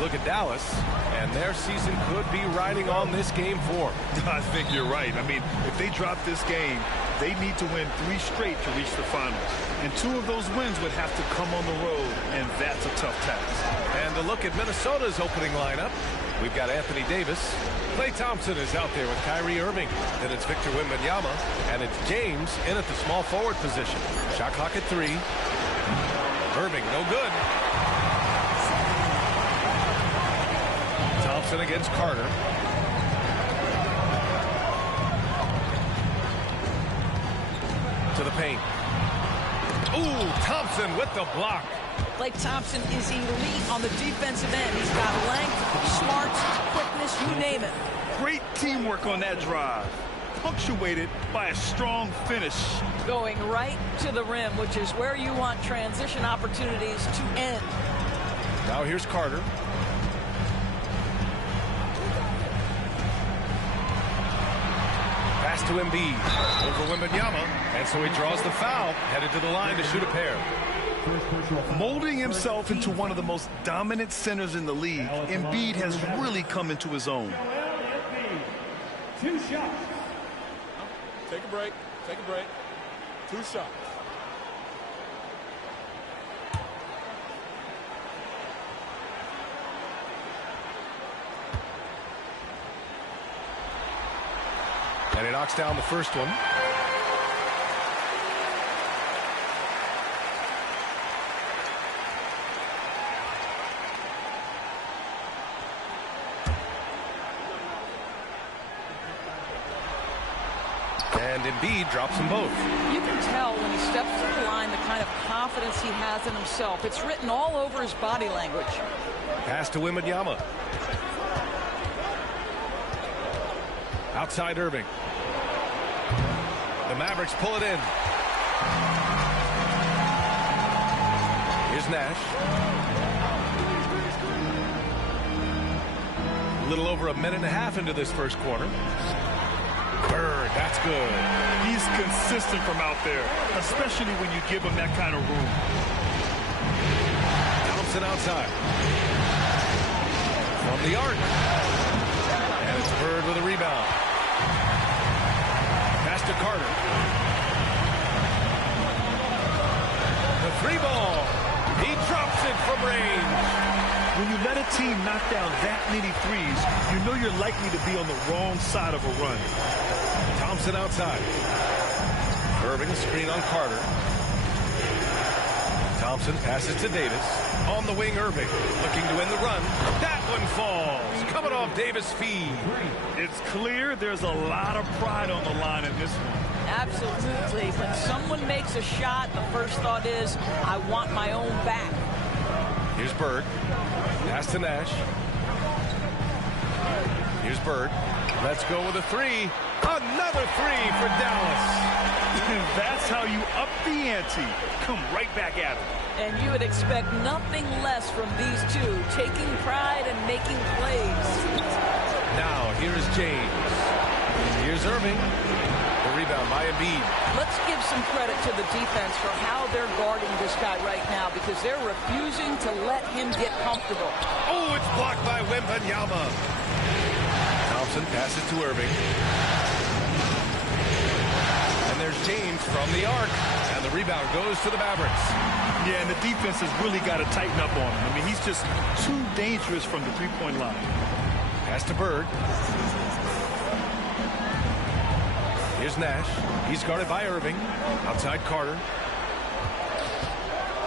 look at Dallas, and their season could be riding on this game form. I think you're right. I mean, if they drop this game, they need to win 3 straight to reach the finals. And 2 of those wins would have to come on the road, and that's a tough task. And to look at Minnesota's opening lineup, we've got Anthony Davis. Klay Thompson is out there with Kyrie Irving. Then it's Victor Wembanyama, and it's James in at the small forward position. Shot clock at 3. Irving, no good. Thompson against Carter. To the paint. Ooh, Thompson with the block. Klay Thompson is elite on the defensive end. He's got length, smarts, quickness, you name it. Great teamwork on that drive, punctuated by a strong finish. Going right to the rim, which is where you want transition opportunities to end. Now here's Carter. Pass to Embiid. Over Wembanyama. And so he draws the foul. Headed to the line to shoot a pair. Molding himself into one of the most dominant centers in the league, Embiid has really come into his own. 2 shots. Take a break. Take a break. 2 shots. And he knocks down the first one. And Embiid drops them both. You can tell when he steps to the line the kind of confidence he has in himself. It's written all over his body language. Pass to Wembanyama. Outside Irving. The Mavericks pull it in. Here's Nash. A little over a minute and a half into this first quarter. Bird, that's good. He's consistent from out there, especially when you give him that kind of room. Thompson outside. From the arc. And it's Bird with a rebound. Pass to Carter. The 3-ball. He drops it from range. When you let a team knock down that many threes, you know you're likely to be on the wrong side of a run. Thompson outside. Irving, screen on Carter. Thompson passes to Davis. On the wing, Irving. Looking to win the run. That one falls. Coming off Davis' feed. It's clear there's a lot of pride on the line in this one. Absolutely. When someone makes a shot, the first thought is, I want my own back. Here's Bird. Pass to Nash. Here's Bird. Let's go with a 3. Another 3 for Dallas. That's how you up the ante. Come right back at it. And you would expect nothing less from these two, taking pride and making plays. Now, here's James. Here's Irving. The rebound by Embiid. Let's give some credit to the defense for how they're guarding this guy right now, because they're refusing to let him get comfortable. Oh, it's blocked by Wembanyama. Thompson passes to Irving. And there's James from the arc. And the rebound goes to the Mavericks. Yeah, and the defense has really got to tighten up on him. I mean, he's just too dangerous from the three-point line. Pass to Bird. Here's Nash. He's guarded by Irving. Outside Carter.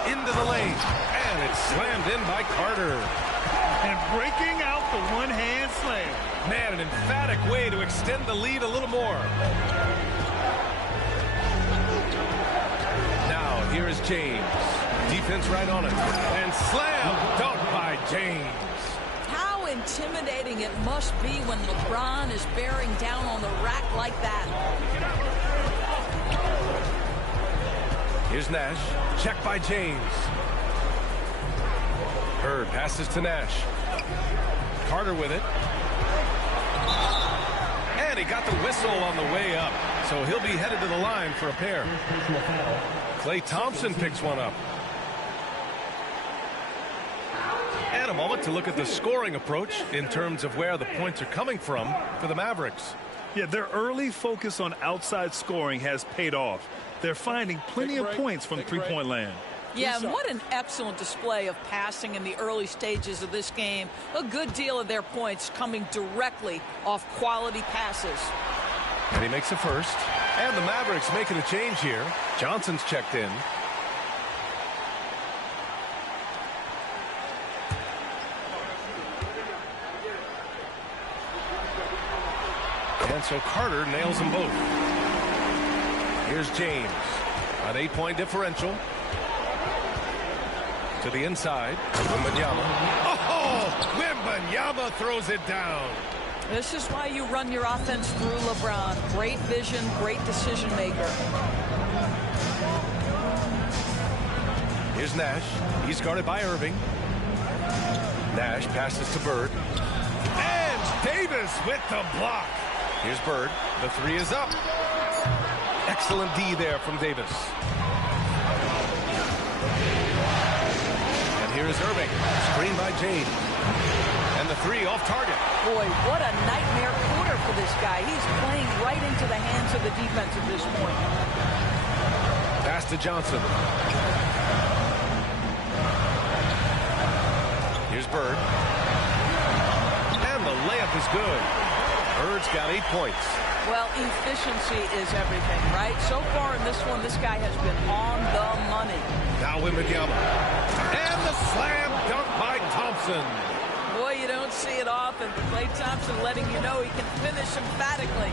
Into the lane. And it's slammed in by Carter. And breaking out the one-hand slam. Man, an emphatic way to extend the lead a little more. Now, here is James. Defense right on it. And slam. Dunk by James. How intimidating it must be when LeBron is bearing down on the rack like that. Here's Nash. Check by James. Bird passes to Nash. Carter with it. And he got the whistle on the way up. So he'll be headed to the line for a pair. Klay Thompson picks one up. And a moment to look at the scoring approach in terms of where the points are coming from for the Mavericks. Yeah, their early focus on outside scoring has paid off. They're finding plenty of points from three-point land. Yeah, and what an excellent display of passing in the early stages of this game. A good deal of their points coming directly off quality passes. And he makes a first. And the Mavericks making a change here. Johnson's checked in. And so Carter nails them both. Here's James. An 8-point differential. To the inside. Wembanyama. Oh! Wembanyama throws it down. This is why you run your offense through LeBron. Great vision, great decision maker. Here's Nash. He's guarded by Irving. Nash passes to Bird. And Davis with the block. Here's Bird. The three is up. Excellent D there from Davis. And here is Irving. Screen by James. And the three off target. Boy, what a nightmare quarter for this guy. He's playing right into the hands of the defense at this point. Pass to Johnson. Here's Bird. And the layup is good. Bird's got 8 points. Well, efficiency is everything, right? So far in this one, this guy has been on the money. Now Wembanyama. And the slam dunk by Thompson. Boy, you don't see it often, but Klay Thompson letting you know he can finish emphatically.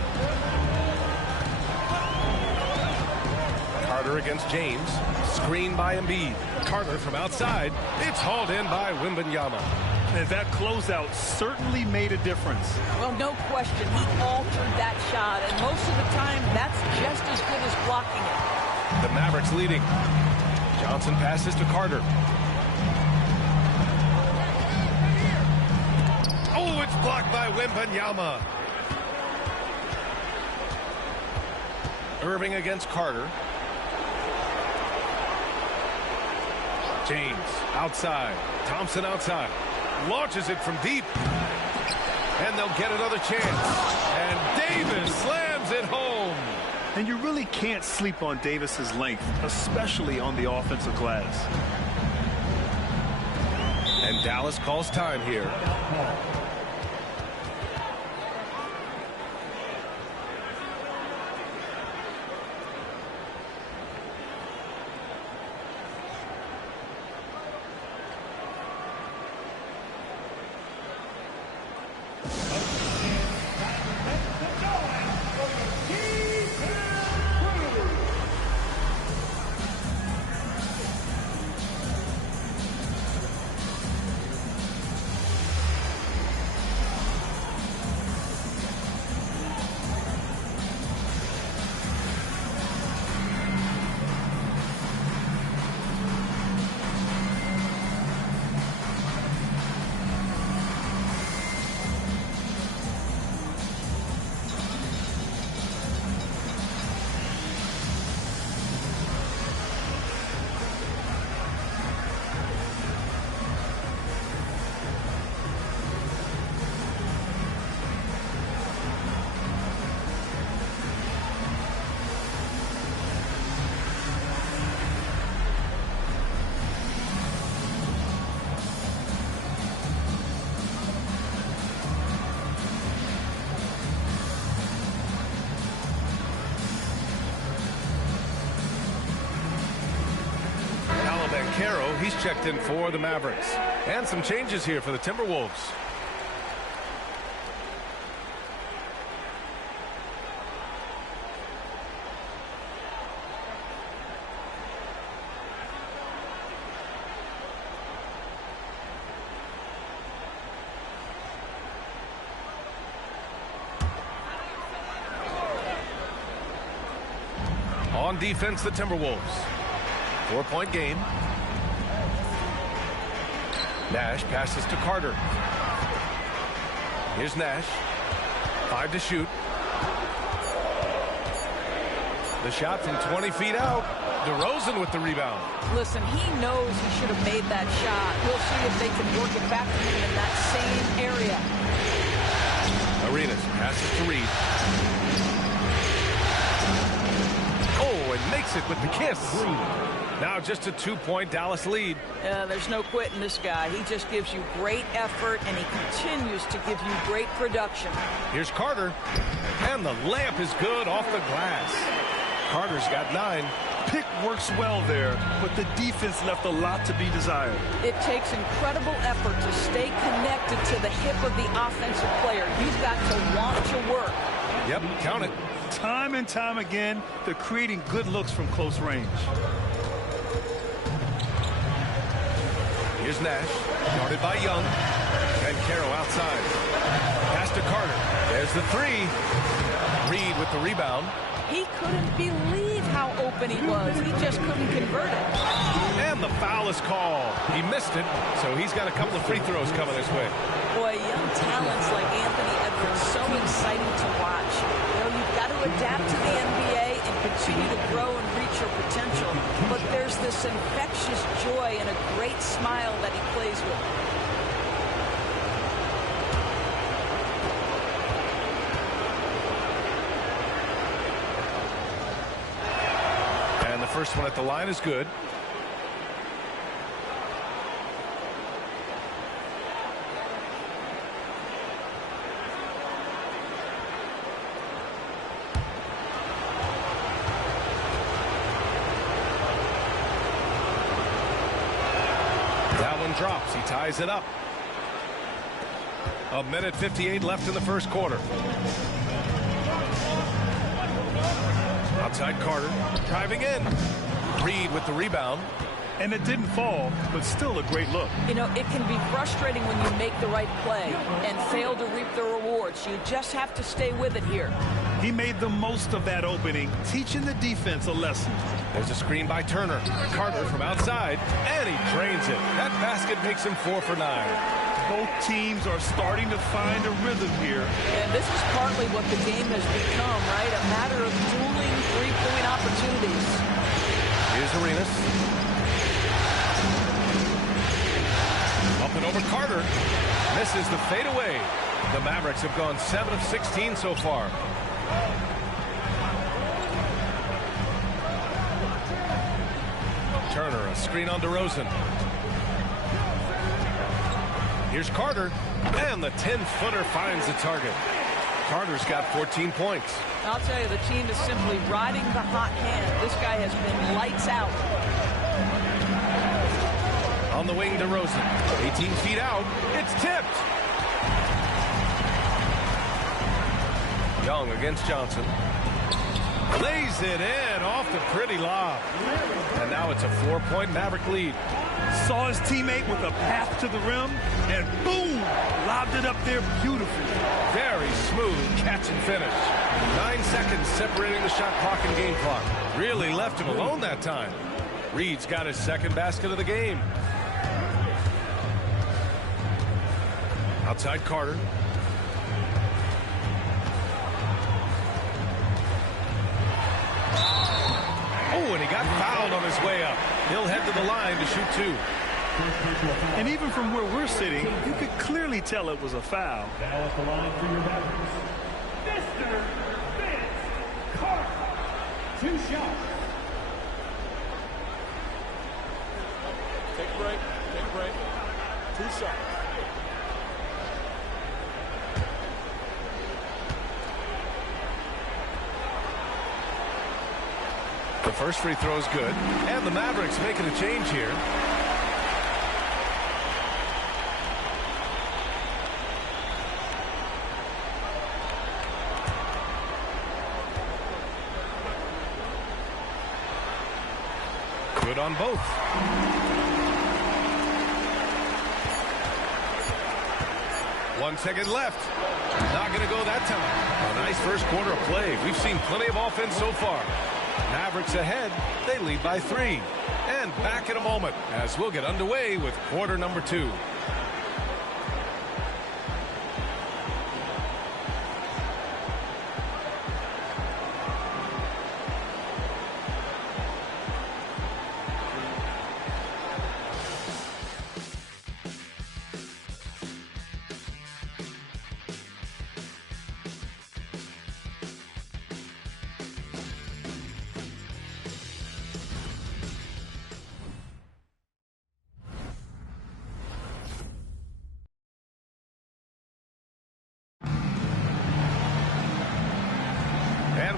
Carter against James. Screen by Embiid. Carter from outside. It's hauled in by Wembanyama. And that closeout certainly made a difference. Well, no question. He altered that shot, and most of the time, that's just as good as blocking it. The Mavericks leading. Johnson passes to Carter. Oh, it's blocked by Wembanyama. Irving against Carter. James outside. Thompson outside. Launches it from deep. And they'll get another chance. And Davis slams it home. And you really can't sleep on Davis's length, especially on the offensive glass. And Dallas calls time here. Caro, he's checked in for the Mavericks. And some changes here for the Timberwolves. On defense, the Timberwolves. 4-point game. Nash passes to Carter. Here's Nash. 5 to shoot. The shot from 20 feet out. DeRozan with the rebound. Listen, he knows he should have made that shot. We'll see if they can work it back to him in that same area. Arenas passes to Reed. Oh, and makes it with the kiss. Now just a 2-point Dallas lead. There's no quitting this guy. He just gives you great effort, and he continues to give you great production. Here's Carter. And the layup is good off the glass. Carter's got 9. Pick works well there, but the defense left a lot to be desired. It takes incredible effort to stay connected to the hip of the offensive player. You've got to want to work. Yep, count it. Time and time again, they're creating good looks from close range. Here's Nash, guarded by Young. And Caro outside. Pass to Carter. There's the 3. Reed with the rebound. He couldn't believe how open he was. He just couldn't convert it. And the foul is called. He missed it, so he's got a couple of free throws coming his way. Boy, young talents like Anthony Edwards, so exciting to watch. You know, you've got to adapt to the NBA and continue to grow and reach your potential. But there's this infectious joy and a great smile that he plays with. And the first one at the line is good. That one drops. He ties it up. 1:58 left in the first quarter. Outside Carter, driving in. Reed with the rebound. And it didn't fall, but still a great look. You know, it can be frustrating when you make the right play and fail to reap the rewards. You just have to stay with it here. He made the most of that opening, teaching the defense a lesson. There's a screen by Turner. Carter from outside, and he drains it. That basket makes him 4 for 9. Both teams are starting to find a rhythm here. And this is partly what the game has become, right? A matter of dueling three-point opportunities. Here's Arenas. Up and over Carter. Misses the fadeaway. The Mavericks have gone 7 of 16 so far. Turner, a screen on DeRozan. Here's Carter, and the 10-footer finds the target. Carter's got 14 points. I'll tell you, the team is simply riding the hot hand. This guy has been lights out. On the wing, DeRozan. 18 feet out. It's tipped. Young against Johnson. Lays it in off the pretty lob. And now it's a 4-point Maverick lead. Saw his teammate with a path to the rim, and boom, lobbed it up there beautifully. Very smooth catch and finish. 9 seconds separating the shot clock and game clock. Really left him alone that time. Reed's got his second basket of the game. Outside Carter. Oh, and he got fouled on his way up. He'll head to the line to shoot 2. And even from where we're sitting, you could clearly tell it was a foul. Now at the line for your Mavericks, Mr. Vince Carter. 2 shots. Take a break. Take a break. 2 shots. The first free throw is good, and the Mavericks making a change here. Good on both. One second left. Not going to go that time. A nice first quarter of play. We've seen plenty of offense so far. Mavericks ahead. They lead by 3. And back in a moment as we'll get underway with quarter number 2.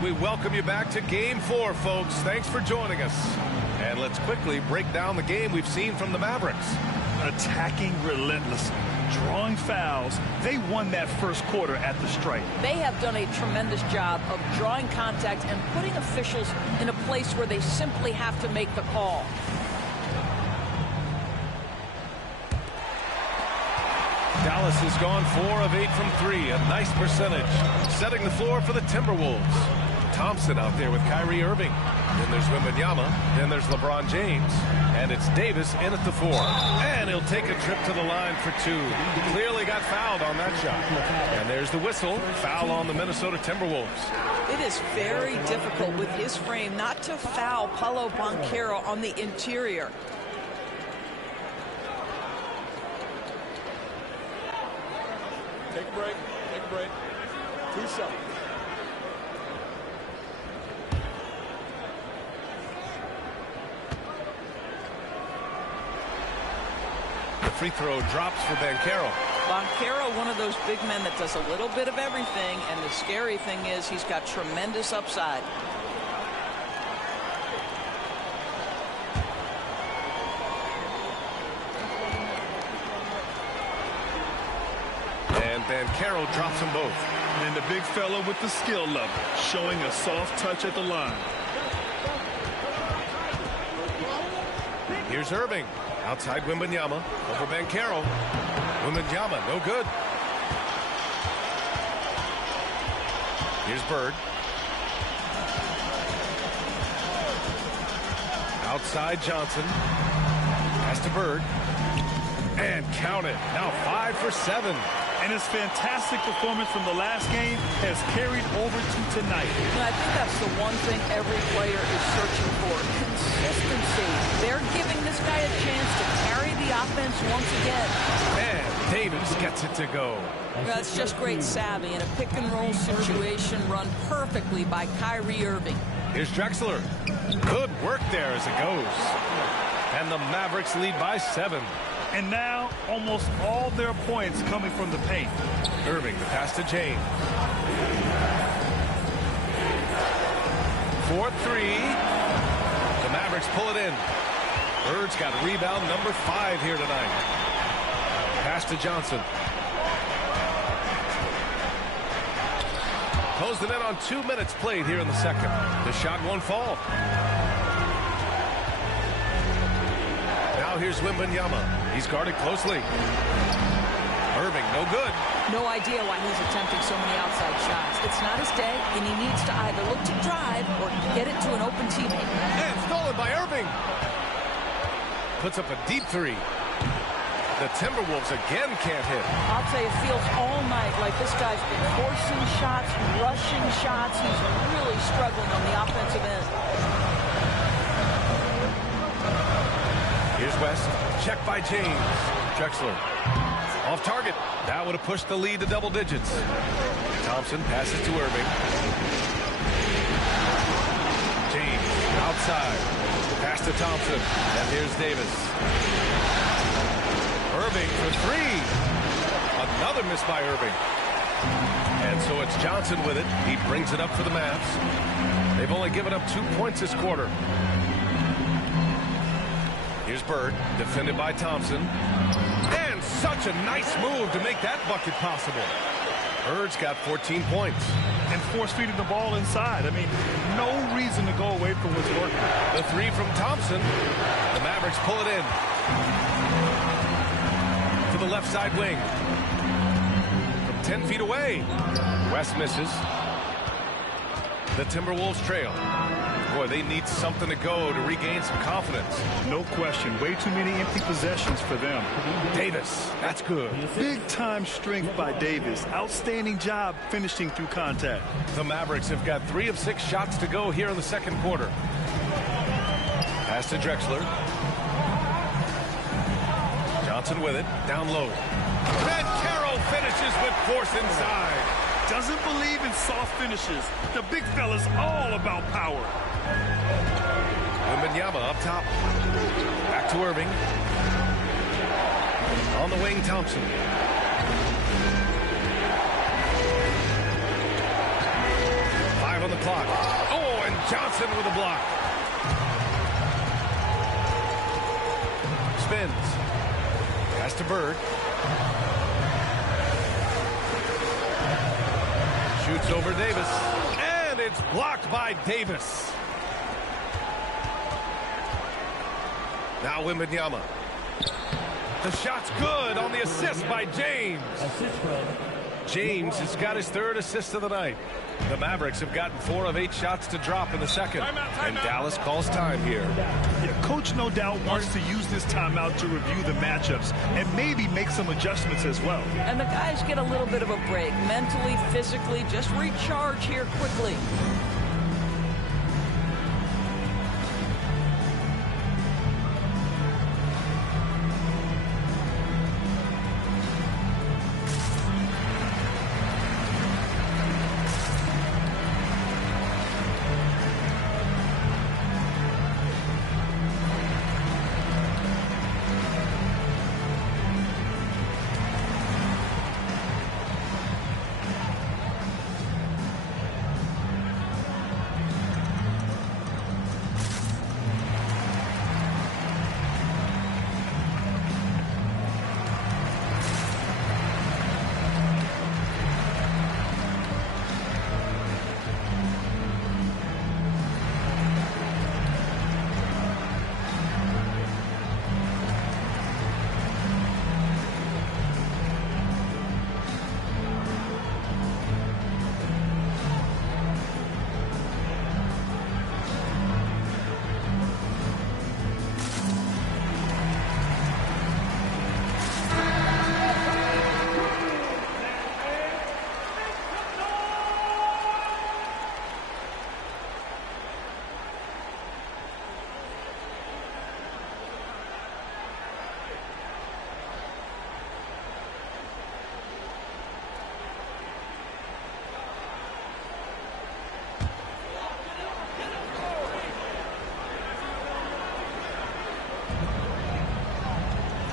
We welcome you back to Game 4, folks. Thanks for joining us. And let's quickly break down the game we've seen from the Mavericks. Attacking relentlessly, drawing fouls. They won that first quarter at the stripe. They have done a tremendous job of drawing contact and putting officials in a place where they simply have to make the call. Dallas has gone 4 of 8 from 3, a nice percentage. Setting the floor for the Timberwolves. Thompson out there with Kyrie Irving. Then there's Wembanyama. Then there's LeBron James. And it's Davis in at the 4. And he'll take a trip to the line for 2. Clearly got fouled on that shot. And there's the whistle. Foul on the Minnesota Timberwolves. It is very difficult with his frame not to foul Paolo Banchero on the interior. Take a break. Take a break. 2 shots. The free throw drops for Banchero. Banchero, one of those big men that does a little bit of everything, and the scary thing is he's got tremendous upside. And Banchero drops them both. And the big fella with the skill level, showing a soft touch at the line. Here's Irving. Outside Wembanyama. Over Banchero. Wembanyama, no good. Here's Bird. Outside Johnson. Pass to Bird. And count it. Now 5 for 7. And his fantastic performance from the last game has carried over to tonight. And I think that's the one thing every player is searching for. Consistency. They're giving this guy a chance to carry the offense once again. And Davis gets it to go. That's just great savvy in a pick-and-roll situation run perfectly by Kyrie Irving. Here's Drexler. Good work there as it goes. And the Mavericks lead by 7. And now, almost all their points coming from the paint. Irving, the pass to James. 4-3. The Mavericks pull it in. Bird's got rebound number 5 here tonight. Pass to Johnson. Closed it in on 2 minutes played here in the second. The shot won't fall. Now here's Wembanyama. He's guarded closely. Irving, no good. No idea why he's attempting so many outside shots. It's not his day, and he needs to either look to drive or get it to an open teammate. And stolen by Irving. Puts up a deep 3. The Timberwolves again can't hit. I'll tell you, it feels all night like this guy's been forcing shots, rushing shots. He's really struggling on the offensive end. Here's West. Check by James. Drexler. Off target. That would have pushed the lead to double digits. Thompson passes to Irving. James outside. Pass to Thompson. And here's Davis. Irving for 3. Another miss by Irving. And so it's Johnson with it. He brings it up for the Mavs. They've only given up 2 points this quarter. Here's Bird, defended by Thompson. And such a nice move to make that bucket possible. Bird's got 14 points. And force-feeding the ball inside. I mean, no reason to go away from what's working. The 3 from Thompson. The Mavericks pull it in. To the left side wing. From 10 feet away. West misses. The Timberwolves trail. Boy, they need something to go to regain some confidence. No question. Way too many empty possessions for them. Davis, that's good. Big-time strength by Davis. Outstanding job finishing through contact. The Mavericks have got 3 of 6 shots to go here in the second quarter. Pass to Drexler. Johnson with it, down low. Banchero finishes with force inside. Doesn't believe in soft finishes. The big fella's all about power. Wembanyama up top. Back to Irving. On the wing, Thompson. 5 on the clock. Oh, and Johnson with a block. Spins. Pass to Bird. Shoots over Davis. And it's blocked by Davis. Now Wembanyama. The shot's good on the assist by James. James has got his 3rd assist of the night. The Mavericks have gotten 4 of 8 shots to drop in the second. And Dallas calls time here. Yeah, Coach no doubt wants to use this timeout to review the matchups and maybe make some adjustments as well. And the guys get a little bit of a break, mentally, physically, just recharge here quickly.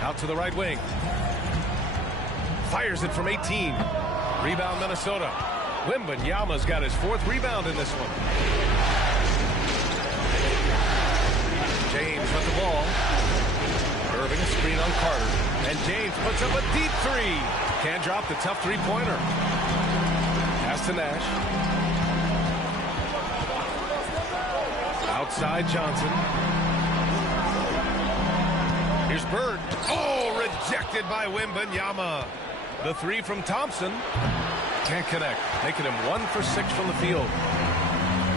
Out to the right wing. Fires it from 18. Rebound Minnesota. Wembanyama's got his 4th rebound in this one. James with the ball. Irving a screen on Carter. And James puts up a deep 3. Can't drop the tough 3-pointer. Pass to Nash. Outside Johnson. Here's Bird. Oh, rejected by Wembanyama. The 3 from Thompson. Can't connect, making him 1 for 6 from the field.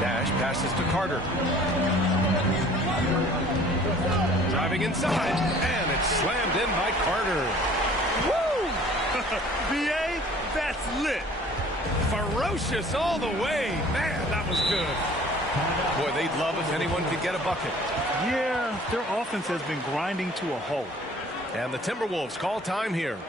Nash passes to Carter. Driving inside, and it's slammed in by Carter. Woo! BA, that's lit. Ferocious all the way. Man, that was good. Boy, they'd love if anyone could get a bucket. Yeah, their offense has been grinding to a halt. And the Timberwolves call time here.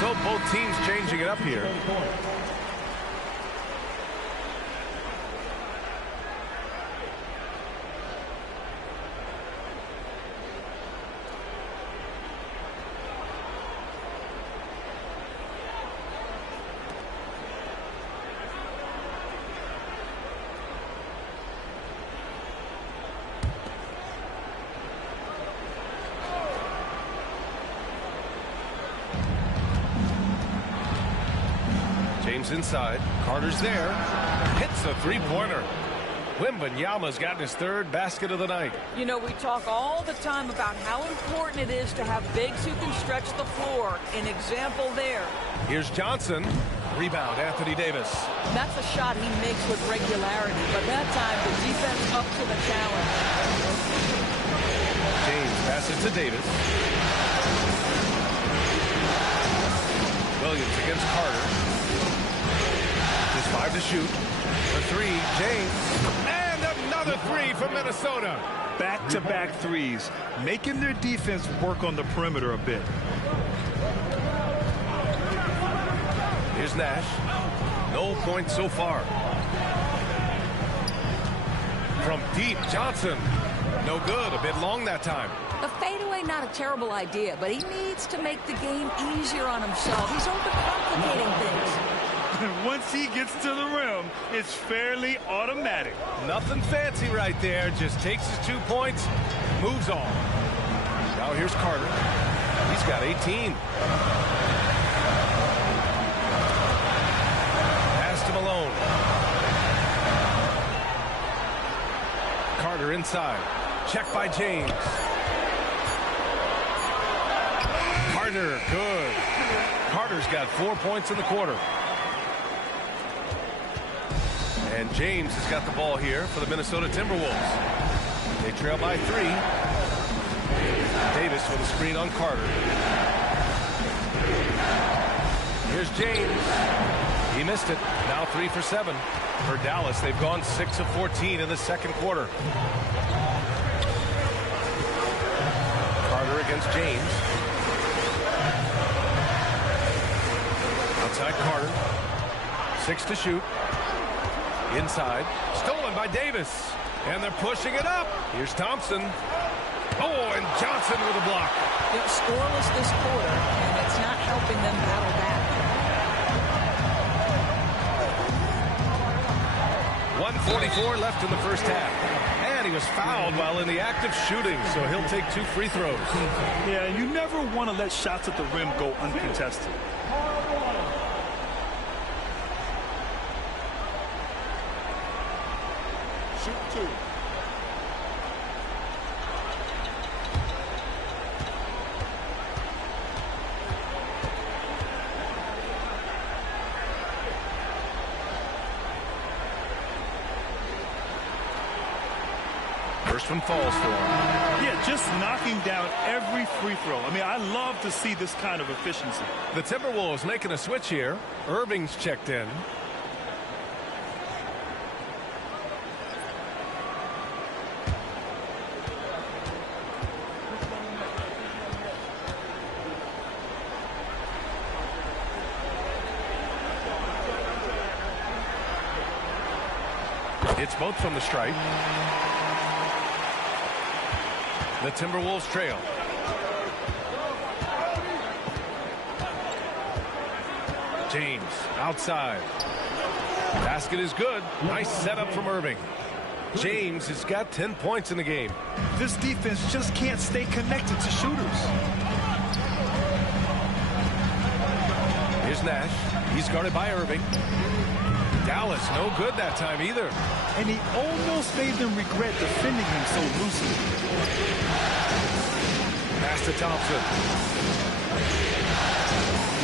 So both teams changing it up here. James inside. Carter's there. Hits a three-pointer. Wembanyama's gotten his third basket of the night. You know, we talk all the time about how important it is to have bigs who can stretch the floor. An example there. Here's Johnson. Rebound, Anthony Davis. That's a shot he makes with regularity, but that time the defense up to the challenge. James passes to Davis. Williams against Carter. Just 5 to shoot. The three, James. And another three from Minnesota. Back-to-back threes, making their defense work on the perimeter a bit. Here's Nash. No points so far. From deep, Johnson. No good. A bit long that time. The fadeaway, not a terrible idea, but he needs to make the game easier on himself. He's overcomplicating things. Once he gets to the rim, it's fairly automatic. Nothing fancy right there. Just takes his 2 points, moves on. Now here's Carter. He's got 18. Pass to Malone. Carter inside. Check by James. Carter, good. Carter's got 4 points in the quarter. And James has got the ball here for the Minnesota Timberwolves. They trail by 3. Davis with a screen on Carter. Here's James. He missed it. Now 3 for 7. For Dallas, they've gone 6 of 14 in the second quarter. Carter against James. Outside Carter. 6 to shoot. Inside. Stolen by Davis. And they're pushing it up. Here's Thompson. Oh, and Johnson with a block. It's scoreless this quarter, and it's not helping them battle back. 1:44 left in the first half. And he was fouled while in the act of shooting, so he'll take 2 free throws. Yeah, you never want to let shots at the rim go uncontested. Shoot 2. First one falls for him. Yeah, just knocking down every free throw. I mean, I love to see this kind of efficiency. The Timberwolves making a switch here. Irving's checked in. It's both from the stripe. The Timberwolves trail. James outside. Basket is good. Nice setup from Irving. James has got 10 points in the game. This defense just can't stay connected to shooters. Here's Nash. He's guarded by Irving. Dallas, no good that time either. And he almost made them regret defending him so loosely. Pass to Thompson.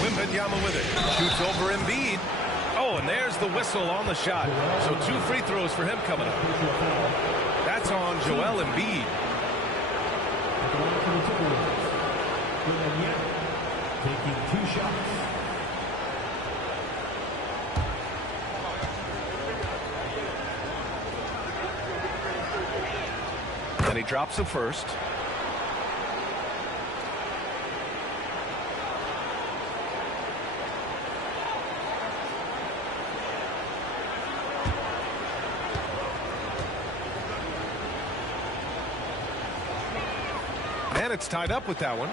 Wembanyama with it. Shoots over Embiid. Oh, and there's the whistle on the shot. So 2 free throws for him coming up. That's on Joel Embiid. Taking 2 shots. And he drops the first. And it's tied up with that one.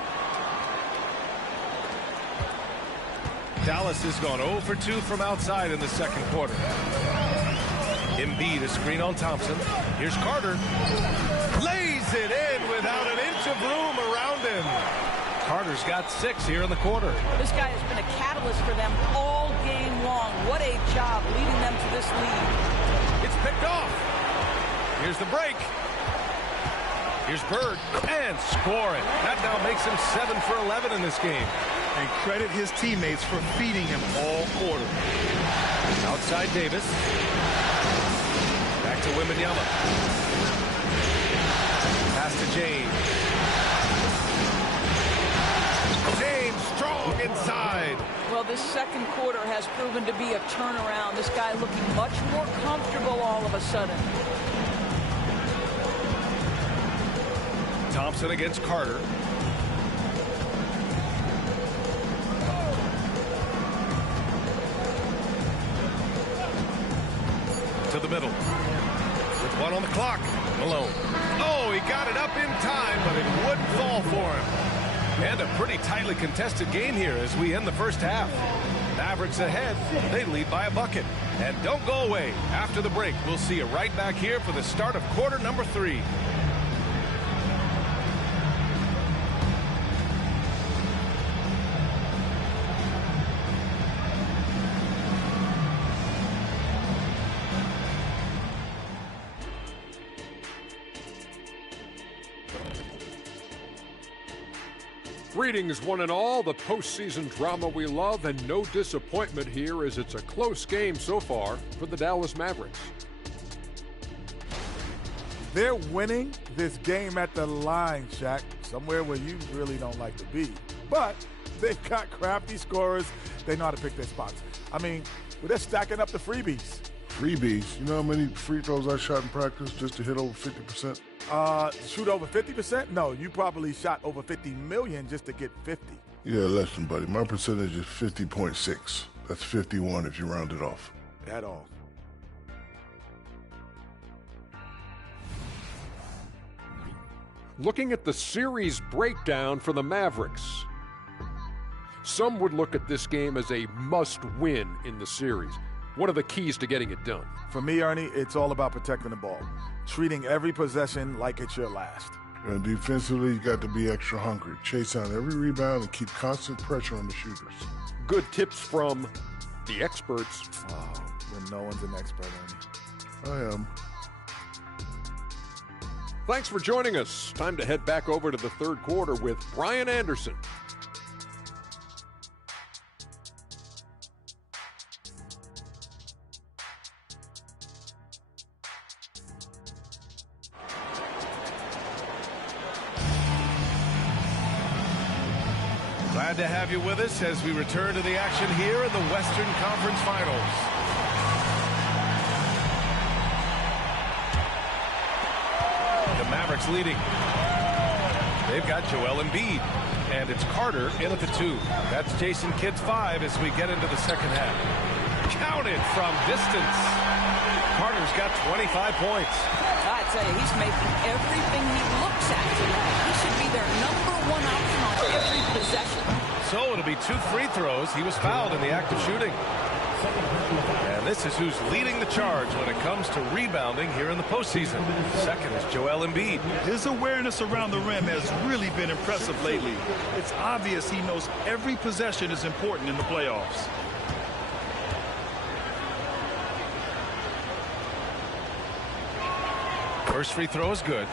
Dallas has gone 0 for 2 from outside in the second quarter. Embiid, a screen on Thompson. Here's Carter. Lays it in without an inch of room around him. Carter's got 6 here in the quarter. This guy has been a catalyst for them all game long. What What a job leading them to this lead. It's picked off. Here's the break. Here's Bird, and scoring. That now makes him 7 for 11 in this game. And credit his teammates for feeding him all quarter. Outside Davis. Back to Wembanyama. Pass to James. James strong inside. Well, this second quarter has proven to be a turnaround. This guy looking much more comfortable all of a sudden. Thompson against Carter. To the middle. With 1 on the clock. Malone. Oh, he got it up in time, but it wouldn't fall for him. And a pretty tightly contested game here as we end the first half. Mavericks ahead. They lead by a bucket. And don't go away. After the break, we'll see you right back here for the start of quarter number 3. Greetings, one and all. The postseason drama we love, and no disappointment here as it's a close game so far for the Dallas Mavericks. They're winning this game at the line, Shaq, somewhere where you really don't like to be. But they've got crafty scorers. They know how to pick their spots. I mean, they're stacking up the freebies. Freebies? You know how many free throws I shot in practice just to hit over 50%? Shoot over 50%? No, you probably shot over 50 million just to get 50. Yeah, listen, buddy. My percentage is 50.6. That's 51 if you round it off. At all. Looking at the series breakdown for the Mavericks, some would look at this game as a must-win in the series. What are the keys to getting it done? For me, Ernie, it's all about protecting the ball. Treating every possession like it's your last. And defensively, you got to be extra hungry. Chase down every rebound and keep constant pressure on the shooters. Good tips from the experts. Oh, when no one's an expert, Ernie. I am. Thanks for joining us. Time to head back over to the third quarter with Brian Anderson. Glad to have you with us as we return to the action here in the Western Conference Finals. The Mavericks leading. They've got Joel Embiid, and it's Carter in at the 2. That's Jason Kidd's 5 as we get into the second half. Counted from distance. Carter's got 25 points. I tell you, he's making everything he looks at tonight. He should be their #1 option on every possession. So it'll be 2 free throws. He was fouled in the act of shooting. And this is who's leading the charge when it comes to rebounding here in the postseason. Second is Joel Embiid. His awareness around the rim has really been impressive lately. It's obvious he knows every possession is important in the playoffs. First free throw is good.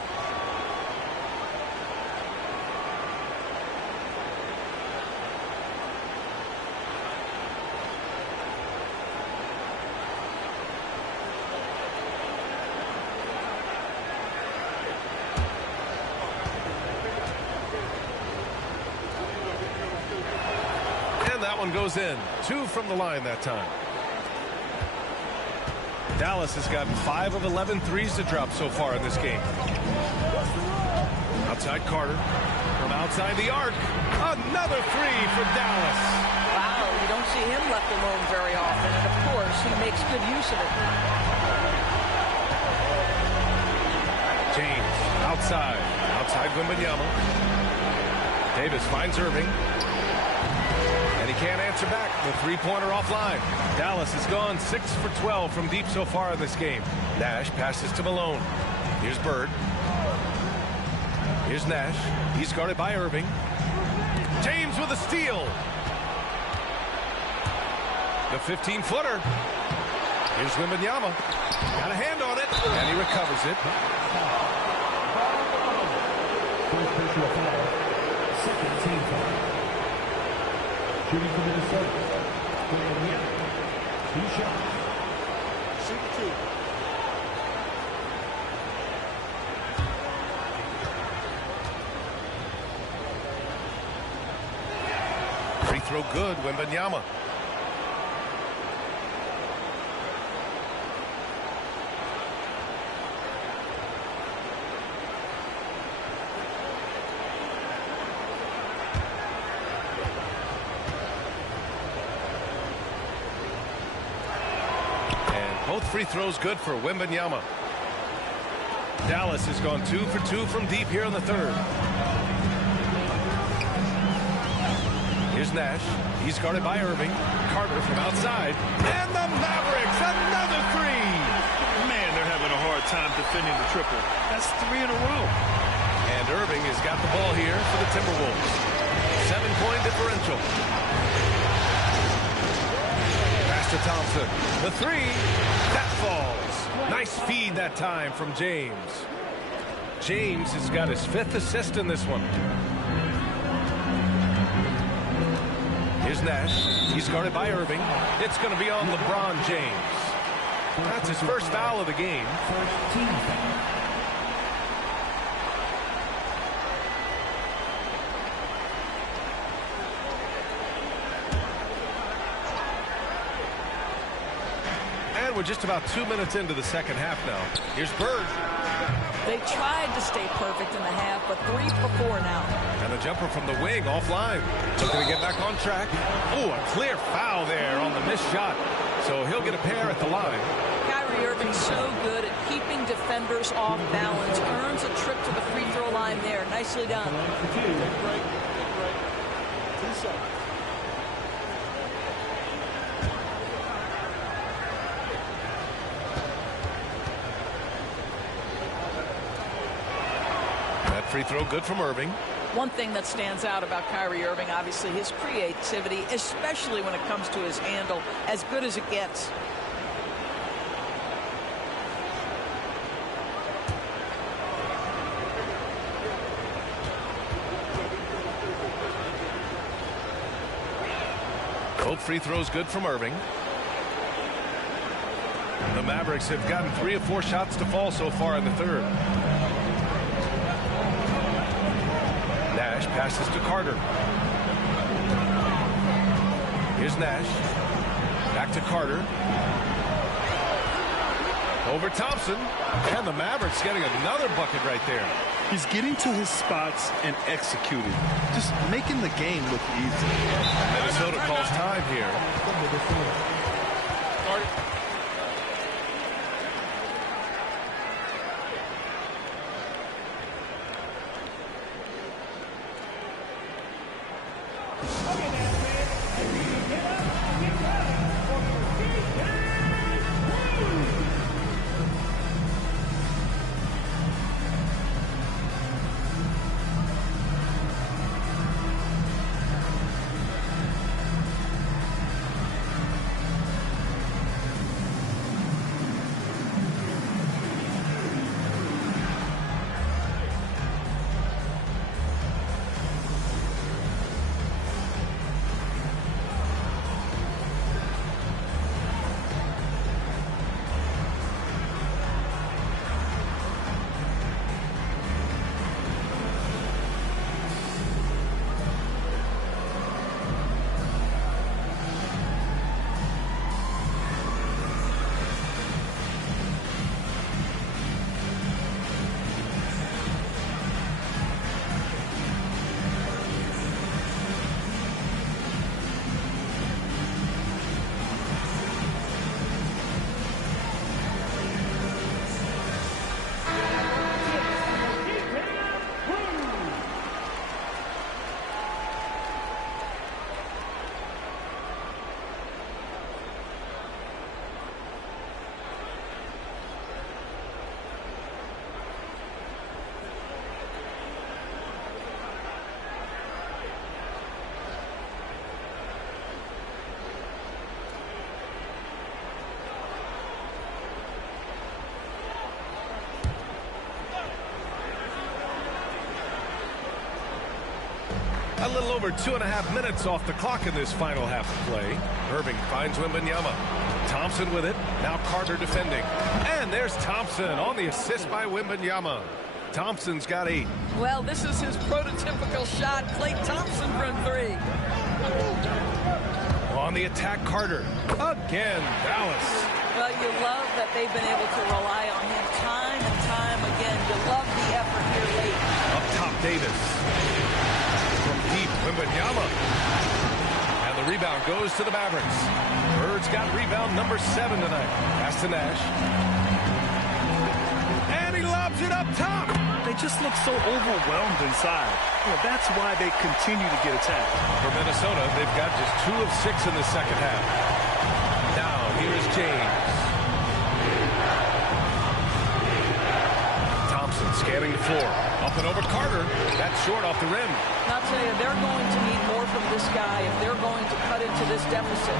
That one goes in. 2 from the line that time. Dallas has gotten 5 of 11 threes to drop so far in this game. Outside Carter. From outside the arc. Another 3 for Dallas. Wow, you don't see him left alone very often. And of course, he makes good use of it. James outside. Outside Wembanyama. Davis finds Irving. And he can't answer back. The three-pointer offline. Dallas has gone 6 for 12 from deep so far in this game. Nash passes to Malone. Here's Bird. Here's Nash. He's guarded by Irving. James with a steal. The 15-footer. Here's Wembanyama. Got a hand on it, and he recovers it. First personal foul. Second team foul. Shooting for Minnesota. Wembanyama. 2 shots. Shoot 2. Free throw good, Wembanyama. Both free throws good for Wembanyama. Dallas has gone 2 for 2 from deep here in the third. Here's Nash. He's guarded by Irving. Carter from outside. And the Mavericks, another 3. Man, they're having a hard time defending the triple. That's 3 in a row. And Irving has got the ball here for the Timberwolves. 7-point differential. To Thompson. The 3. That falls. Nice feed that time from James. James has got his 5th assist in this one. Here's Nash. He's guarded by Irving. It's going to be on LeBron James. That's his first foul of the game. First team foul. We're just about 2 minutes into the second half now. Here's Bird. They tried to stay perfect in the half, but 3 for 4 now. And a jumper from the wing offline. Looking to get back on track. Oh, a clear foul there on the missed shot. So he'll get a pair at the line. Kyrie Irving so good at keeping defenders off balance. Earns a trip to the free throw line there. Nicely done. Take a break. 2 seconds. Free throw good from Irving. One thing that stands out about Kyrie Irving, obviously, his creativity, especially when it comes to his handle, as good as it gets. Both free throws good from Irving. The Mavericks have gotten 3 of 4 shots to fall so far in the third. Nash passes to Carter. Here's Nash. Back to Carter. Over Thompson. And the Mavericks getting another bucket right there. He's getting to his spots and executing. Just making the game look easy. Minnesota calls time here. little over 2.5 minutes off the clock in this final half of play. Irving finds Wembanyama. Thompson with it. Now Carter defending. And there's Thompson on the assist by Wembanyama. Thompson's got 8. Well, this is his prototypical shot. Klay Thompson from 3. On the attack, Carter. Again, Dallas. Well, you love that they've been able to rely on him time and time again. You love the effort here late. Up top, Davis. From deep, Wembanyama. And the rebound goes to the Mavericks. Bird's got rebound number 7 tonight. Pass to Nash. And he lobs it up top. They just look so overwhelmed inside. Well, that's why they continue to get attacked. For Minnesota, they've got just 2 of 6 in the second half. Now, here's James. Thompson scanning the floor. Up and over Carter. That's short off the rim. And I'll tell you, they're going to need more from this guy if they're going to cut into this deficit.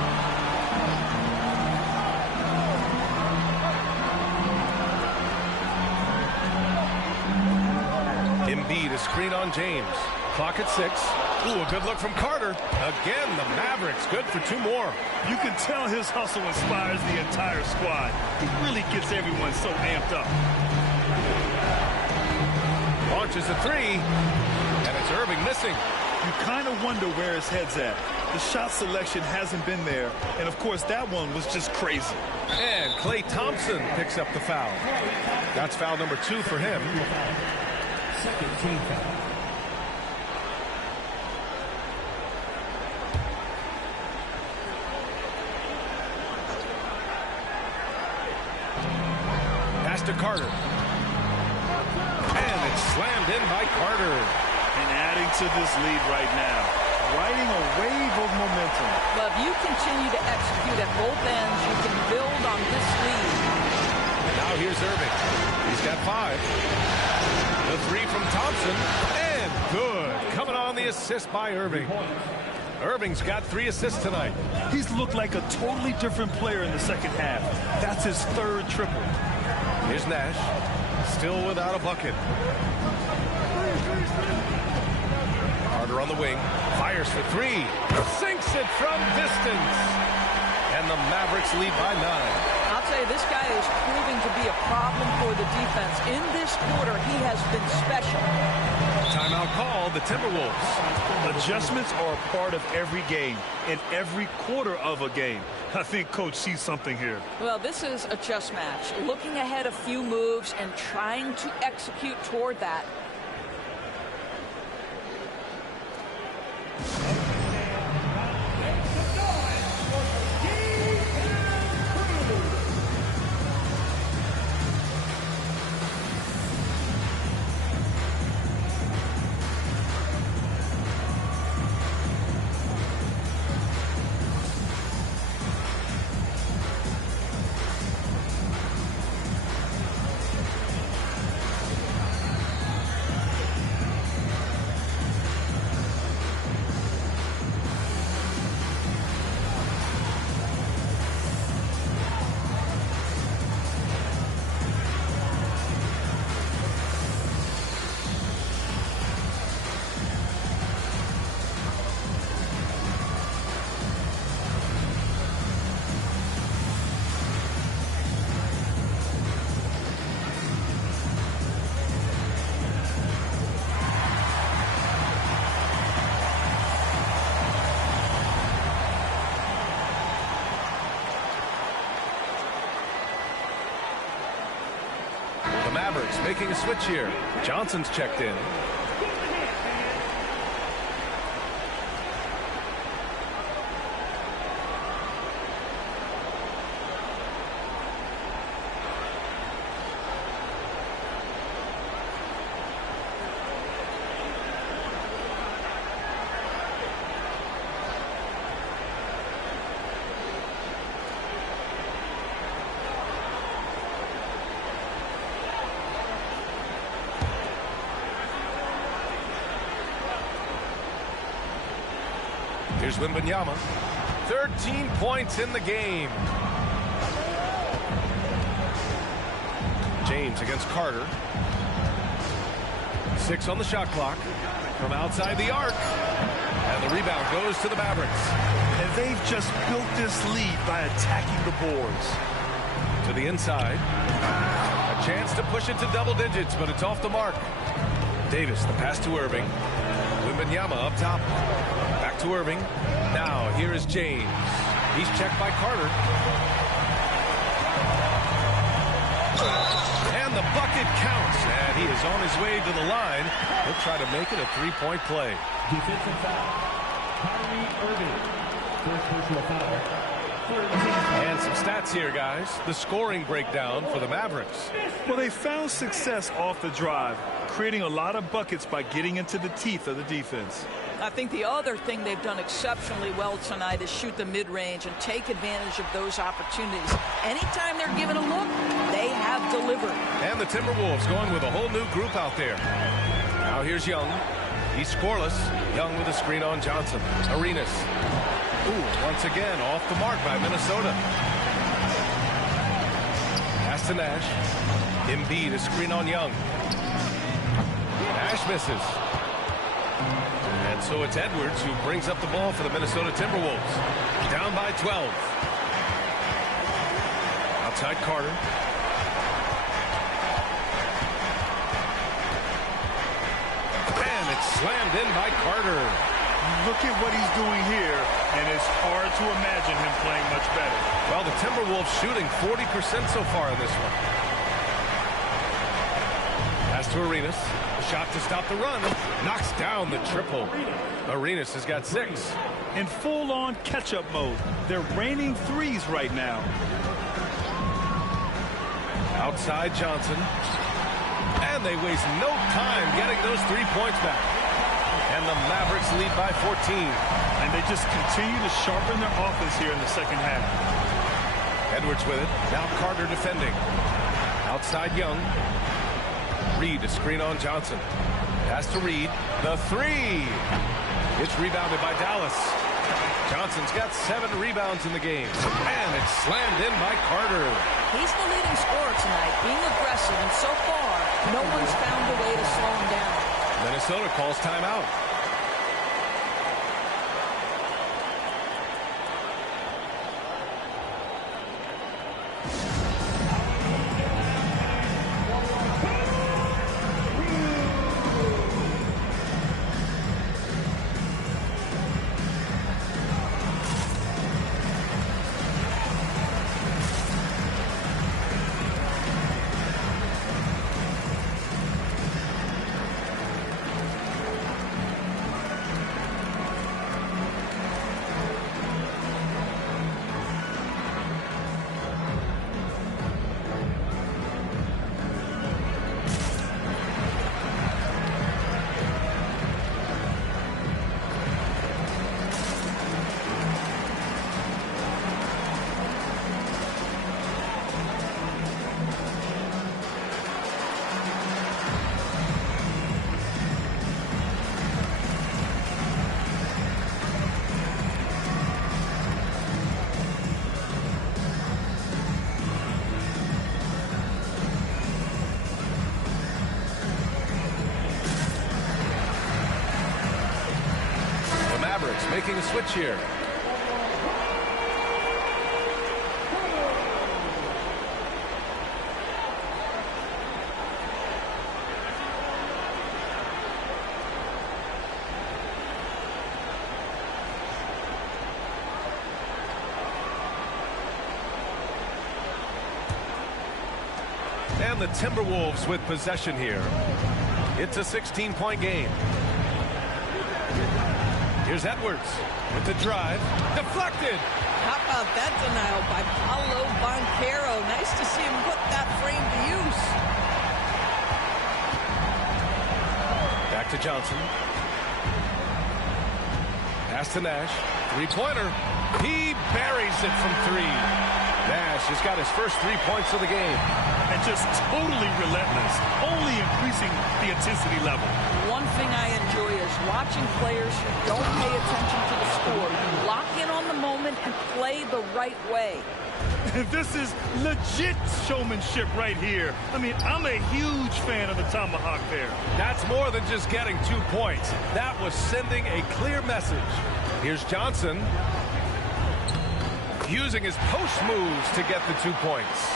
Embiid, a screen on James. Clock at 6. Ooh, a good look from Carter. Again, the Mavericks good for 2 more. You can tell his hustle inspires the entire squad. He really gets everyone so amped up. Launches a 3, and it's Irving missing. You kind of wonder where his head's at. The shot selection hasn't been there, and of course that one was just crazy. And Klay Thompson picks up the foul. That's foul number 2 for him. Second team foul. Pass to Carter. And it's slammed in by Carter. And adding to this lead right now, riding a wave of momentum. But if you continue to execute at both ends, you can build on this lead. And now here's Irving. He's got 5. The 3 from Thompson. And good. Coming on the assist by Irving. Irving's got 3 assists tonight. He's looked like a totally different player in the second half. That's his 3rd triple. Here's Nash. Still without a bucket. Carter on the wing. Fires for 3. Sinks it from distance. And the Mavericks lead by 9. I'll tell you, this guy is proving to be a problem for the defense. In this quarter, he has been special. Timeout call, the Timberwolves. Adjustments are a part of every game, and every quarter of a game. I think Coach sees something here. Well, this is a chess match. Looking ahead a few moves and trying to execute toward that. Mavericks making a switch here. Johnson's checked in. Here's Wembanyama. 13 points in the game. James against Carter. 6 on the shot clock from outside the arc. And the rebound goes to the Mavericks. And they've just built this lead by attacking the boards. To the inside. A chance to push it to double digits, but it's off the mark. Davis, the pass to Irving. Wembanyama up top. Back to Irving. Now, here is James. He's checked by Carter. And the bucket counts. And he is on his way to the line. He'll try to make it a three-point play. Defensive foul. Kyrie Irving. First personal foul. And some stats here, guys. The scoring breakdown for the Mavericks. Well, they found success off the drive, creating a lot of buckets by getting into the teeth of the defense. I think the other thing they've done exceptionally well tonight is shoot the mid-range and take advantage of those opportunities. Anytime they're given a look, they have delivered. And the Timberwolves going with a whole new group out there. Now here's Young. He's scoreless. Young with a screen on Johnson. Arenas. Ooh, once again, off the mark by Minnesota. Pass to Nash. Embiid, a screen on Young. Nash misses. And so it's Edwards who brings up the ball for the Minnesota Timberwolves. Down by 12. Outside Carter. And it's slammed in by Carter. Look at what he's doing here, and it's hard to imagine him playing much better. Well, the Timberwolves shooting 40% so far in this one. Pass to Arenas. Shot to stop the run. Knocks down the triple. Arenas has got 6. In full-on catch-up mode. They're raining threes right now. Outside Johnson. And they waste no time getting those 3 points back. And the Mavericks lead by 14. And they just continue to sharpen their offense here in the second half. Edwards with it. Now Carter defending. Outside Young. Reed, a screen on Johnson. Pass to Reed. The 3. It's rebounded by Dallas. Johnson's got 7 rebounds in the game. And it's slammed in by Carter. He's the leading scorer tonight, being aggressive, and so far, no one's found a way to slow him down. Minnesota calls timeout. Making a switch here. And the Timberwolves with possession here. It's a 16-point game. Here's Edwards with the drive. Deflected. How about that denial by Paolo Banchero? Nice to see him put that frame to use. Back to Johnson. Pass to Nash. Three-pointer. He buries it from 3. Nash has got his first 3 points of the game. And just totally relentless, only increasing the intensity level. One thing I enjoy is watching players who don't pay attention to the score. Lock in on the moment and play the right way. This is legit showmanship right here. I mean, I'm a huge fan of the tomahawk there. That's more than just getting 2 points. That was sending a clear message. Here's Johnson using his post moves to get the 2 points.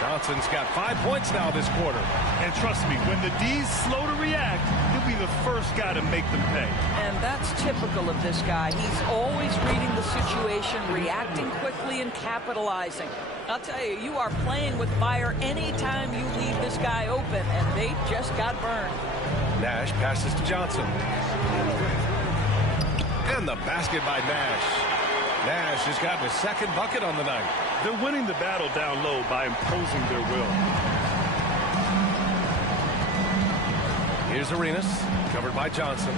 Johnson's got 5 points now this quarter. And trust me, when the D's slow to react, he'll be the first guy to make them pay. And that's typical of this guy. He's always reading the situation, reacting quickly and capitalizing. I'll tell you, you are playing with fire anytime you leave this guy open, and they just got burned. Nash passes to Johnson. And the basket by Nash. Nash has gotten his second bucket on the night. They're winning the battle down low by imposing their will. Here's Arenas, covered by Johnson.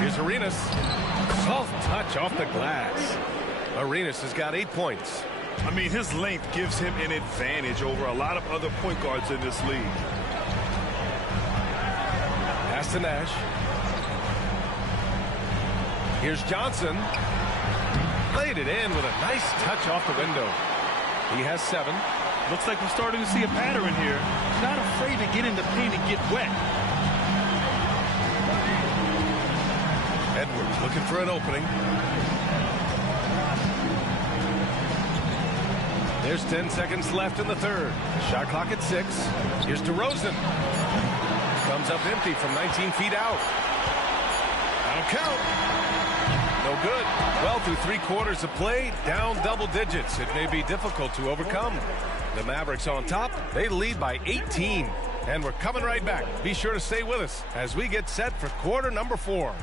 Here's Arenas. Soft touch off the glass. Arenas has got 8 points. I mean, his length gives him an advantage over a lot of other point guards in this league. Pass to Nash. Here's Johnson. Played it in with a nice touch off the window. He has 7. Looks like we're starting to see a pattern here. Not afraid to get in the paint and get wet. Edwards looking for an opening. There's 10 seconds left in the third. Shot clock at 6. Here's DeRozan. Comes up empty from 19 feet out. That'll count. No good. Well, through 3 quarters of play, down double digits. It may be difficult to overcome. The Mavericks on top. They lead by 18. And we're coming right back. Be sure to stay with us as we get set for quarter number 4.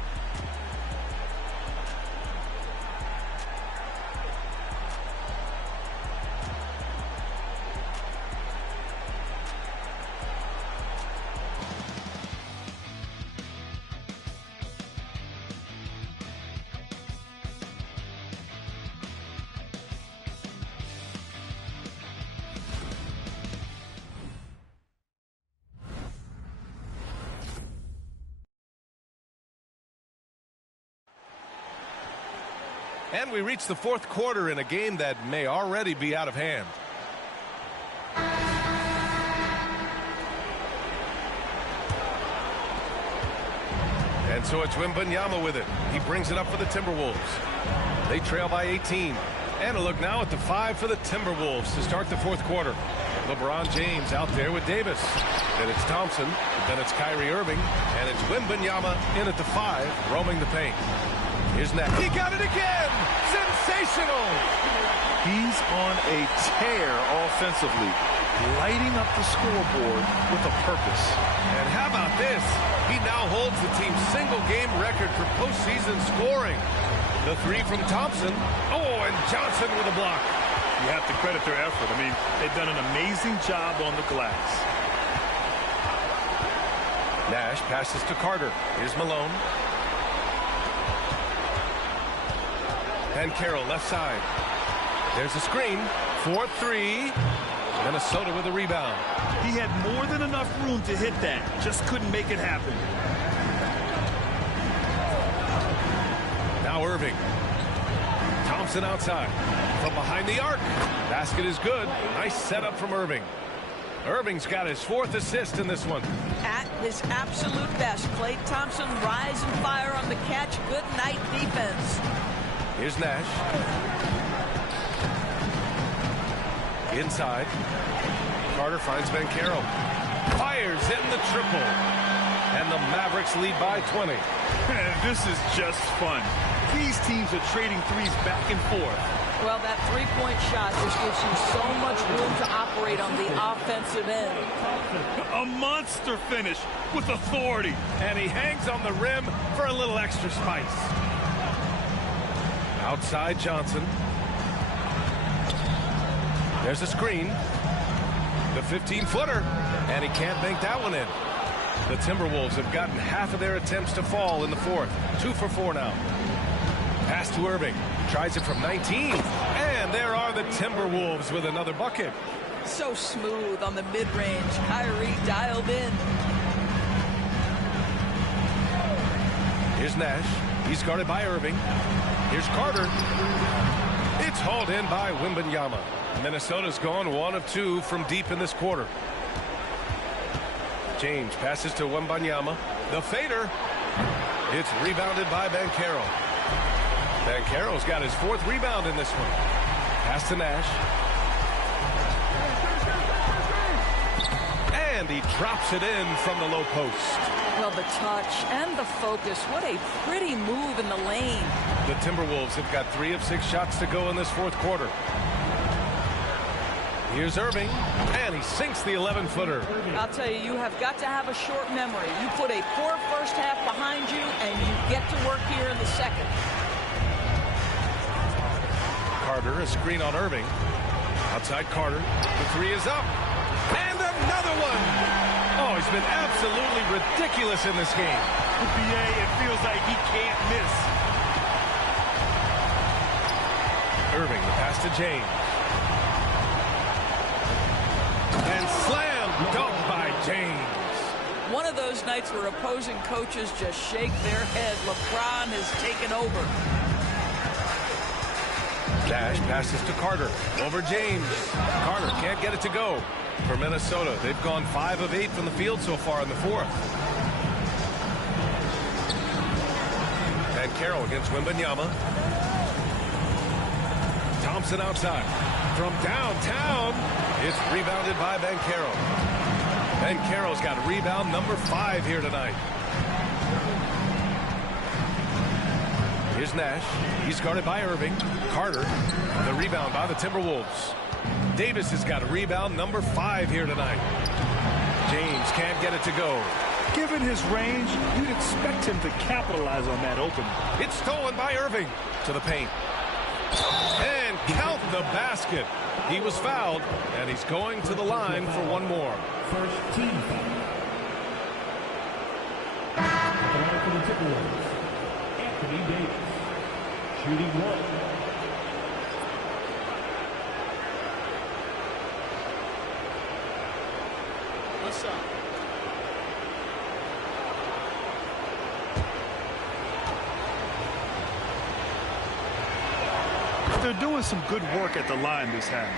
And we reach the 4th quarter in a game that may already be out of hand. And so it's Wembanyama with it. He brings it up for the Timberwolves. They trail by 18. And a look now at the 5 for the Timberwolves to start the 4th quarter. LeBron James out there with Davis. Then it's Thompson. Then it's Kyrie Irving. And it's Wembanyama in at the 5, roaming the paint. Here's Nash. He got it again! Sensational! He's on a tear offensively, lighting up the scoreboard with a purpose. And how about this? He now holds the team's single-game record for postseason scoring. The 3 from Thompson. Oh, and Johnson with a block. You have to credit their effort. I mean, they've done an amazing job on the glass. Nash passes to Carter. Here's Malone. And Carroll left side. There's a screen. 4-3. Minnesota with a rebound. He had more than enough room to hit that. Just couldn't make it happen. Now Irving. Thompson outside. From behind the arc. Basket is good. Nice setup from Irving. Irving's got his 4th assist in this one. At his absolute best, Klay Thompson rise and fire on the catch. Good night defense. Here's Nash. Inside. Carter finds Banchero. Fires in the triple. And the Mavericks lead by 20. This is just fun. These teams are trading threes back and forth. Well, that 3-point shot just gives you so much room to operate on the offensive end. A monster finish with authority. And he hangs on the rim for a little extra spice. Outside Johnson. There's a screen. The 15-footer. And he can't bank that one in. The Timberwolves have gotten half of their attempts to fall in the 4th. 2 for 4 now. Pass to Irving. Tries it from 19. And there are the Timberwolves with another bucket. So smooth on the mid-range. Kyrie dialed in. Here's Nash. He's guarded by Irving. Here's Carter. It's hauled in by Wembanyama. Minnesota's gone 1 of 2 from deep in this quarter. James passes to Wembanyama. The fader. It's rebounded by Banchero. Banchero's got his 4th rebound in this one. Pass to Nash. And he drops it in from the low post. Well, the touch and the focus. What a pretty move in the lane. The Timberwolves have got 3 of 6 shots to go in this 4th quarter. Here's Irving, and he sinks the 11-footer. I'll tell you, you have got to have a short memory. You put a poor first half behind you, and you get to work here in the second. Carter, a screen on Irving. Outside Carter. The 3 is up. And another one! Oh, he's been absolutely ridiculous in this game. BA, it feels like he can't miss. Irving, the pass to James. And slam dunk by James. One of those nights where opposing coaches just shake their head. LeBron has taken over. Nash passes to Carter. Over James. Carter can't get it to go. For Minnesota, they've gone 5 of 8 from the field so far in the 4th. Banchero against Wembanyama. Thompson outside. From downtown, it's rebounded by Banchero. Banchero's got rebound number 5 here tonight. Here's Nash. He's guarded by Irving. Carter, the rebound by the Timberwolves. Davis has got a rebound number 5 here tonight. James can't get it to go. Given his range, you'd expect him to capitalize on that opening. It's stolen by Irving to the paint. And count the basket. He was fouled, and he's going to the line for one more. First team foul. The line for the Timberwolves, Anthony Davis, shooting 1. What's up? They're doing some good work at the line this half.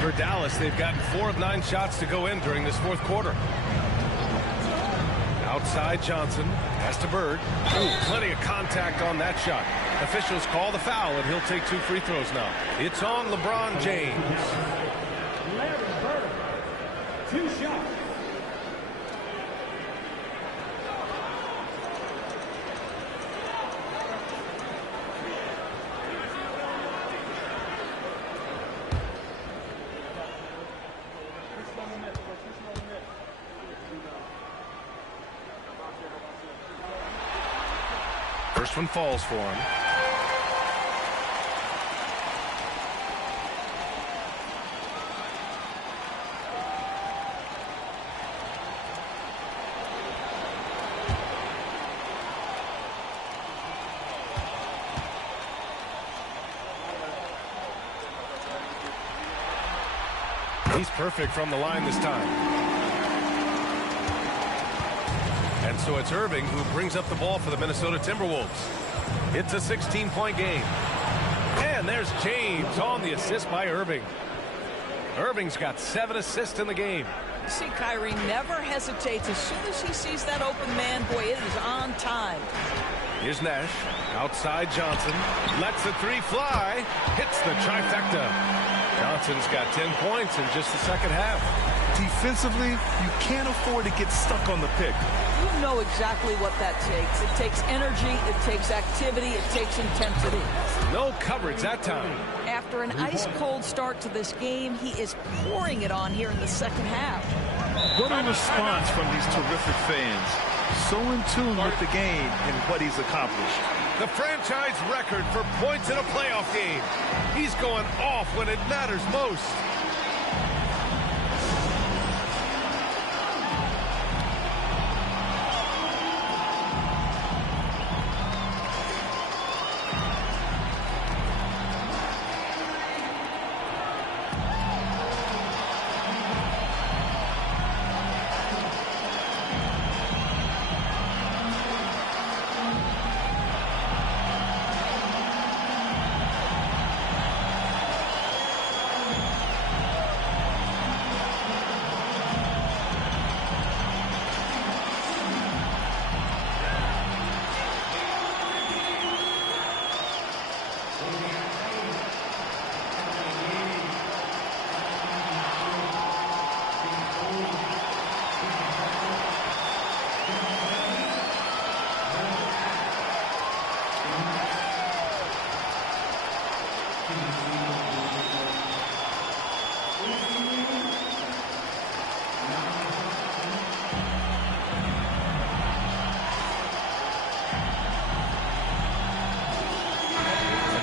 For Dallas, they've gotten 4 of 9 shots to go in during this 4th quarter. Outside Johnson. Pass to Bird. Ooh, plenty of contact on that shot. Officials call the foul, and he'll take 2 free throws now. It's on LeBron James. Larry Bird, 2 shots. First one falls for him. He's perfect from the line this time. And so it's Irving who brings up the ball for the Minnesota Timberwolves. It's a 16-point game. And there's James on the assist by Irving. Irving's got 7 assists in the game. You see, Kyrie never hesitates. As soon as he sees that open man, boy, it is on time. Here's Nash. Outside Johnson. Lets the 3 fly. Hits the trifecta. Johnson's got 10 points in just the second half. Defensively, you can't afford to get stuck on the pick. You know exactly what that takes. It takes energy, it takes activity, it takes intensity. No coverage that time. After an ice-cold start to this game, he is pouring it on here in the second half. What a response from these terrific fans. So in tune with the game and what he's accomplished. The franchise record for points in a playoff game. He's going off when it matters most.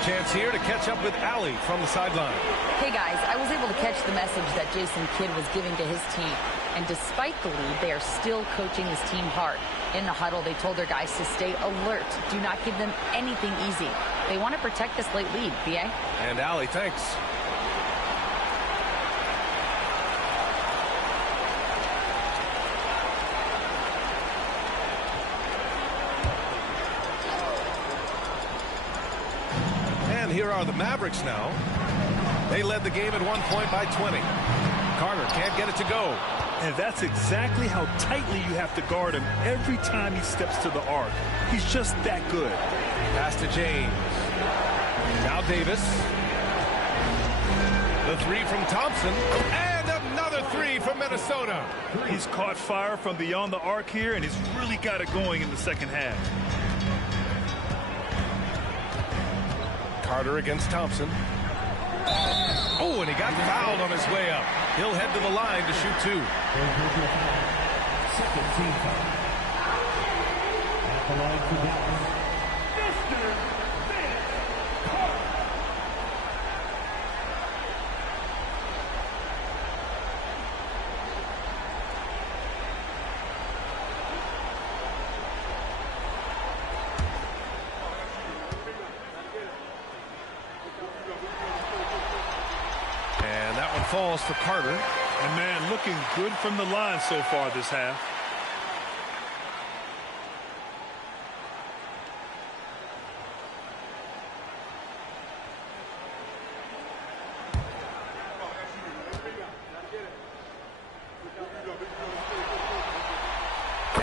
chance here to catch up with Allie from the sideline. Hey guys, I was able to catch the message that Jason Kidd was giving to his team. And despite the lead, they are still coaching this team hard. In the huddle, they told their guys to stay alert. Do not give them anything easy. They want to protect this late lead, B.A. And Allie, thanks. And here are the Mavericks now. They led the game at one point by 20. Carter can't get it to go. And that's exactly how tightly you have to guard him every time he steps to the arc. He's just that good. Pass to James. Now Davis. The three from Thompson. And another three from Minnesota. He's caught fire from beyond the arc here, and he's really got it going in the second half. Carter against Thompson. Oh, and he got fouled on his way up. He'll head to the line to shoot two. Second team foul. At the line for Dallas, Mr. Vince Carter. And that one falls for Carter. And man, looking good from the line so far this half.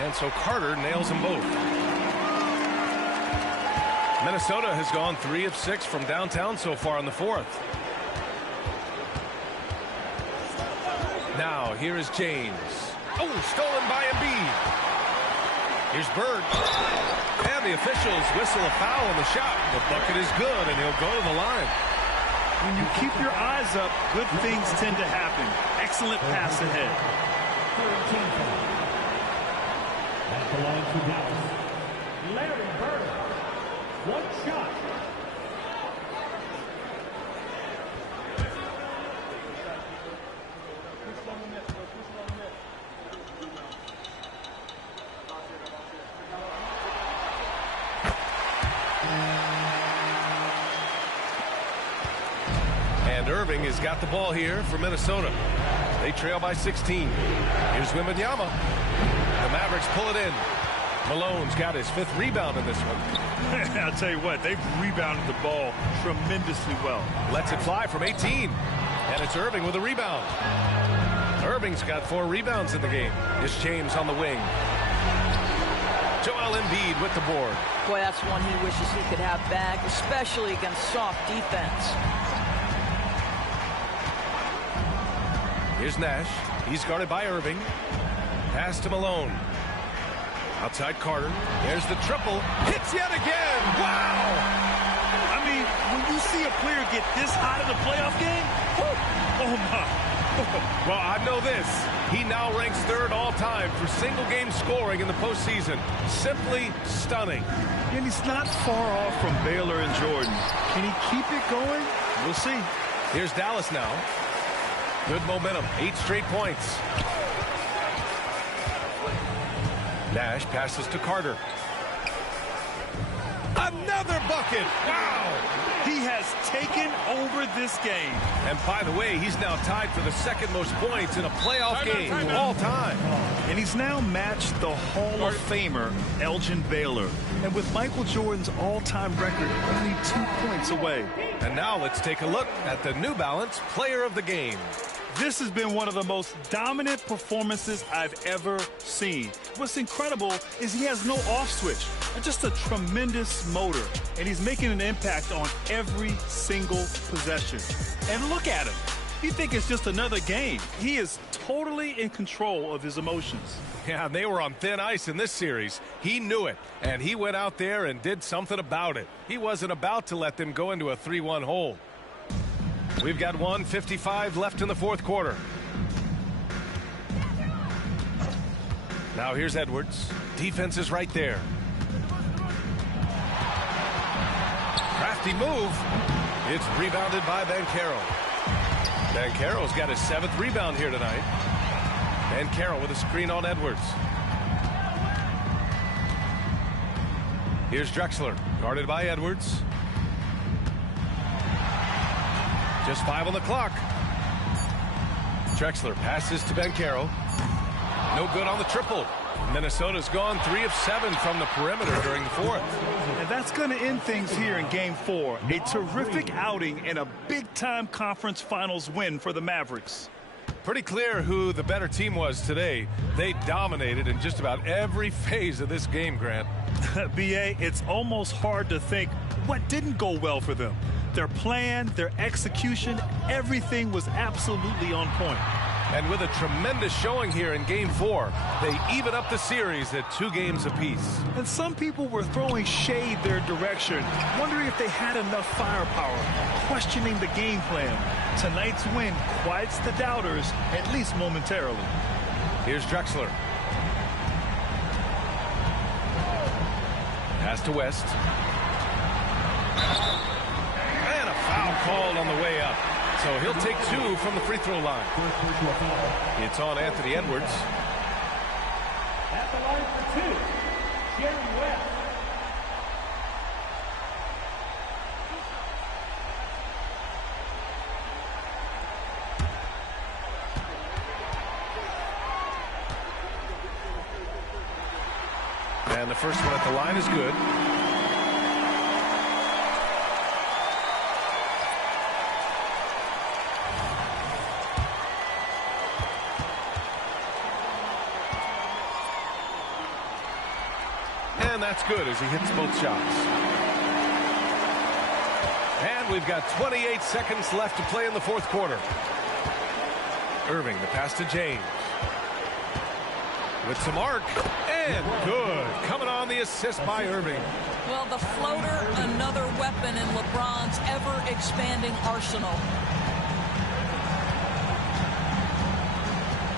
And so Carter nails them both. Minnesota has gone 3 of 6 from downtown so far in the fourth. Now, here is James. Oh, stolen by Embiid. Here's Bird. And the officials whistle a foul on the shot. The bucket is good, and he'll go to the line. When you keep your eyes up, good things tend to happen. Excellent pass ahead. Third team foul. At the line for Dallas, Larry Bird. One shot. And Irving has got the ball here for Minnesota. They trail by 16. Here's Wembanyama. The Mavericks pull it in. Malone's got his 5th rebound in this one. I'll tell you what, they've rebounded the ball tremendously well. Lets it fly from 18. And it's Irving with a rebound. Irving's got 4 rebounds in the game. Here's James on the wing. Joel Embiid with the board. Boy, that's one he wishes he could have back, especially against soft defense. Here's Nash. He's guarded by Irving. Pass to Malone. Outside Carter. There's the triple. Hits yet again. Wow! I mean, when you see a player get this hot in a playoff game, oh my. Well, I know this. He now ranks 3rd all-time for single-game scoring in the postseason. Simply stunning. And he's not far off from Baylor and Jordan. Can he keep it going? We'll see. Here's Dallas now. Good momentum. 8 straight points. Nash passes to Carter. Another bucket. Wow. He has taken over this game. And by the way, he's now tied for the 2nd most points in a playoff game all time. And he's now matched the Hall of Famer, Elgin Baylor. And with Michael Jordan's all-time record only 2 points away. And now let's take a look at the New Balance Player of the Game. This has been one of the most dominant performances I've ever seen. What's incredible is he has no off switch, just a tremendous motor, and he's making an impact on every single possession. And look at him. You think it's just another game. He is totally in control of his emotions. Yeah, they were on thin ice in this series. He knew it, and he went out there and did something about it. He wasn't about to let them go into a 3-1 hole. We've got 1:55 left in the 4th quarter. Now here's Edwards. Defense is right there. Crafty move. It's rebounded by Banchero. Banchero's got his 7th rebound here tonight. Banchero with a screen on Edwards. Here's Drexler, guarded by Edwards. Just 5 on the clock. Drexler passes to Banchero. No good on the triple. Minnesota's gone 3 of 7 from the perimeter during the 4th. And that's going to end things here in Game 4. A terrific outing and a big-time conference finals win for the Mavericks. Pretty clear who the better team was today. They dominated in just about every phase of this game, Grant. B.A., it's almost hard to think what didn't go well for them. Their plan, their execution, everything was absolutely on point. And with a tremendous showing here in Game 4, they even up the series at 2 games apiece. And some people were throwing shade their direction, wondering if they had enough firepower, questioning the game plan. Tonight's win quiets the doubters, at least momentarily. Here's Drexler. Pass to West. And a foul called on the way up. So he'll take 2 from the free throw line. It's on Anthony Edwards. At the line for 2, Jerry West. And the first one at the line is good. And that's good as he hits both shots. And we've got 28 seconds left to play in the 4th quarter. Irving, the pass to James. With some arc, and good. Coming on the assist by Irving. Well, the floater, another weapon in LeBron's ever-expanding arsenal.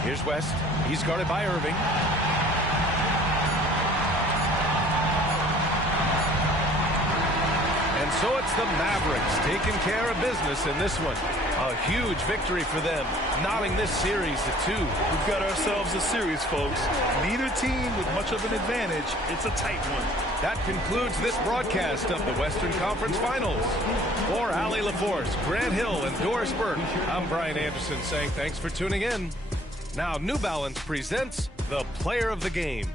Here's West. He's guarded by Irving. And so it's the Mavericks taking care of business in this one. A huge victory for them, knotting this series to 2. We've got ourselves a series, folks. Neither team with much of an advantage. It's a tight one. That concludes this broadcast of the Western Conference Finals. For Allie LaForce, Grant Hill, and Doris Burke, I'm Brian Anderson saying thanks for tuning in. Now New Balance presents the Player of the Game.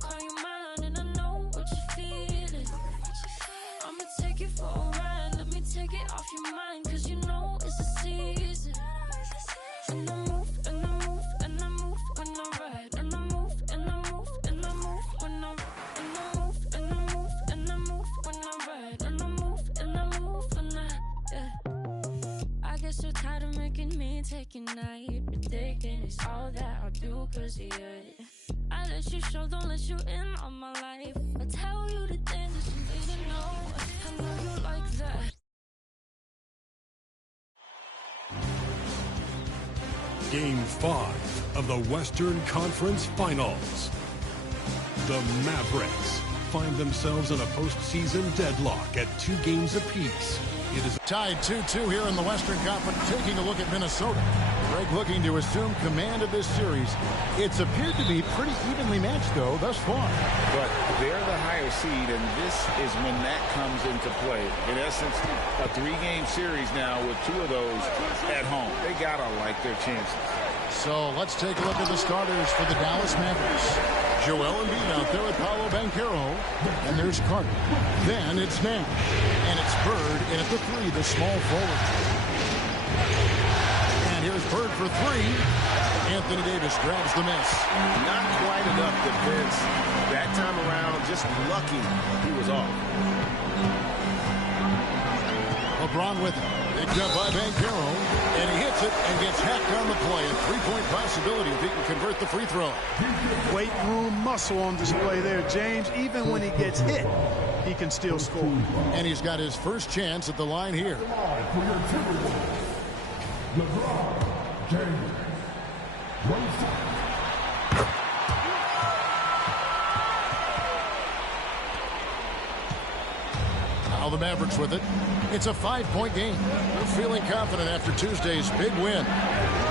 call you mine, and I know what you're feeling. I'ma take you for a ride, let me take it off your mind, cause you know it's a season. And I move, and I move, and I move when I ride, and I move, and I move, and I move when I ride, and I move, and I move, and I move when I ride, and I move, and I move when I guess you're tired of making me take your night, but thinking it's all that I'll do cause of you. I let you show, don't let you in on my life. I tell you the things that you need to know. I know you like that. Game 5 of the Western Conference Finals. The Mavericks find themselves in a postseason deadlock at 2 games apiece. It is tied 2-2 here in the Western Conference. Taking a look at Minnesota. Greg looking to assume command of this series. It's appeared to be pretty evenly matched, though, thus far. But they're the higher seed, and this is when that comes into play. In essence, a 3-game series now with 2 of those at home. They gotta like their chances. So let's take a look at the starters for the Dallas Mavericks. Joel Embiid out there with Paolo Banchero. And there's Carter. Then it's Nash. And it's Bird in at the 3, the small forward. And here's Bird for 3. Anthony Davis grabs the miss. Not quite enough defense that time around. Just lucky he was off. LeBron with it. Picked up by Banchero. And he hits it and gets hacked on the play. A 3-point possibility if he can convert the free throw. Weight room muscle on display there, James. Even when he gets hit, he can still score. And he's got his first chance at the line here. LeBron James. Now the Mavericks with it. It's a 5-point game. They're feeling confident after Tuesday's big win.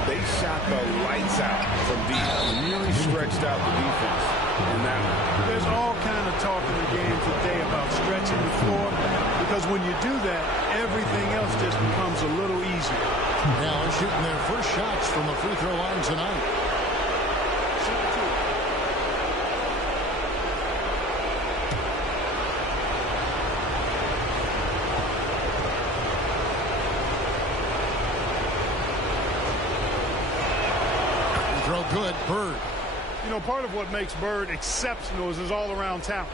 They shot the lights out from deep. Really stretched out the defense in that one. There's all kind of talk in the game today about stretching the floor, because when you do that, everything else just becomes a little easier. Now they're shooting their first shots from the free throw line tonight. Throw good, Bird. You know, part of what makes Bird exceptional is his all-around talent.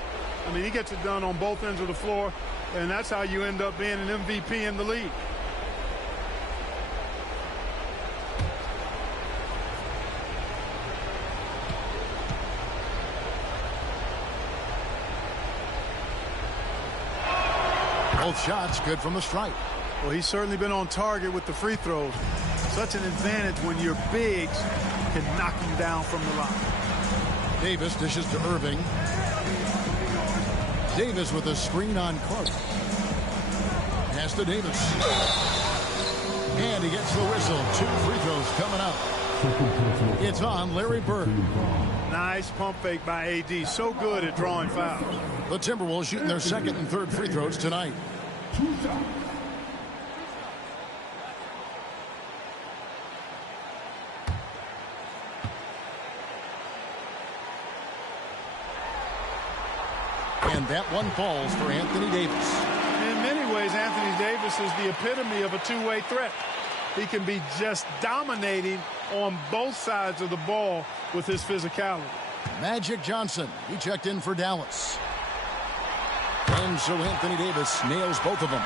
I mean, he gets it done on both ends of the floor, and that's how you end up being an MVP in the league. Both shots good from the stripe. Well, he's certainly been on target with the free throws. Such an advantage when your bigs can knock him down from the line. Davis dishes to Irving. Davis with a screen on Carter. Pass to Davis. And he gets the whistle. 2 free throws coming up. It's on Larry Bird. Nice pump fake by AD. So good at drawing fouls. The Timberwolves shooting their second and third free throws tonight. And that one falls for Anthony Davis. In many ways, Anthony Davis is the epitome of a two-way threat. He can be just dominating on both sides of the ball with his physicality. Magic Johnson, he checked in for Dallas. And so Anthony Davis nails both of them.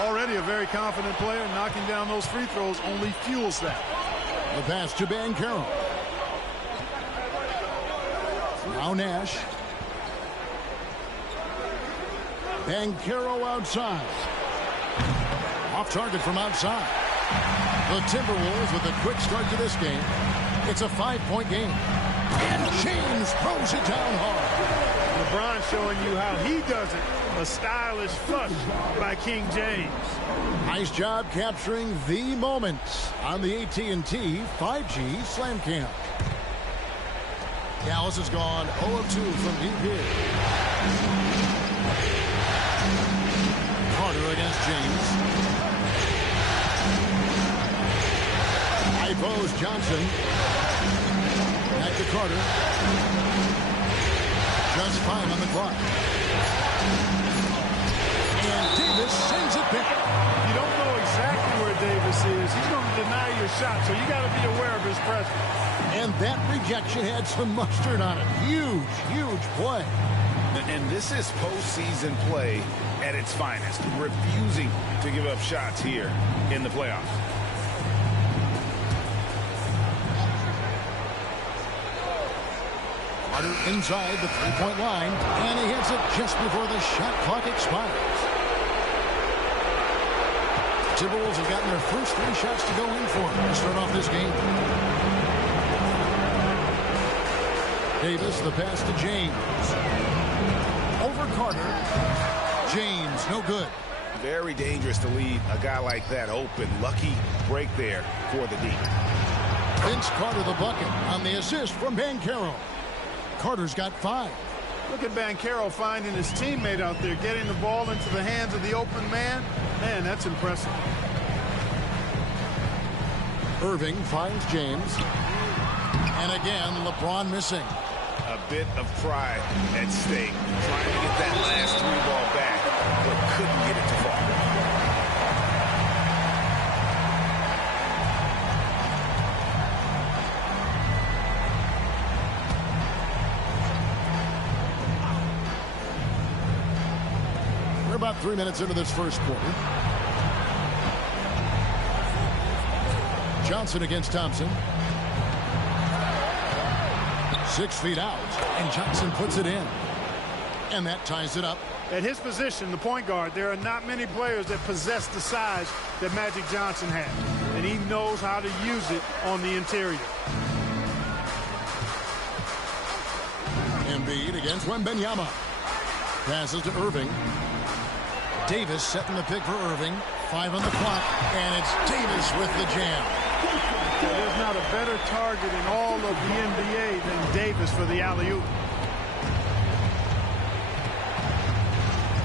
Already a very confident player. Knocking down those free throws only fuels that. The pass to Banchero. Now Nash. Banchero outside. Off target from outside. The Timberwolves with a quick start to this game. It's a 5-point game. And James throws it down hard. LeBron showing you how he does it. A stylish flush by King James. Nice job capturing the moments on the AT&T 5G Slam Cam. Dallas has gone 0 of 2 from deep here. Carter against James. High post Johnson. Back to Carter. Just 5 on the clock. And Davis sends it back. You don't know exactly where Davis is. He's going to deny your shot, so you got to be aware of his presence. And that rejection had some mustard on it. Huge, huge play. And this is postseason play at its finest, refusing to give up shots here in the playoffs. Carter inside the three-point line, and he hits it just before the shot clock expires. Timberwolves have gotten their first 3 shots to go in for to start off this game. Davis, the pass to James. Over Carter. James, no good. Very dangerous to leave a guy like that open. Lucky break there for the D. Vince Carter the bucket on the assist from Banchero. Carter's got 5. Look at Banchero finding his teammate out there, getting the ball into the hands of the open man. Man, that's impressive. Irving finds James. And again, LeBron missing. A bit of pride at stake. Trying to get that last 3 ball back, but couldn't get it to fall. We're about 3 minutes into this first quarter. Johnson against Thompson. 6 feet out, and Johnson puts it in. And that ties it up. At his position, the point guard, there are not many players that possess the size that Magic Johnson has. And he knows how to use it on the interior. Embiid against Wembanyama. Passes to Irving. Davis setting the pick for Irving. 5 on the clock, and it's Davis with the jam. There's not a better target in all of the NBA than Davis for the alley-oop.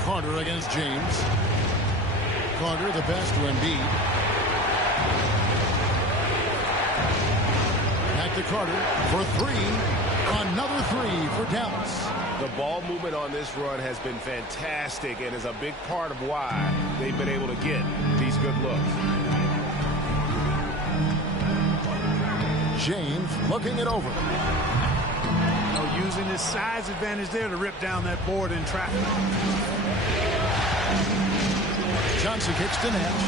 Carter against James. Carter the pass to Embiid. Back to Carter for 3. Another 3 for Dallas. The ball movement on this run has been fantastic and is a big part of why they've been able to get these good looks. James looking it over. Using his size advantage there to rip down that board in traffic. Johnson kicks to Nash.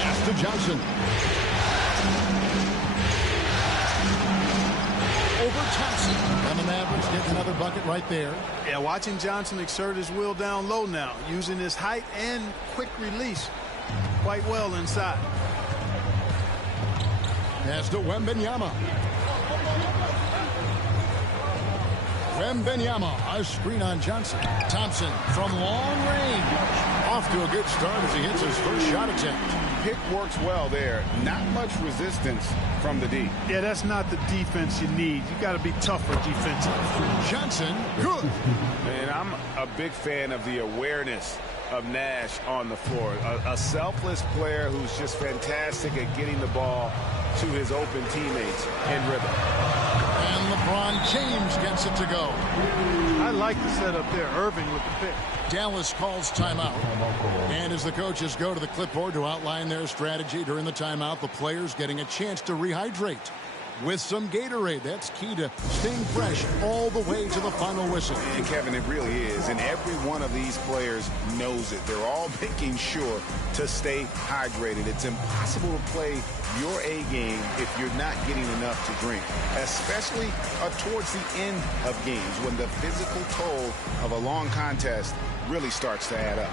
Pass to Johnson. Over Thompson. And the Mavericks get another bucket right there. Yeah, watching Johnson exert his will down low now, using his height and quick release quite well inside. Pass to Wembanyama. Wembanyama, a screen on Johnson. Thompson from long range. Off to a good start as he hits his first shot attempt. Pick works well there. Not much resistance from the D. Yeah, that's not the defense you need. You got to be tougher defensively. Johnson, good. And I'm a big fan of the awareness of Nash on the floor. A selfless player who's just fantastic at getting the ball to his open teammates in rhythm. And LeBron James gets it to go. I like the setup there. Irving with the pick. Dallas calls timeout. And as the coaches go to the clipboard to outline their strategy during the timeout, the players getting a chance to rehydrate with some Gatorade. That's key to staying fresh all the way to the final whistle. And Kevin, it really is. And every one of these players knows it. They're all making sure to stay hydrated. It's impossible to play your A game if you're not getting enough to drink, especially towards the end of games when the physical toll of a long contest really starts to add up.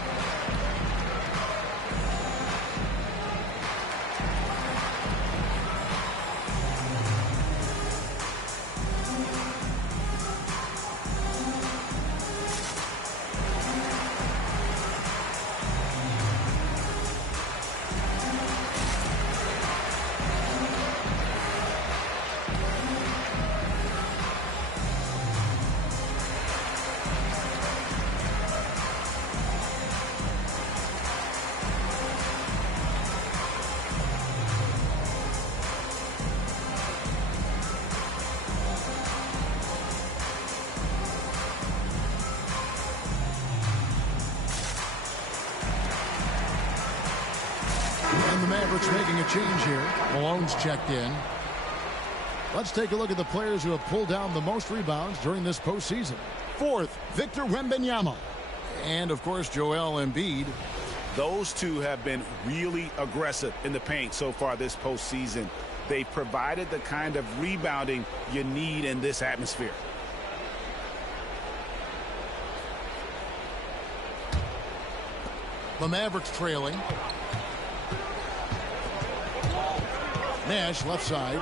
And the Mavericks making a change here. Malone's checked in. Let's take a look at the players who have pulled down the most rebounds during this postseason. Fourth, Victor Wembanyama. And, of course, Joel Embiid. Those two have been really aggressive in the paint so far this postseason. They've provided the kind of rebounding you need in this atmosphere. The Mavericks trailing. Nash left side.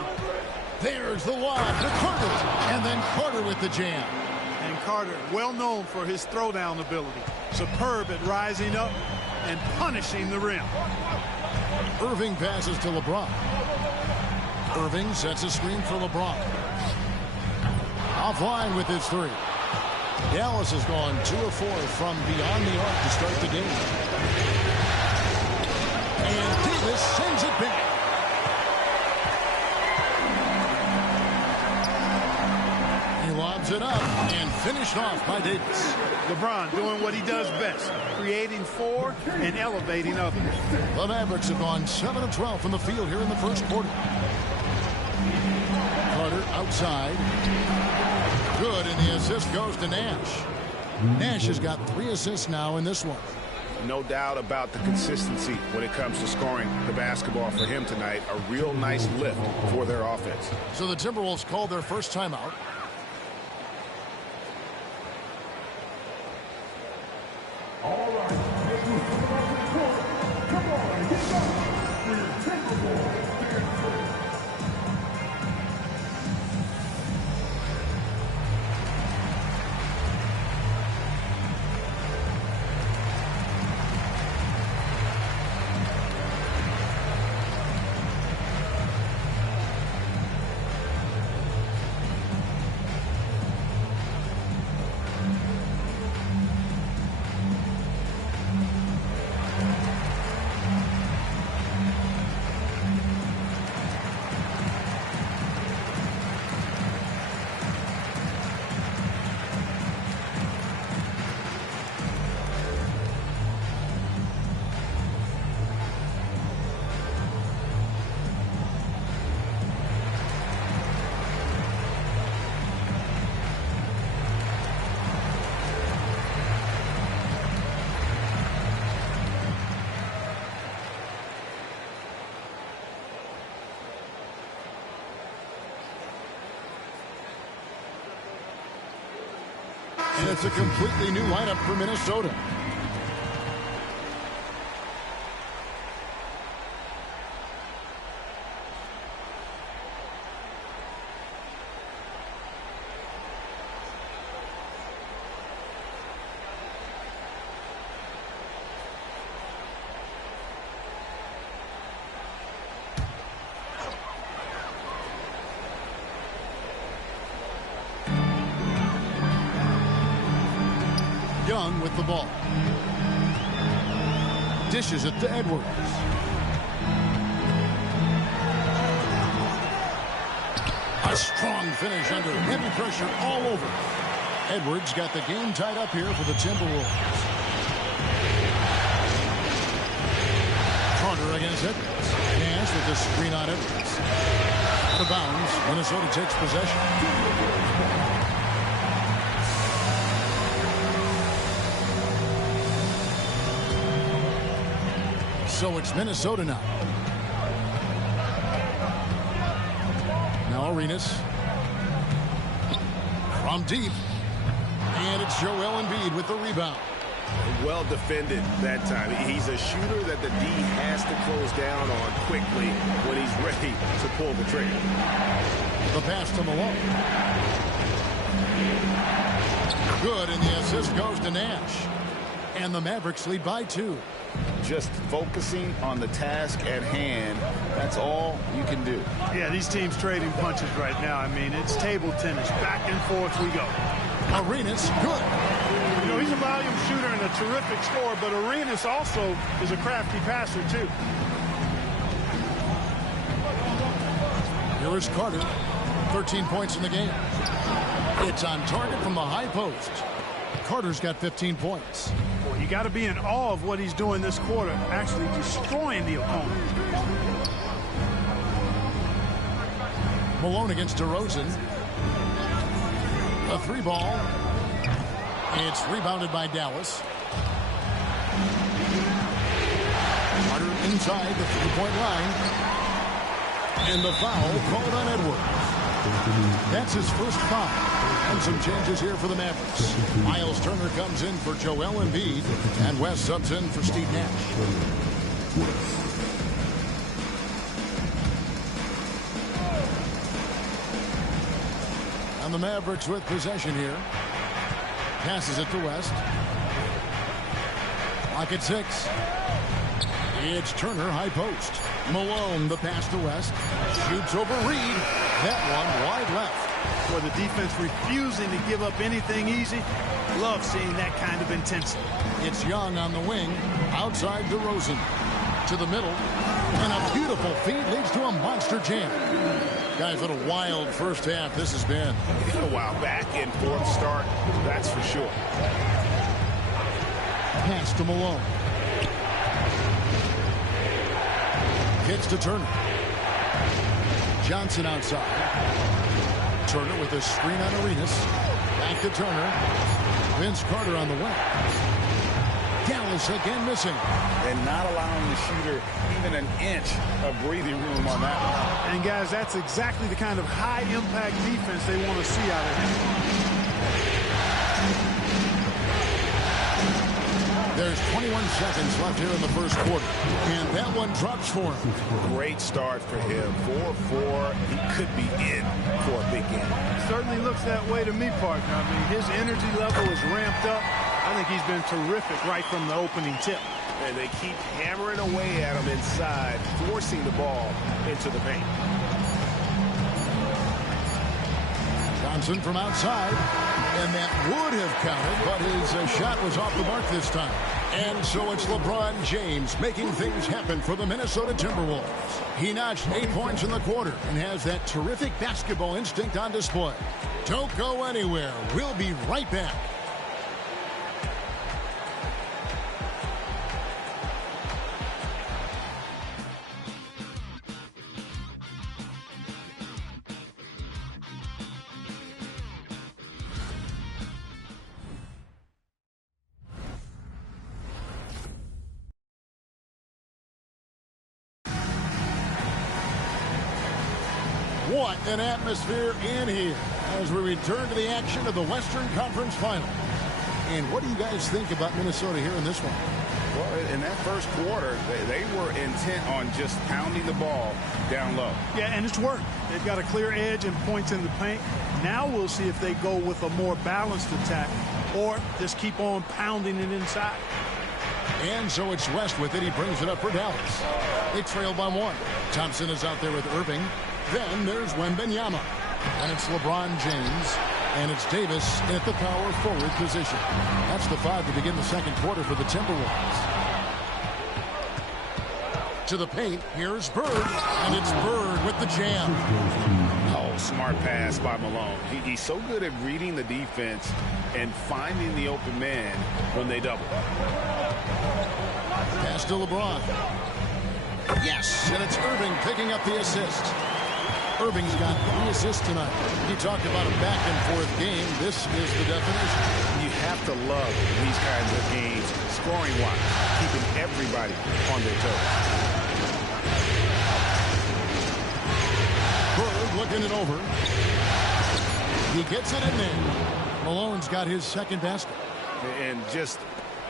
There's the lob to Carter. And then Carter with the jam. And Carter, well known for his throwdown ability. Superb at rising up and punishing the rim. Irving passes to LeBron. Irving sets a screen for LeBron. Offline with his three. Dallas has gone 2 of 4 from beyond the arc to start the game. And Davis sends it back. He lobs it up and finished off by Davis. LeBron doing what he does best, creating for and elevating others. The Mavericks have gone 7 of 12 from the field here in the first quarter. Carter outside. Good, and the assist goes to Nash. Nash has got 3 assists now in this one. No doubt about the consistency when it comes to scoring the basketball for him tonight. A real nice lift for their offense. So the Timberwolves called their first timeout. All right. Come on, get up. For your Timberwolves. And it's a completely new lineup for Minnesota. Young with the ball. Dishes it to Edwards. A strong finish under heavy pressure all over. Edwards got the game tied up here for the Timberwolves. Carter against Edwards. Nash with the screen on Edwards. Out of bounds. Minnesota takes possession. So it's Minnesota now. Now Arenas. From deep. And it's Joel Embiid with the rebound. Well defended that time. He's a shooter that the D has to close down on quickly when he's ready to pull the trigger. The pass to Malone. Good, and the assist goes to Nash. And the Mavericks lead by 2. Just focusing on the task at hand, that's all you can do. Yeah, these teams trading punches right now. I mean, it's table tennis. Back and forth we go. Arenas, good. You know, he's a volume shooter and a terrific scorer, but Arenas also is a crafty passer, too. Here is Carter. 13 points in the game. It's on target from the high post. Carter's got 15 points. You got to be in awe of what he's doing this quarter, actually destroying the opponent. Malone against DeRozan. A 3-ball. It's rebounded by Dallas. Carter inside the 3-point line. And the foul called on Edwards. That's his first foul. And some changes here for the Mavericks. Miles Turner comes in for Joel Embiid. And Wes subs in for Steve Nash. And the Mavericks with possession here. Passes it to West. Clock at 6. It's Turner, high post. Malone, the pass to West. Shoots over Reed. That one wide left. For the defense refusing to give up anything easy. Love seeing that kind of intensity. It's Young on the wing. Outside DeRozan. To the middle. And a beautiful feed leads to a monster jam. Guys, what a wild first half this has been. A while back and forth start, that's for sure. Pass to Malone. Hits to Turner. Johnson outside. Turner with a screen on Arenas. Back to Turner. Vince Carter on the wing. Dallas again missing. And not allowing the shooter even an inch of breathing room on that one. And guys, that's exactly the kind of high-impact defense they want to see out of him. There's 21 seconds left here in the first quarter. And that one drops for him. Great start for him. 4-4. He could be in for a big game. Certainly looks that way to me, partner. I mean, his energy level is ramped up. I think he's been terrific right from the opening tip. And they keep hammering away at him inside, forcing the ball into the paint. Johnson from outside. And that would have counted, but his shot was off the mark this time. And so it's LeBron James making things happen for the Minnesota Timberwolves. He notched 8 points in the quarter and has that terrific basketball instinct on display. Don't go anywhere. We'll be right back. What an atmosphere in here as we return to the action of the Western Conference Final. And what do you guys think about Minnesota here in this one? Well, in that first quarter, they were intent on just pounding the ball down low. Yeah, and it's worked. They've got a clear edge and points in the paint. Now we'll see if they go with a more balanced attack or just keep on pounding it inside. And so it's West with it. He brings it up for Dallas. They trail by 1. Thompson is out there with Irving. Then there's Wembanyama. And it's LeBron James. And it's Davis at the power forward position. That's the 5 to begin the second quarter for the Timberwolves. To the paint. Here's Bird. And it's Bird with the jam. Oh, smart pass by Malone. He's so good at reading the defense and finding the open man when they double. Pass to LeBron. Yes, and it's Irving picking up the assist. Irving's got 3 assists tonight. He talked about a back-and-forth game. This is the definition. You have to love these kinds of games, scoring-wise, keeping everybody on their toes. Bird looking it over. He gets it in there. Malone's got his second basket. And just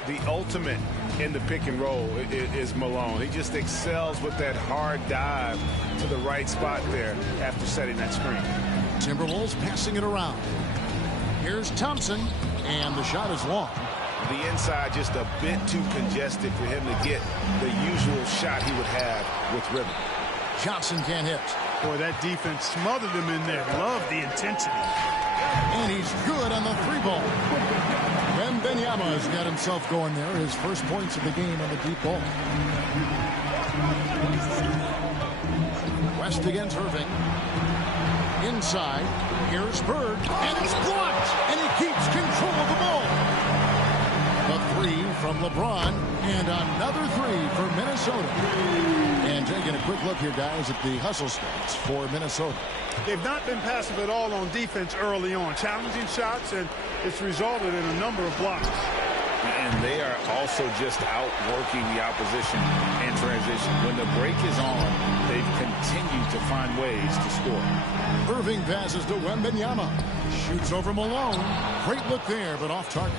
the ultimate in the pick and roll is Malone. He just excels with that hard dive to the right spot there after setting that screen. Timberwolves passing it around. Here's Thompson, and the shot is long. The inside just a bit too congested for him to get the usual shot he would have with rhythm. Johnson can't hit. Boy, that defense smothered him in there. Love the intensity. And he's good on the 3-ball. Wembanyama has got himself going there. His first points of the game on the deep ball. West against Irving. Inside. Here's Bird. And it's blocked. And he keeps control of the ball. The 3 from LeBron, and another three for Minnesota. And taking a quick look here, guys, at the hustle stats for Minnesota. They've not been passive at all on defense early on. Challenging shots, and it's resulted in a number of blocks. And they are also just outworking the opposition in transition. When the break is on, they've continued to find ways to score. Irving passes to Wembanyama. Shoots over Malone. Great look there, but off target.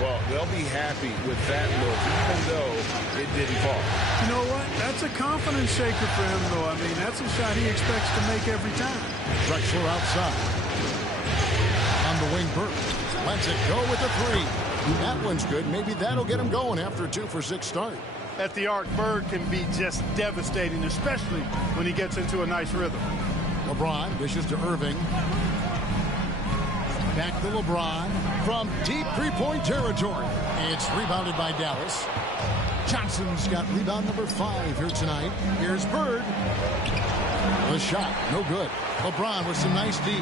Well, they'll be happy with that look, even though it didn't fall. You know what? That's a confidence shaker for him, though. I mean, that's a shot he expects to make every time. Drexler outside. On the wing, Burke lets it go with the three. That one's good. Maybe that'll get him going after a 2-for-6 start. At the arc, Bird can be just devastating, especially when he gets into a nice rhythm. LeBron dishes to Irving. Back to LeBron from deep three-point territory. It's rebounded by Dallas. Johnson's got rebound number 5 here tonight. Here's Bird. The shot, no good. LeBron with some nice D.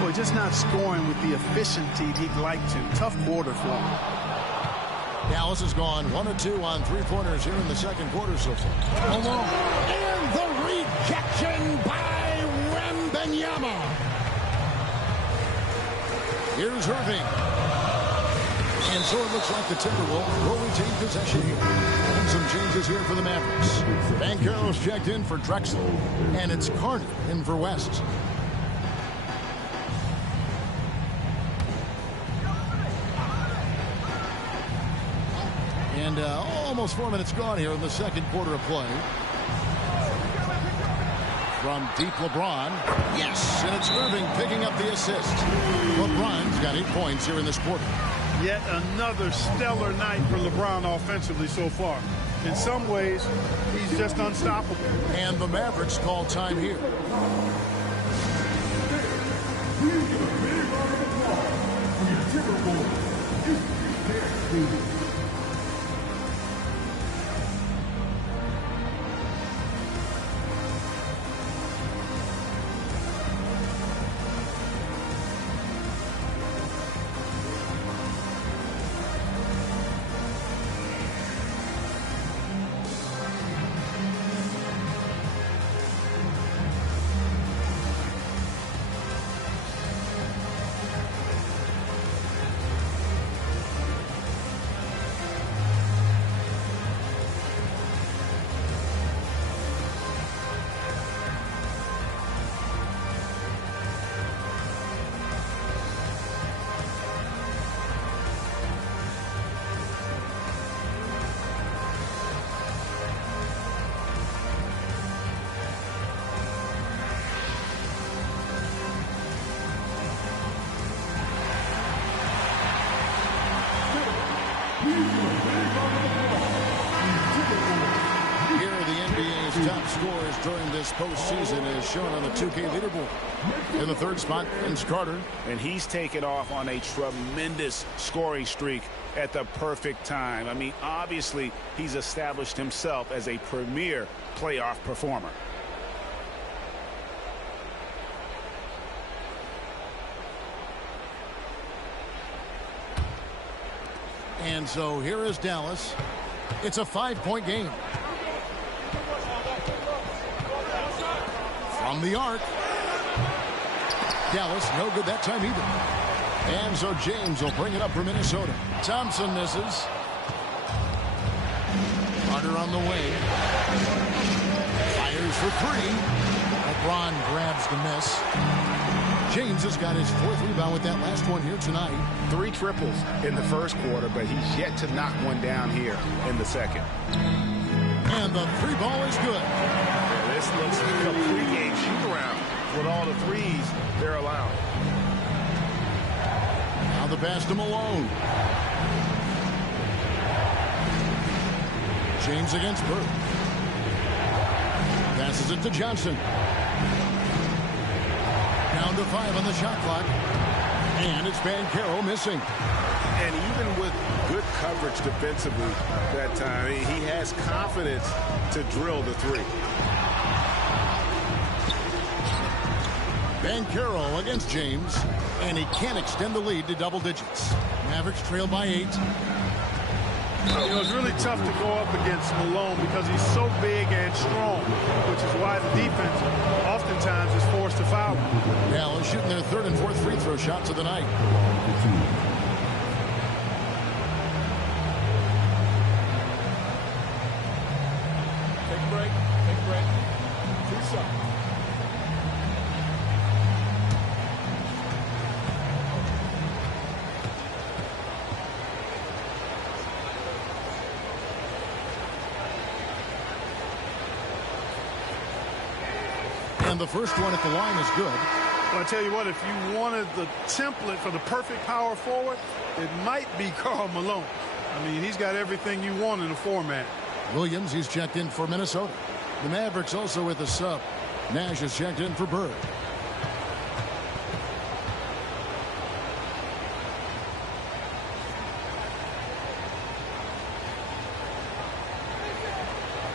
Boy, just not scoring with the efficiency he'd like to. Tough quarter for him. Dallas has gone 1 of 2 on three-pointers here in the second quarter so far. Alone. And the rejection by Wembanyama. Here's Irving. And so it looks like the Timberwolves will retain possession here. And some changes here for the Mavericks. Banchero's checked in for Drexler. And it's Carter in for West. And almost 4 minutes gone here in the second quarter of play. From deep, LeBron. Yes, and it's Irving picking up the assist. LeBron's got 8 points here in this quarter. Yet another stellar night for LeBron offensively so far. In some ways, he's just unstoppable. And the Mavericks call time here. During this postseason is shown on the 2K leaderboard. In the third spot, Vince Carter. And he's taken off on a tremendous scoring streak at the perfect time. I mean, obviously, he's established himself as a premier playoff performer. And so here is Dallas. It's a 5-point game. From the arc. Dallas, no good that time either. And so James will bring it up for Minnesota. Thompson misses. Carter on the wing. Fires for 3. LeBron grabs the miss. James has got his 4th rebound with that last one here tonight. 3 triples in the first quarter, but he's yet to knock one down here in the second. And the 3 ball is good. Yeah, this looks like a pregame shoot-around with all the threes they're allowing. Now the pass to Malone. James against Burke. Passes it to Johnson. Down to 5 on the shot clock. And it's Banchero missing. And even with good coverage defensively that time, he has confidence to drill the 3. Banchero against James. And he can't extend the lead to double digits. Mavericks trail by 8. You know, it's really tough to go up against Malone because he's so big and strong, which is why the defense oftentimes is forced to foul him. Dallas shooting their third and fourth free throw shots of the night. Take a break. Take a break. 2 shots. And the first one at the line is good. Well, I tell you what, if you wanted the template for the perfect power forward, it might be Karl Malone. I mean, he's got everything you want in a format. Williams, he's checked in for Minnesota. The Mavericks also with a sub. Nash is checked in for Bird.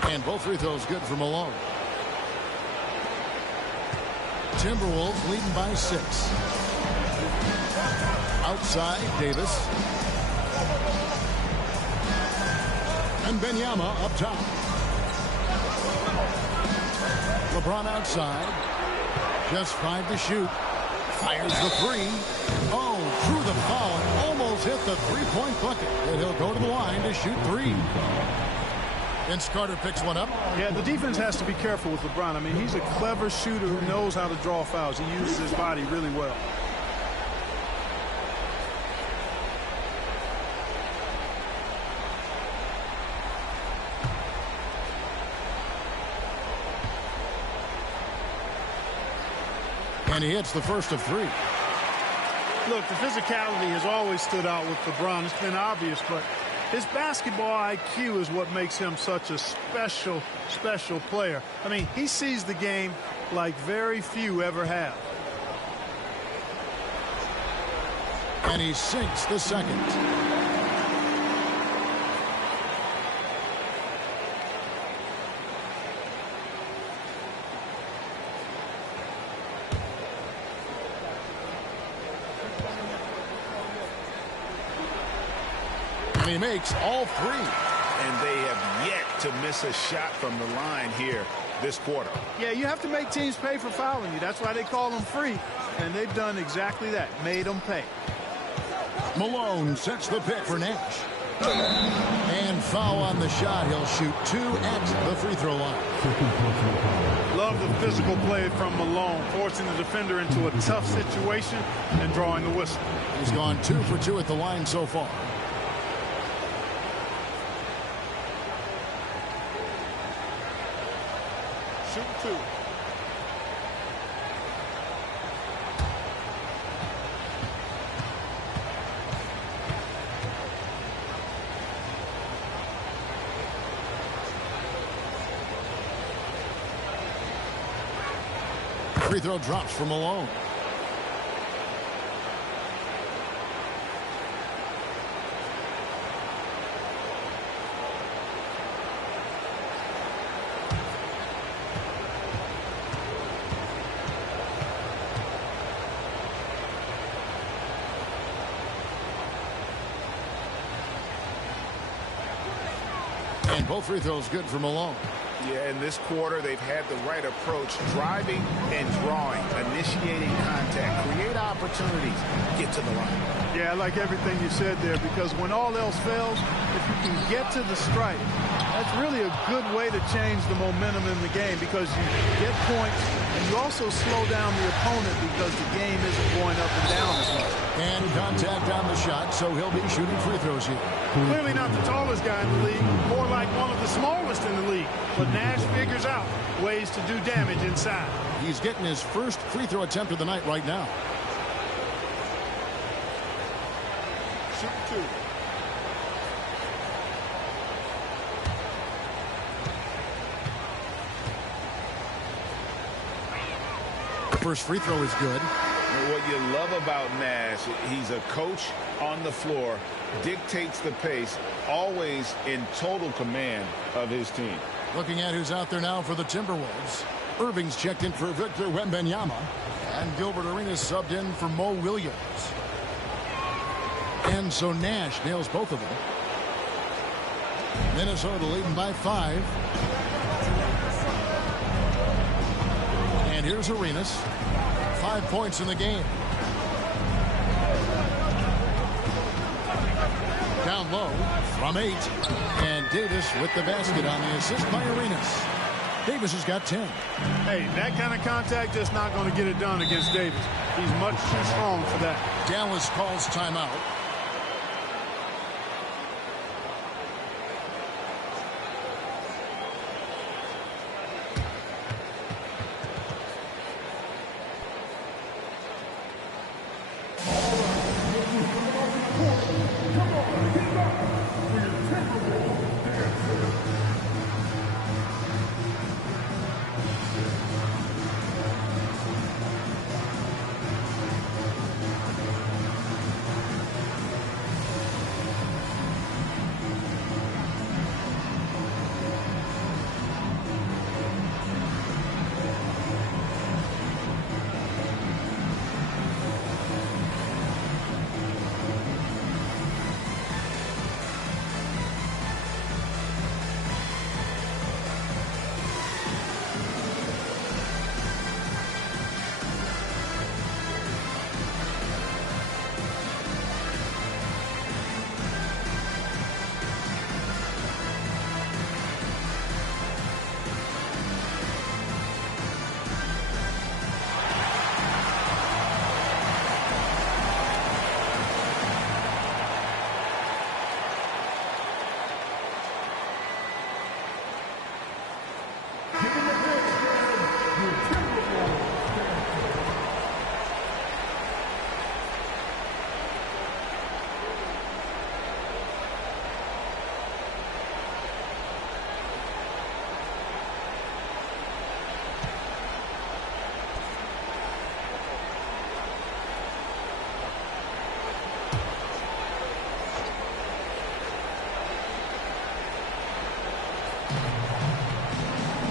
And both free throws good for Malone. Timberwolves leading by 6. Outside, Davis. And Wembanyama up top. LeBron outside. Just 5 to shoot. Fires the 3. Oh, through the foul and almost hit the three-point bucket. And he'll go to the line to shoot 3. And Carter picks one up. Yeah, the defense has to be careful with LeBron. I mean, he's a clever shooter who knows how to draw fouls. He uses his body really well. And he hits the first of 3. Look, the physicality has always stood out with LeBron. It's been obvious, but his basketball IQ is what makes him such a special player. I mean, he sees the game like very few ever have. And he sinks the second. He makes all 3. And they have yet to miss a shot from the line here this quarter. Yeah, you have to make teams pay for fouling you. That's why they call them free. And they've done exactly that, made them pay. Malone sets the pick for Nash. And foul on the shot. He'll shoot 2 at the free throw line. Love the physical play from Malone, forcing the defender into a tough situation and drawing the whistle. He's gone 2 for 2 at the line so far. Shoot 2. Free throw drops for Malone. And both free throws good for Malone. Yeah, in this quarter, they've had the right approach, driving and drawing, initiating contact, create opportunities, get to the line. Yeah, I like everything you said there, because when all else fails, if you can get to the stripe, that's really a good way to change the momentum in the game, because you get points and you also slow down the opponent because the game isn't going up and down as much. And contact on the shot, so he'll be shooting free throws here. Clearly not the tallest guy in the league, more like one of the smallest in the league. But Nash figures out ways to do damage inside. He's getting his first free throw attempt of the night right now. Shoot 2. First free throw is good. What you love about Nash, he's a coach on the floor, dictates the pace, always in total command of his team. Looking at who's out there now for the Timberwolves. Irving's checked in for Victor Wembanyama. And Gilbert Arenas subbed in for Mo Williams. And so Nash nails both of them. Minnesota leading by 5. And here's Arenas. 5 points in the game. Down low from 8. And Davis with the basket on the assist by Arenas. Davis has got 10. Hey, that kind of contact just not going to get it done against Davis. He's much too strong for that. Dallas calls timeout.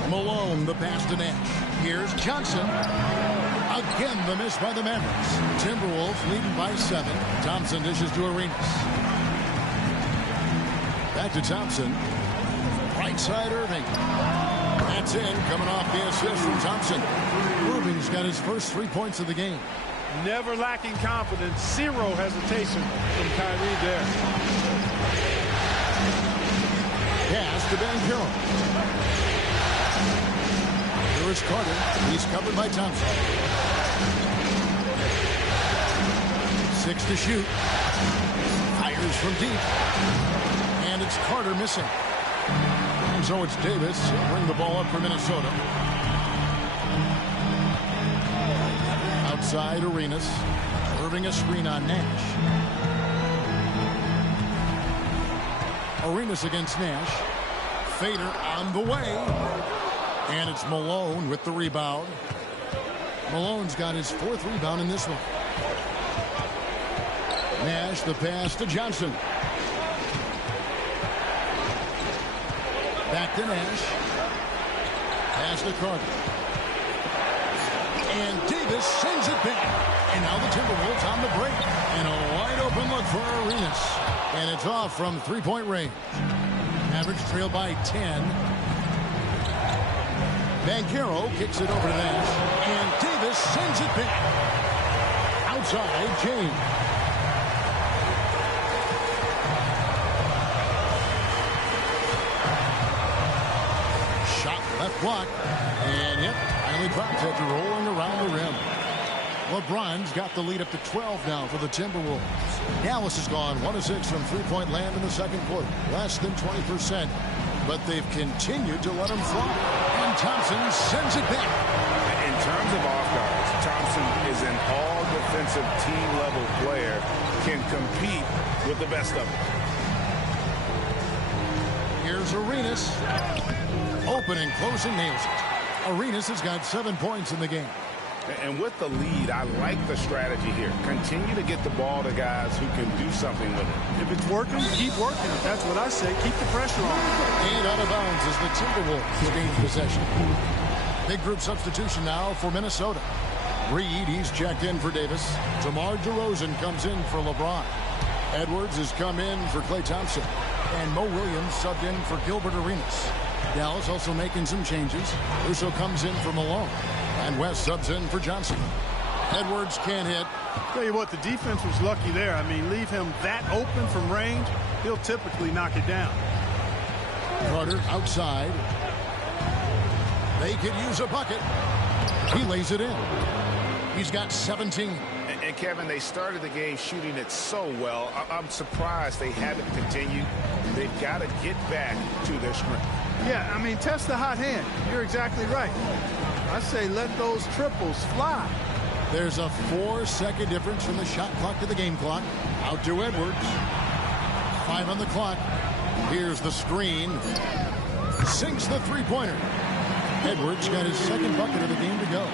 Malone, the pass to Nash. Here's Johnson. Again, the miss by the Mavericks. Timberwolves leading by 7. Thompson dishes to Arenas. Back to Thompson. Right side, Irving. That's in, coming off the assist from Thompson. Irving's got his first 3 points of the game. Never lacking confidence. Zero hesitation from Kyrie there. Pass to Banchero. Here's Carter. He's covered by Thompson. 6 to shoot. Fires from deep. And it's Carter missing. And so it's Davis. He'll bring the ball up for Minnesota. Outside Arenas. Irving a screen on Nash. Arenas against Nash. Fader on the way. And it's Malone with the rebound. Malone's got his 4th rebound in this one. Nash, the pass to Johnson. Back to Nash. Pass to Carter. And Davis sends it back. And now the Timberwolves on the break. And a wide open look for Arenas. And it's off from 3-point range. Mavericks trail by 10. Banchero kicks it over to Nash. And Davis sends it back. Outside, James. Shot left block. And yep, finally drops after rolling around the rim. LeBron's got the lead up to 12 now for the Timberwolves. Dallas has gone 1 of 6 from three-point land in the second quarter. Less than 20%. But they've continued to let him fly. And Thompson sends it back. In terms of off guards, Thompson is an all-defensive team-level player, can compete with the best of them. Here's Arenas. Open and close and nails it. Arenas has got 7 points in the game. And with the lead, I like the strategy here. Continue to get the ball to guys who can do something with it. If it's working, keep working. That's what I say. Keep the pressure on. And out of bounds as the Timberwolves gain possession. Big group substitution now for Minnesota. Reed, he's checked in for Davis. DeMar DeRozan comes in for LeBron. Edwards has come in for Klay Thompson. And Mo Williams subbed in for Gilbert Arenas. Dallas also making some changes. Russo comes in for Malone. And West subs in for Johnson. Edwards can't hit. Tell you what, the defense was lucky there. I mean, leave him that open from range, he'll typically knock it down. Carter outside. They could use a bucket. He lays it in. He's got 17. And Kevin, they started the game shooting it so well. I'm surprised they haven't continued. They've got to get back to their strength. Yeah, I mean, test the hot hand. You're exactly right. I say let those triples fly. There's a 4-second difference from the shot clock to the game clock. Out to Edwards. 5 on the clock. Here's the screen. Sinks the three-pointer. Edwards got his second bucket of the game to go.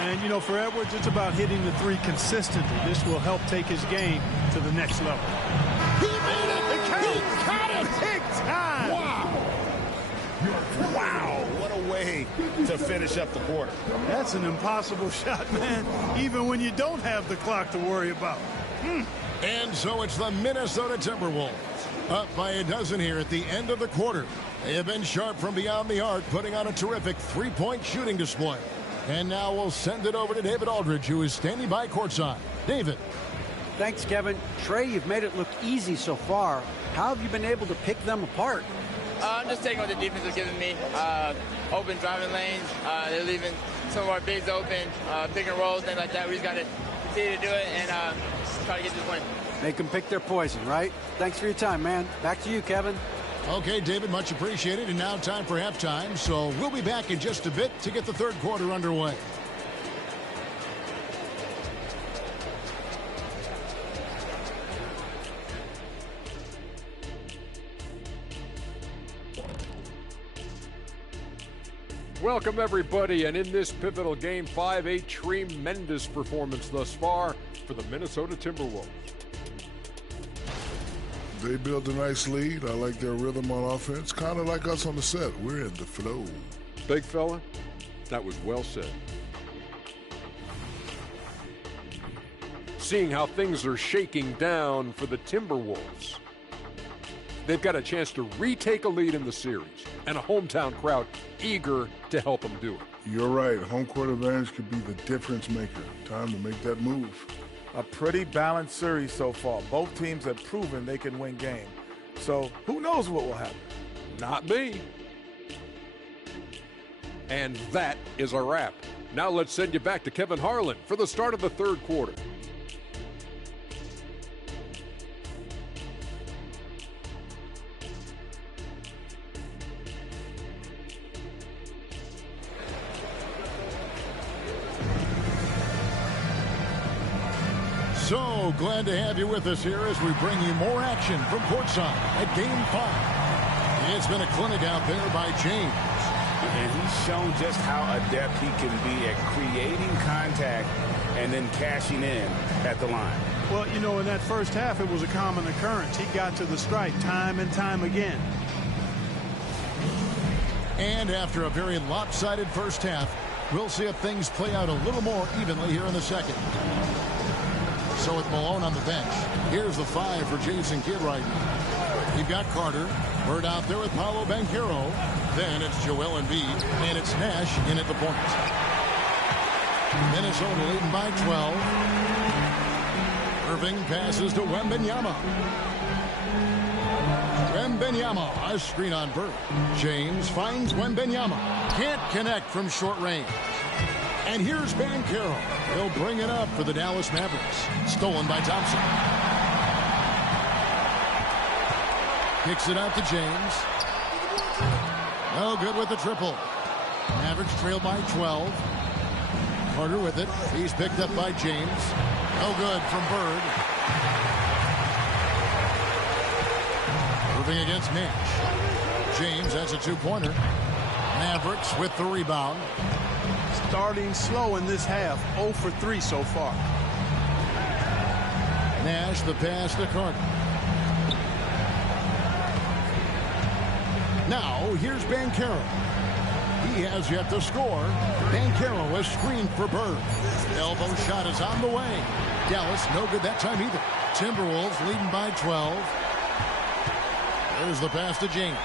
And, you know, for Edwards, it's about hitting the three consistently. This will help take his game to the next level. He made it! He got it! Big time! Wow, what a way to finish up the quarter. That's an impossible shot, man, even when you don't have the clock to worry about. And so it's the Minnesota Timberwolves up by a dozen here at the end of the quarter. They have been sharp from beyond the arc, putting on a terrific three-point shooting display. And now we'll send it over to David Aldridge, who is standing by courtside. David. Thanks, Kevin. Trey, you've made it look easy so far. How have you been able to pick them apart? I'm just taking what the defense is giving me. Open driving lanes. They're leaving some of our bigs open. Pick and rolls, things like that. We just got to continue to do it and try to get this win. Make them pick their poison, right? Thanks for your time, man. Back to you, Kevin. Okay, David, much appreciated. And now time for halftime. So we'll be back in just a bit to get the third quarter underway. Welcome, everybody, and in this pivotal Game 5, a tremendous performance thus far for the Minnesota Timberwolves. They built a nice lead. I like their rhythm on offense. Kind of like us on the set. We're in the flow. Big fella, that was well said. Seeing how things are shaking down for the Timberwolves. They've got a chance to retake a lead in the series, and a hometown crowd eager to help them do it. You're right. Home court advantage could be the difference maker. Time to make that move. A pretty balanced series so far. Both teams have proven they can win games. So who knows what will happen? Not me. And that is a wrap. Now let's send you back to Kevin Harlan for the start of the third quarter. So glad to have you with us here as we bring you more action from courtside at Game 5. It's been a clinic out there by James. And he's shown just how adept he can be at creating contact and then cashing in at the line. Well, you know, in that first half, it was a common occurrence. He got to the stripe time and time again. And after a very lopsided first half, we'll see if things play out a little more evenly here in the second. So with Malone on the bench, here's the 5 for Jason Kidd right now. You've got Carter. Bird out there with Paolo Banchero. Then it's Joel Embiid, and it's Nash in at the point. Minnesota leading by 12. Irving passes to Wembanyama. Wembanyama, a screen on Bird. James finds Wembanyama. Can't connect from short range. And here's Banchero. He'll bring it up for the Dallas Mavericks. Stolen by Thompson. Kicks it out to James. No good with the triple. Mavericks trail by 12. Carter with it. He's picked up by James. No good from Bird. Moving against Nash. James has a two-pointer. Mavericks with the rebound. Starting slow in this half, 0 for 3 so far. Nash the pass to Carter. Now here's Banchero. He has yet to score. Banchero is screened for Bird. Elbow shot is on the way. Dallas no good that time either. Timberwolves leading by 12. There's the pass to James.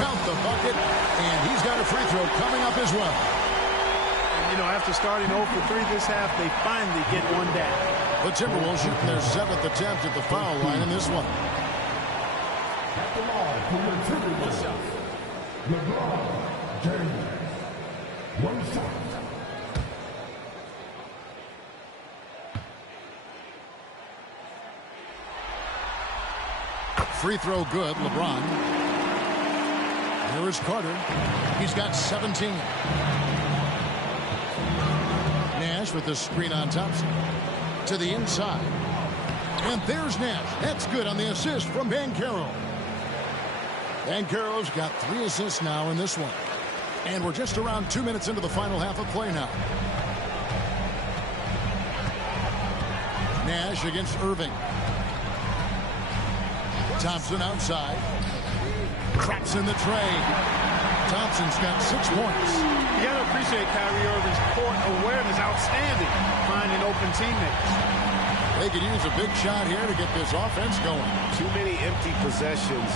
Count the bucket, and he's got a free throw coming up as well. And, you know, after starting 0 for 3 this half, they finally get one down. The Timberwolves shooting their 7th attempt at the foul line in this one. At the line for the Timberwolves, LeBron James. One shot. Free throw good, LeBron. Here is Carter. He's got 17. Nash with the screen on Thompson. To the inside. And there's Nash. That's good on the assist from Banchero. Banchero's got 3 assists now in this one. And we're just around 2 minutes into the final half of play now. Nash against Irving. Thompson outside. Traps in the tray. Thompson's got 6 points. You got to appreciate Kyrie Irving's court awareness. Outstanding. Finding open teammates. They could use a big shot here to get this offense going. Too many empty possessions.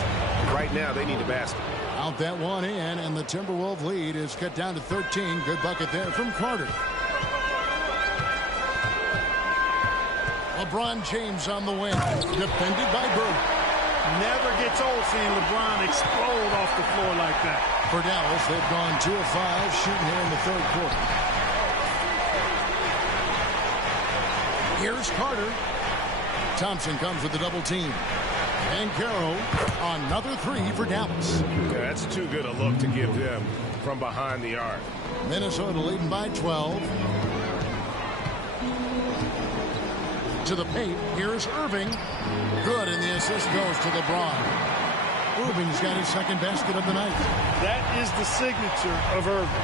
Right now, they need a basket. Out that one in, and the Timberwolves lead is cut down to 13. Good bucket there from Carter. LeBron James on the wing. Defended by Bird. Never gets old seeing LeBron explode off the floor like that. For Dallas, they've gone 2 of 5 shooting here in the 3rd quarter. Here's Carter. Thompson comes with the double team. Banchero, another 3 for Dallas. Yeah, that's too good a look to give them from behind the arc. Minnesota leading by 12. To the paint. Here's Irving. Good, and the assist goes to LeBron. Irving's got his 2nd basket of the night. That is the signature of Irving.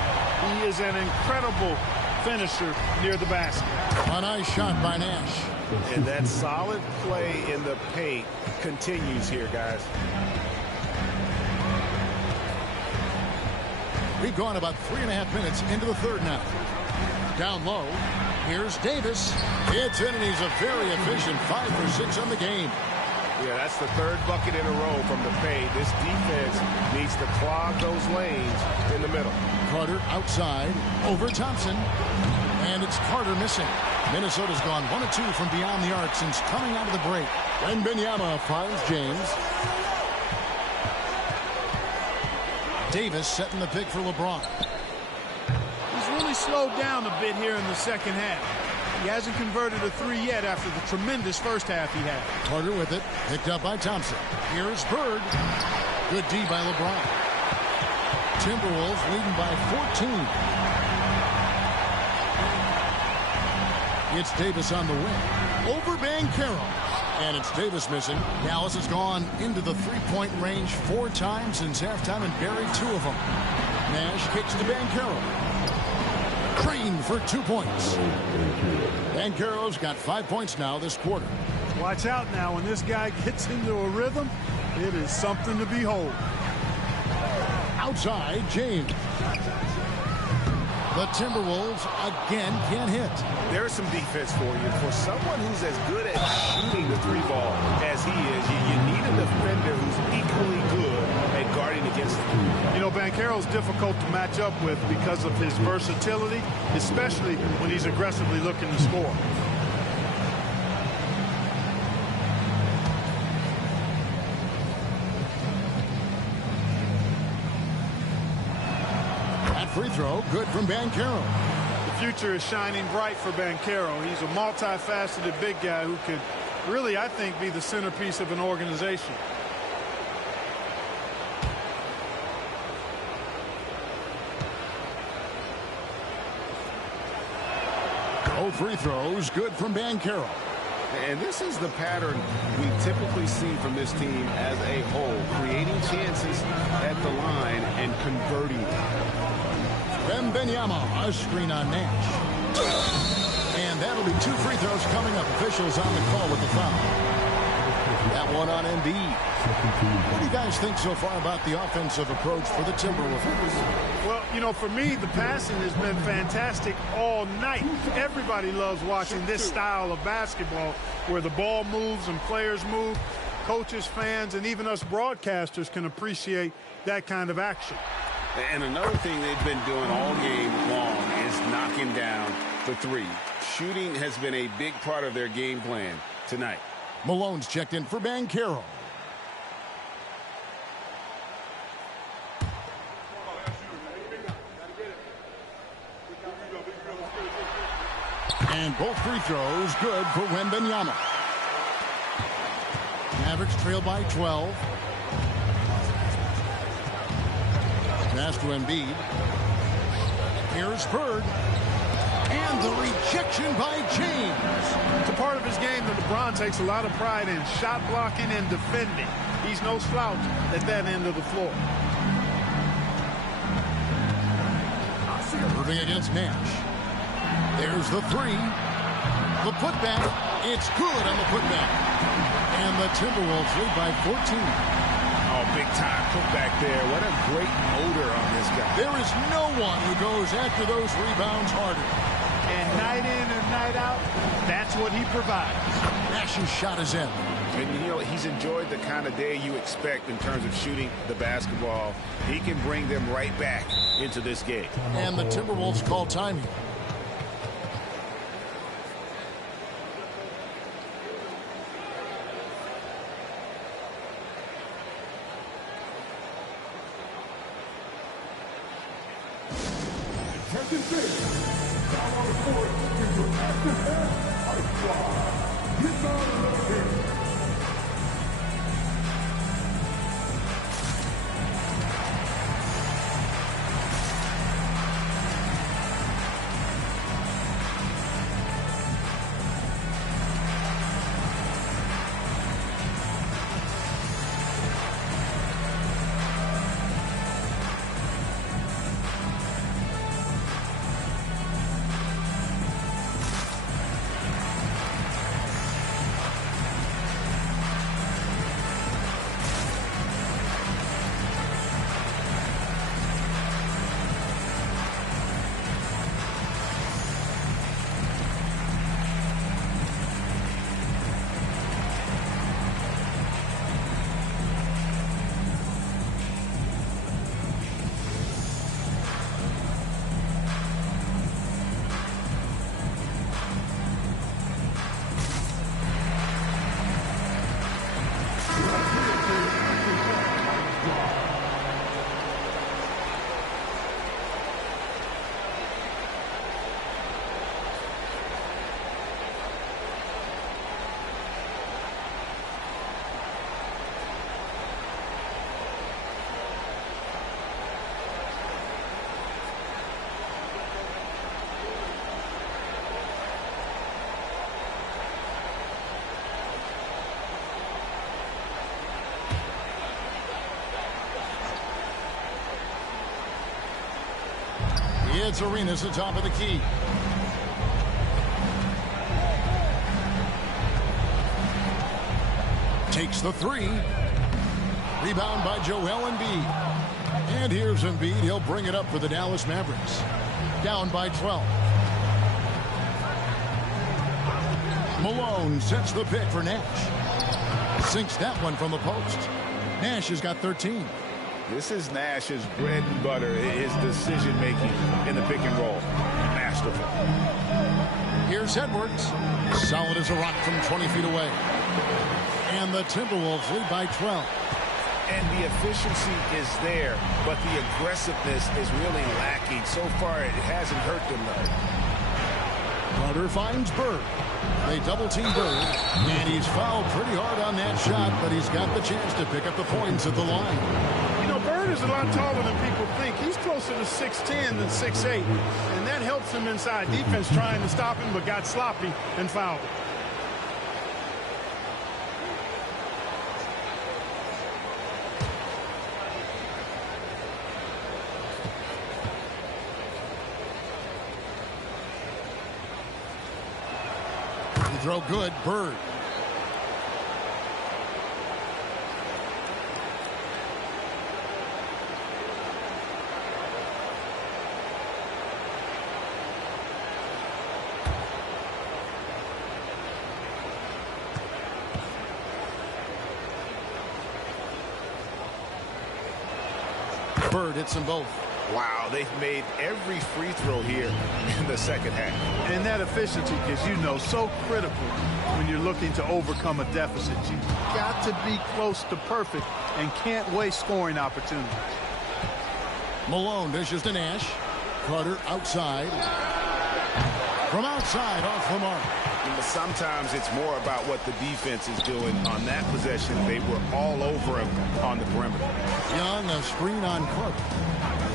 He is an incredible finisher near the basket. A nice shot by Nash. And that solid play in the paint continues here, guys. We've gone about 3.5 minutes into the 3rd now. Down low. Here's Davis. It's in, and he's a very efficient 5 for 6 on the game. Yeah, that's the 3rd bucket in a row from the paint. This defense needs to clog those lanes in the middle. Carter outside over Thompson. And it's Carter missing. Minnesota's gone 1 of 2 from beyond the arc since coming out of the break. Wembanyama finds James. Davis setting the pick for LeBron. He's really slowed down a bit here in the 2nd half. He hasn't converted a 3 yet after the tremendous first half he had. Carter with it. Picked up by Thompson. Here's Bird. Good D by LeBron. Timberwolves leading by 14. It's Davis on the wing. Over Banchero. And it's Davis missing. Dallas has gone into the 3-point range 4 times since halftime and buried 2 of them. Nash kicks to Banchero. Crane for 2 points. Banchero's got 5 points now this quarter. Watch out now. When this guy gets into a rhythm, it is something to behold. Outside, James. The Timberwolves again can't hit. There's some defense for you. For someone who's as good at shooting the 3-ball as he is, you need a defender who's equally good at guarding against him. You know, Banchero's difficult to match up with because of his versatility, especially when he's aggressively looking to score. Free throw, good from Banchero. The future is shining bright for Banchero. He's a multifaceted big guy who could really, I think, be the centerpiece of an organization. Both free throws, good from Banchero. And this is the pattern we typically see from this team as a whole, creating chances at the line and converting. Wembanyama, a screen on Nash. And that'll be 2 free throws coming up. Officials on the call with the foul. That one on Embiid. What do you guys think so far about the offensive approach for the Timberwolves? Well, you know, for me, the passing has been fantastic all night. Everybody loves watching this style of basketball where the ball moves and players move. Coaches, fans, and even us broadcasters can appreciate that kind of action. And another thing they've been doing all game long is knocking down the three. Shooting has been a big part of their game plan tonight. Malone's checked in for Banchero. And both free throws good for Wembanyama. Mavericks trail by 12. Pass to Embiid. Here's Bird. And the rejection by James. It's a part of his game that LeBron takes a lot of pride in, shot blocking and defending. He's no slouch at that end of the floor. Irving against Nash. There's the three. The putback. It's good on the putback. And the Timberwolves lead by 14. Oh, big time putback there. What a great motor on this guy. There is no one who goes after those rebounds harder. And night in and night out, that's what he provides. Nash's shot is in. And, you know, he's enjoyed the kind of day you expect in terms of shooting the basketball. He can bring them right back into this game. And the Timberwolves call time here. It's Arenas at top of the key. Takes the three. Rebound by Joel Embiid. And here's Embiid. He'll bring it up for the Dallas Mavericks. Down by 12. Malone sets the pick for Nash. Sinks that one from the post. Nash has got 13. This is Nash's bread and butter, his decision-making in the pick and roll. Masterful. Here's Edwards. Solid as a rock from 20 feet away. And the Timberwolves lead by 12. And the efficiency is there, but the aggressiveness is really lacking. So far, it hasn't hurt them, though. Carter finds Bird. They double-team Bird, and he's fouled pretty hard on that shot, but he's got the chance to pick up the points at the line. You know, Bird is a lot taller than people think. He's closer to 6'10 than 6'8, and that helps him inside defense trying to stop him, but got sloppy and fouled him. Throw good, Bird. Bird hits them both. Wow, they've made every free throw here in the second half. And that efficiency is, so critical when you're looking to overcome a deficit. You've got to be close to perfect and can't waste scoring opportunities. Malone dishes to Nash. Carter outside. From outside, off the mark. Sometimes it's more about what the defense is doing. On that possession, they were all over him on the perimeter. Young, a screen on Clark.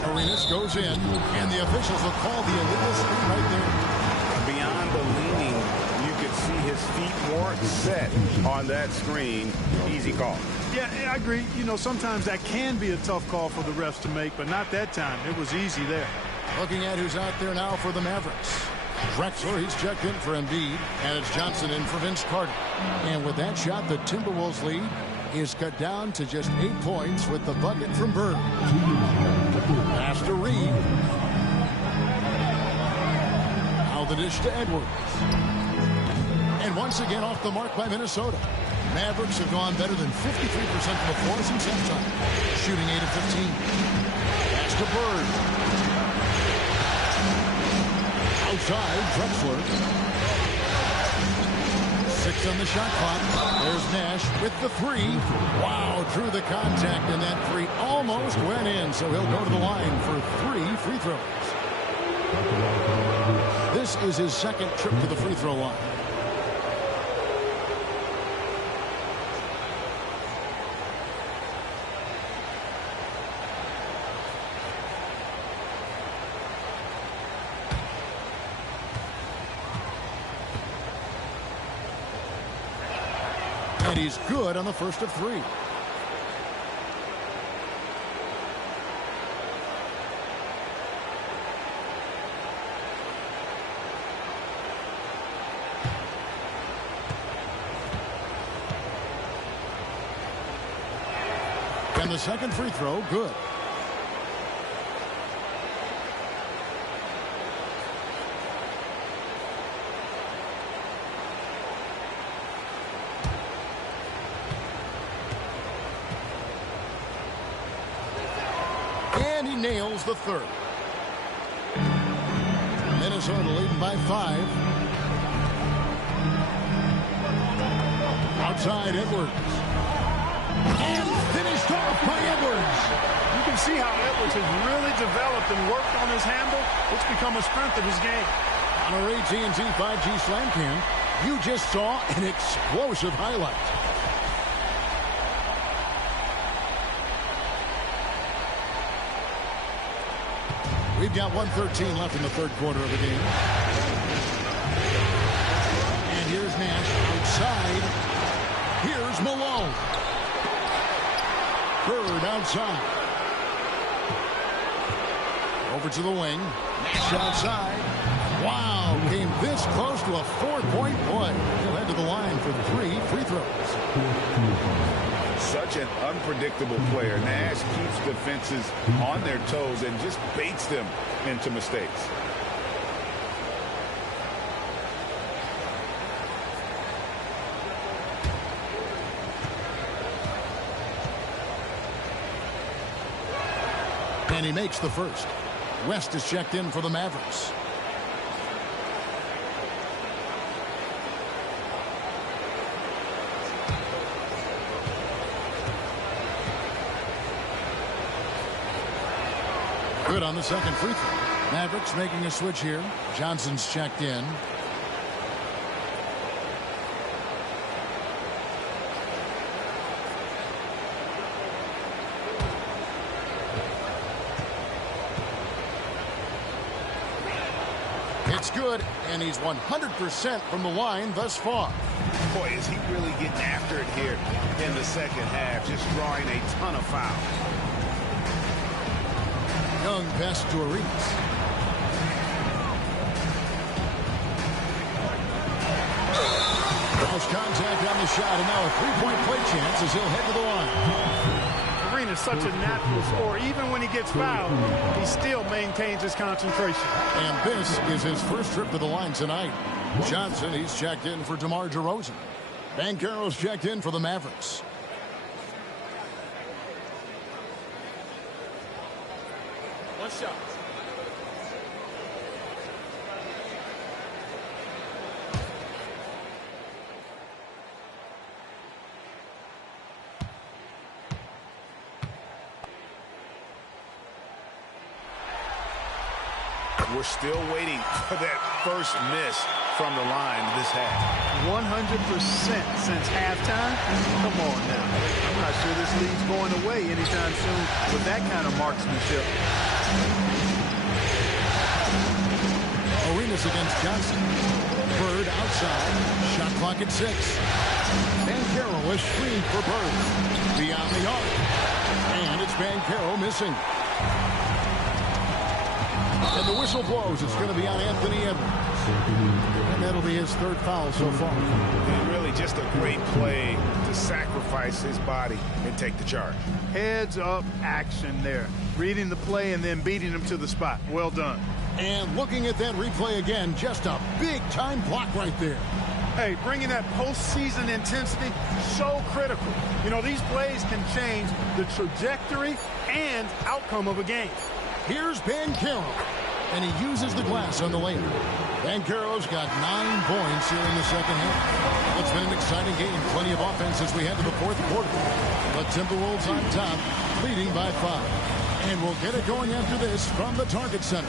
Arenas goes in, and the officials will call the illegal screen right there. Beyond the leaning, you could see his feet weren't set on that screen. Easy call. Yeah, I agree. Sometimes that can be a tough call for the refs to make, but not that time. It was easy there. Looking at who's out there now for the Mavericks. Drexler, he's checked in for Embiid, and it's Johnson in for Vince Carter. And with that shot, the Timberwolves lead is cut down to just 8 points with the bucket from Bird. Pass to Reed. Now the dish to Edwards. And once again off the mark by Minnesota. Mavericks have gone better than 53% from the floor since halftime, shooting 8 of 15. Pass to Bird. Outside, Drexler. 6 on the shot clock. There's Nash with the 3. Wow, drew the contact, and that 3 almost went in, so he'll go to the line for 3 free throws. This is his second trip to the free throw line. And he's good on the first of 3. And the second free throw, good. And he nails the third. Minnesota leading by 5. Outside Edwards. And finished off by Edwards. You can see how Edwards has really developed and worked on his handle. It's become a strength of his game. On our AT&T 5G Slam Cam, you just saw an explosive highlight. We've got 1:13 left in the third quarter of the game. And here's Nash outside. Here's Malone. Bird outside. Over to the wing. Nash outside. Wow, came this close to a 4-point play. He'll head to the line for 3 free throws. Such an unpredictable player. Nash keeps defenses on their toes and just baits them into mistakes. And he makes the first. West is checked in for the Mavericks. Good on the second free throw. Mavericks making a switch here. Johnson's checked in. It's good, and he's 100% from the line thus far. Boy, is he really getting after it here in the second half, just drawing a ton of fouls. Young pass to Arenas. Close contact on the shot, and now a three-point play chance as he'll head to the line. Arenas such a natural scorer. Even when he gets fouled, he still maintains his concentration. And this is his first trip to the line tonight. Johnson, he's checked in for DeMar DeRozan. Banchero's checked in for the Mavericks. Nice shot. We're still waiting for that first miss from the line this half. 100% since halftime? Come on now. I'm not sure this lead's going away anytime soon with that kind of marksmanship. Arenas against Johnson. Bird outside. Shot clock at 6. Banchero is screened for Bird. Beyond the arc. And it's Banchero missing. And the whistle blows. It's going to be on Anthony Edwards. And that'll be his third foul so far. And really just a great play to sacrifice his body and take the charge. Heads up action there. Reading the play and then beating him to the spot. Well done. And looking at that replay again, just a big-time block right there. Hey, bringing that postseason intensity, so critical. You know, these plays can change the trajectory and outcome of a game. Here's Banchero, and he uses the glass on the lane. Banchero's got 9 points here in the second half. It's been an exciting game. Plenty of offense as we head to the fourth quarter. The Timberwolves on top, leading by 5. And we'll get it going after this from the Target Center.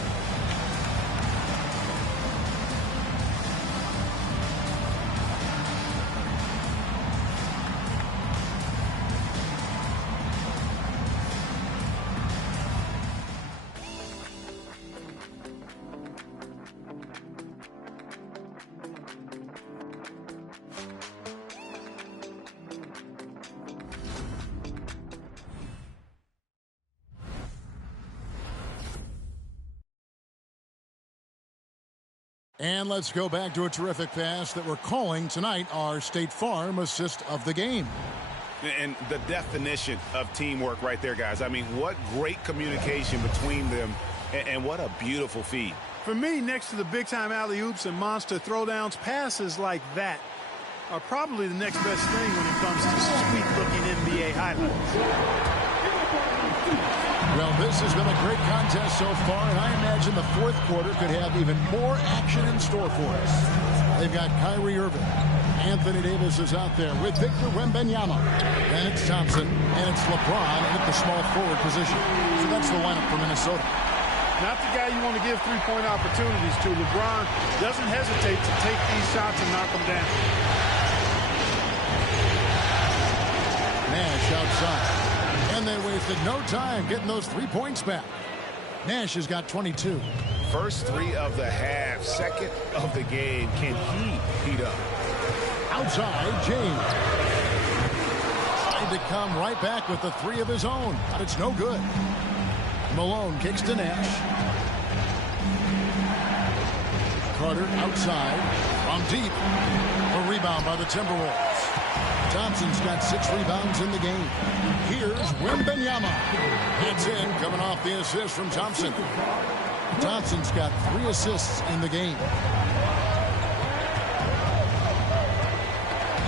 And let's go back to a terrific pass that we're calling tonight our State Farm assist of the game. And the definition of teamwork right there, guys. I mean, what great communication between them, and what a beautiful feed. For me, next to the big-time alley-oops and monster throwdowns, passes like that are probably the next best thing when it comes to sweet-looking NBA highlights. Well, this has been a great contest so far, and I imagine the fourth quarter could have even more action in store for us. They've got Kyrie Irving. Anthony Davis is out there with Victor Wembanyama. Then it's Thompson, and it's LeBron at the small forward position. So that's the lineup for Minnesota. Not the guy you want to give three-point opportunities to. LeBron doesn't hesitate to take these shots and knock them down. Nash outside. And they wasted no time getting those 3 points back. Nash has got 22. First 3 of the half, second of the game. Can he heat up? Outside, James. Trying to come right back with the 3 of his own, but it's no good. Malone kicks to Nash. Carter outside from deep. A rebound by the Timberwolves. Thompson's got 6 rebounds in the game. Here's Wembanyama. It's in, coming off the assist from Thompson. Thompson's got 3 assists in the game.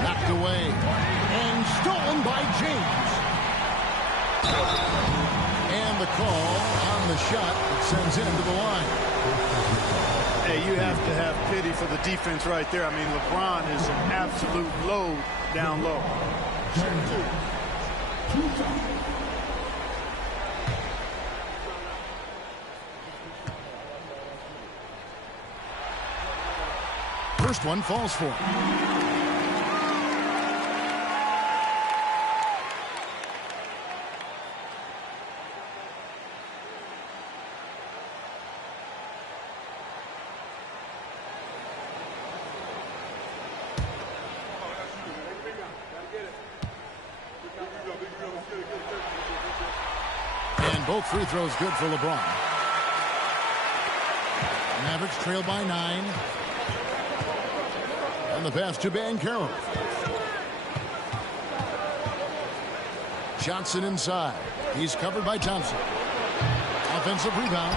Knocked away. And stolen by James. And the call on the shot that sends him to the line. Hey, you have to have pity for the defense right there. I mean, LeBron is an absolute load down low. First one falls for him. Both free throws good for LeBron. Mavericks trail by 9. And the pass to Banchero. Johnson inside. He's covered by Thompson. Offensive rebound.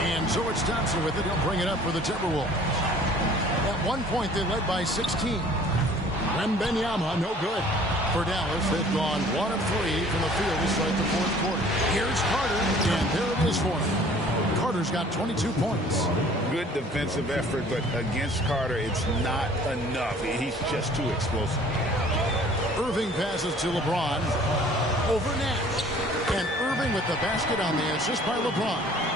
And so it's Thompson with it. He'll bring it up for the Timberwolves. At one point, they led by 16. Wembanyama, no good. For Dallas, they've gone 1 of 3 from the field to start the fourth quarter. Here's Carter, and there it is for him. Carter's got 22 points. Good defensive effort, but against Carter, it's not enough. He's just too explosive. Irving passes to LeBron. Over Nash. And Irving with the basket on the assist by LeBron.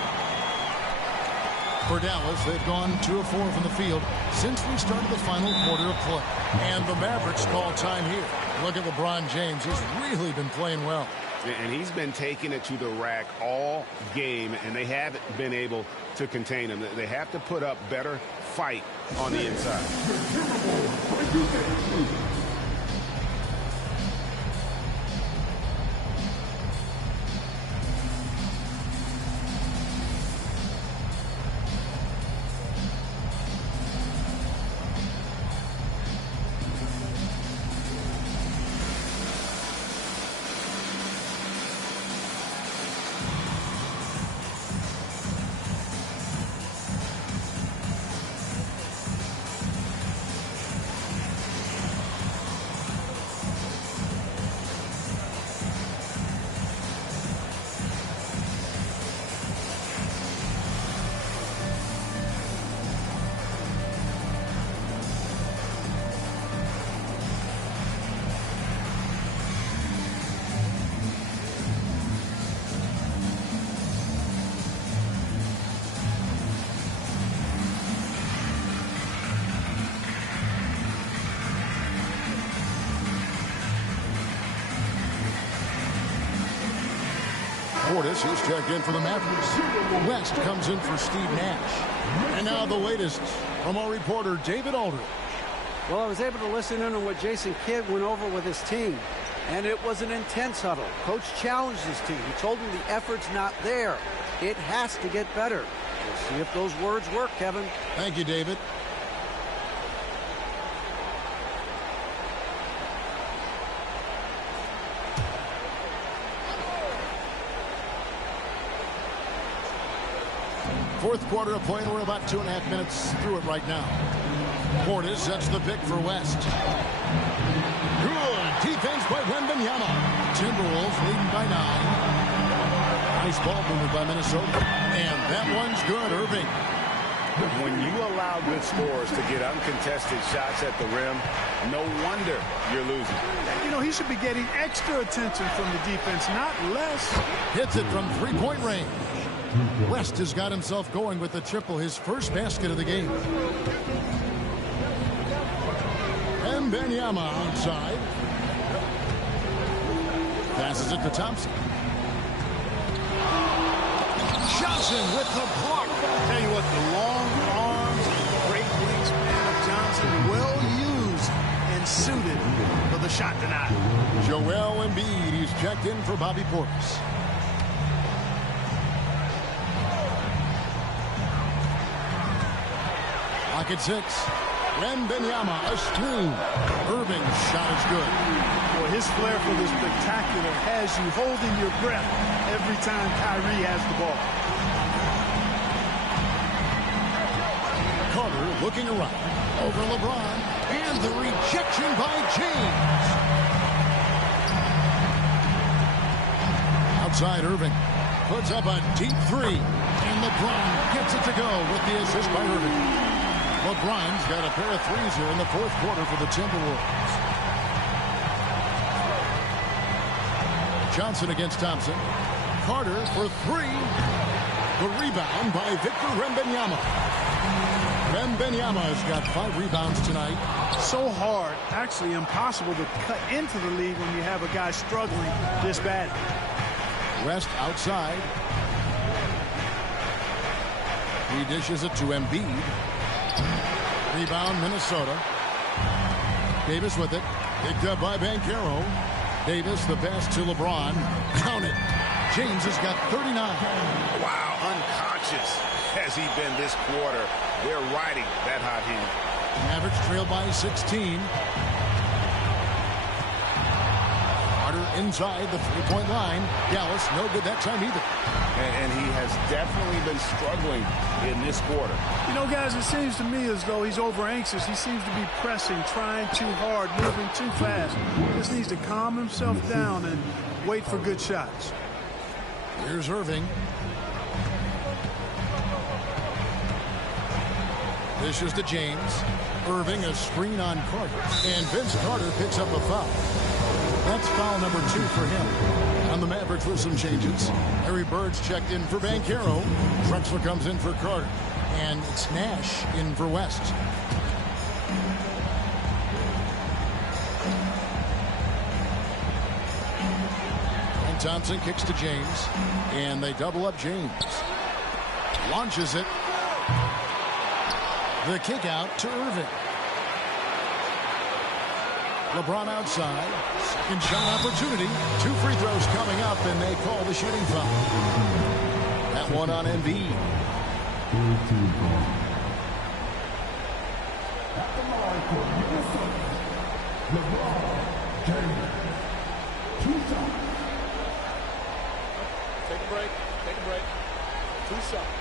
For Dallas, they've gone 2 of 4 from the field since we started the final quarter of play. And the Mavericks call time here. Look at LeBron James. He's really been playing well. And he's been taking it to the rack all game, and they haven't been able to contain him. They have to put up better fight on the inside. Portis, he's checked in for the Mavericks. West comes in for Steve Nash. And now the latest from our reporter, David Aldridge. Well, I was able to listen in on what Jason Kidd went over with his team. And it was an intense huddle. Coach challenged his team. He told them the effort's not there. It has to get better. We'll see if those words work, Kevin. Thank you, David. Fourth quarter of play, and we're about 2.5 minutes through it right now. Portis sets the pick for West. Good defense by Wembanyama. Timberwolves leading by 9. Nice ball movement by Minnesota. And that one's good, Irving. When you allow good scorers to get uncontested shots at the rim, no wonder you're losing. You know, he should be getting extra attention from the defense, not less. Hits it from three-point range. West has got himself going with the triple, his first basket of the game. Wembanyama outside. Passes it to Thompson. Johnson with the block. Tell you what, the long arms, great wingspan of Johnson, well used and suited for the shot tonight. Joel Embiid, he's checked in for Bobby Portis. Pocket 6. Wembanyama, a screen. Irving's shot is good. Boy, his flair for the spectacular has you holding your breath every time Kyrie has the ball. Carter looking around. Over LeBron. And the rejection by James. Outside Irving. Puts up a deep 3. And LeBron gets it to go with the assist by Irving. LeBron's got a pair of threes here in the fourth quarter for the Timberwolves. Johnson against Thompson. Carter for 3. The rebound by Victor Wembanyama. Wembanyama's got 5 rebounds tonight. So hard, actually impossible to cut into the lead when you have a guy struggling this bad. West outside. He dishes it to Embiid. Rebound, Minnesota. Davis with it. Picked up by Banchero. Davis, the pass to LeBron. Count it. James has got 39. Wow, unconscious has he been this quarter. They're riding that hot hand. Mavericks trail by 16. Carter inside the three-point line. Dallas, no good that time either. And he has definitely been struggling in this quarter. You know, guys, it seems to me as though he's over anxious. He seems to be pressing, trying too hard, moving too fast. Just needs to calm himself down and wait for good shots. Here's Irving. This is to James. Irving, a screen on Carter. And Vince Carter picks up a foul. That's foul number 2 for him. On the Mavericks with some changes. Larry Bird's checked in for Banchero. Drexler comes in for Carter. And it's Nash in for West. And Thompson kicks to James. And they double up James. Launches it. The kick out to Irving. LeBron outside. Second shot opportunity. 2 free throws coming up, and they call the shooting foul. That one on Embiid. At the line for Minnesota, LeBron James. 2 shots. Take a break. Take a break. 2 shots.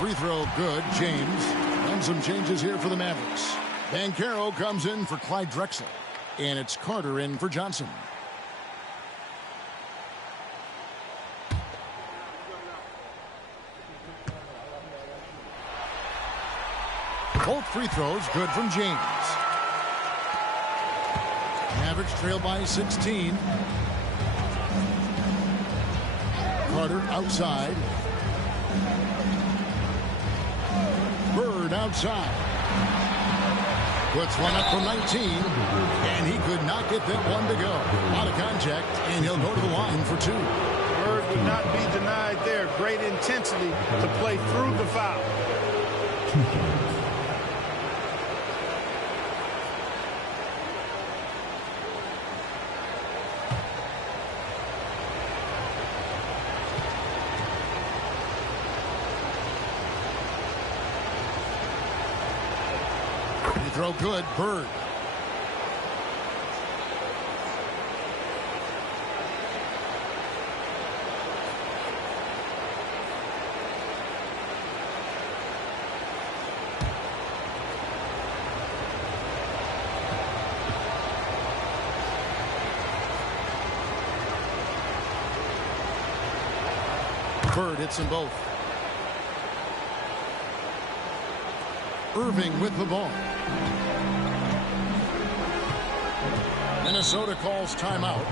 Free throw good. James. And some changes here for the Mavericks. Banchero comes in for Clyde Drexler. And it's Carter in for Johnson. Both free throws good from James. Mavericks trail by 16. Carter outside. Bird outside. Puts one up from 19. And he could not get that one to go. Out of contact, and he'll go to the line for 2. Bird would not be denied there. Great intensity to play through the foul. Throw good. Bird. Bird hits them both. Irving with the ball. Minnesota calls timeout.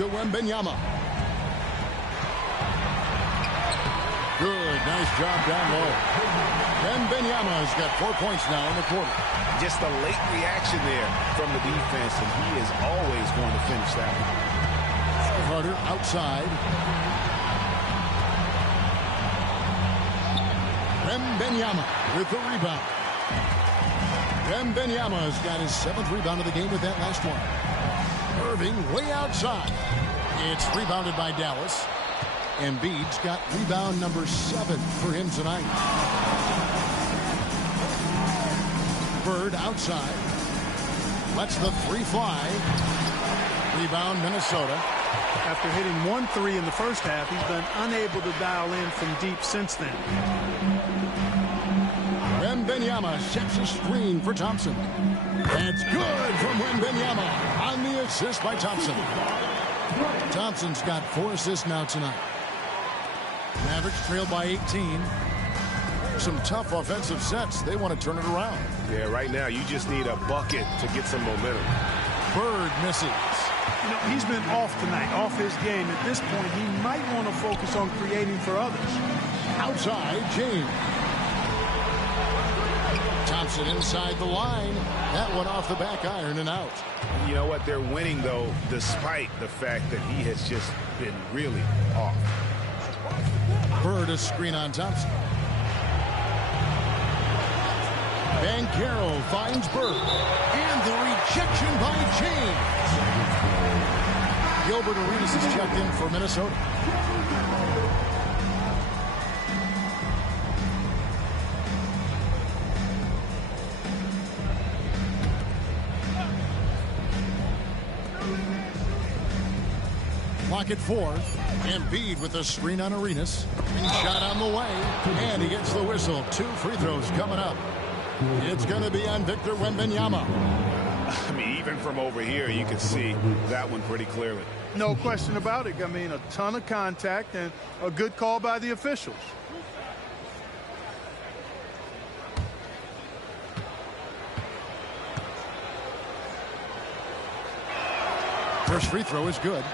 to Wembanyama. Good, nice job down low. Wembanyama's got 4 points now in the quarter. Just a late reaction there from the defense, and he is always going to finish that one. Carter outside. Wembanyama with the rebound. Wembanyama's got his 7th rebound of the game with that last one. Irving way outside. It's rebounded by Dallas. Embiid's got rebound number 7 for him tonight. Bird outside. Lets the 3 fly. Rebound Minnesota. After hitting 1 3 in the first half, he's been unable to dial in from deep since then. Wembanyama sets a screen for Thompson. That's good from Wembanyama on the assist by Thompson. Thompson's got 4 assists now tonight. Mavericks trail by 18. Some tough offensive sets. They want to turn it around. Yeah, right now you just need a bucket to get some momentum. Bird misses. You know, he's been off tonight, off his game. At this point, he might want to focus on creating for others. Outside, James. Thompson inside the line. That one off the back iron and out. You know what? They're winning, though, despite the fact that he has just been really off. Bird a screen on Thompson. Banchero finds Bird. And the rejection by James. Gilbert Arenas is checked in for Minnesota. Clock at 4. Embiid with a screen on Arenas. And shot on the way. And he gets the whistle. 2 free throws coming up. It's going to be on Victor Wembanyama. I mean, even from over here, you can see that one pretty clearly. No question about it. I mean, a ton of contact and a good call by the officials. First free throw is good.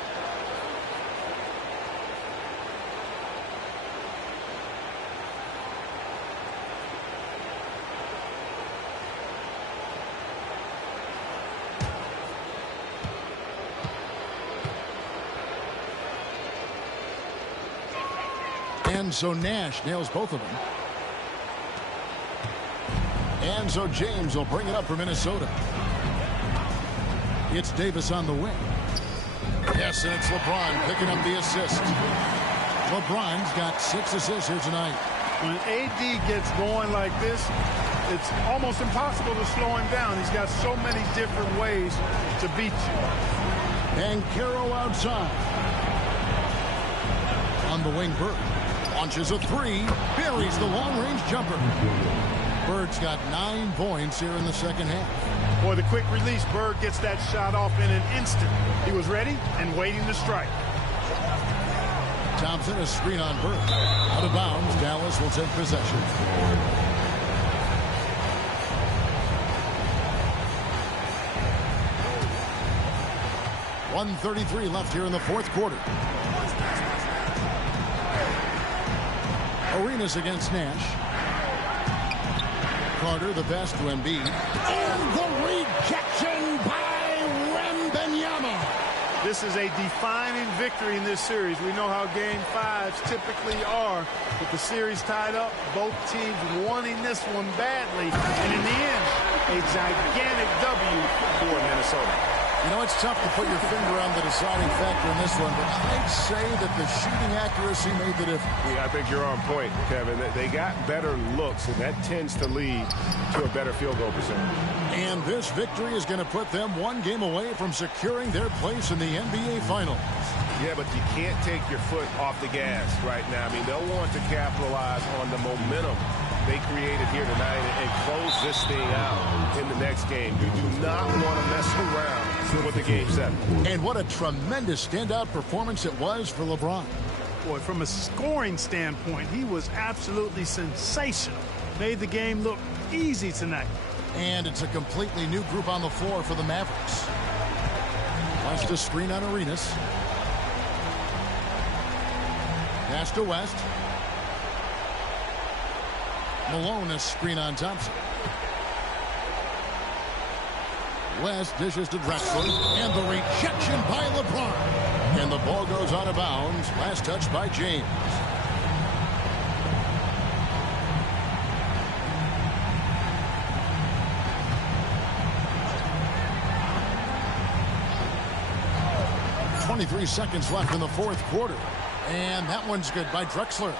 And so Nash nails both of them. And so James will bring it up for Minnesota. It's Davis on the wing. Yes, and it's LeBron picking up the assist. LeBron's got 6 assists here tonight. When AD gets going like this, it's almost impossible to slow him down. He's got so many different ways to beat you. Banchero outside. On the wing, Bird. Launches a 3, buries the long-range jumper. Bird's got 9 points here in the second half. Boy, the quick release, Bird gets that shot off in an instant. He was ready and waiting to strike. Thompson, a screen on Bird. Out of bounds, Dallas will take possession. .133 left here in the fourth quarter. Arenas against Nash. Carter, the pass to Embiid. And the rejection by Wembanyama. This is a defining victory in this series. We know how Game 5s typically are. With the series tied up, both teams wanting this one badly. And in the end, a gigantic W for Minnesota. You know, it's tough to put your finger on the deciding factor in this one, but I'd say that the shooting accuracy made the difference. Yeah, I think you're on point, Kevin. They got better looks, and that tends to lead to a better field goal percentage. And this victory is going to put them 1 game away from securing their place in the NBA Finals. Yeah, but you can't take your foot off the gas right now. I mean, they'll want to capitalize on the momentum they created here tonight and close this thing out in the next game. You do not want to mess around with the Game 7. And what a tremendous standout performance it was for LeBron. Boy, from a scoring standpoint, he was absolutely sensational. Made the game look easy tonight. And it's a completely new group on the floor for the Mavericks. Watch the screen on Arenas. Pass to West. Malone, a screen on Thompson. West dishes to Drexler, and the rejection by LeBron. And the ball goes out of bounds. Last touch by James. .23 seconds left in the fourth quarter. And that one's good by Drexler.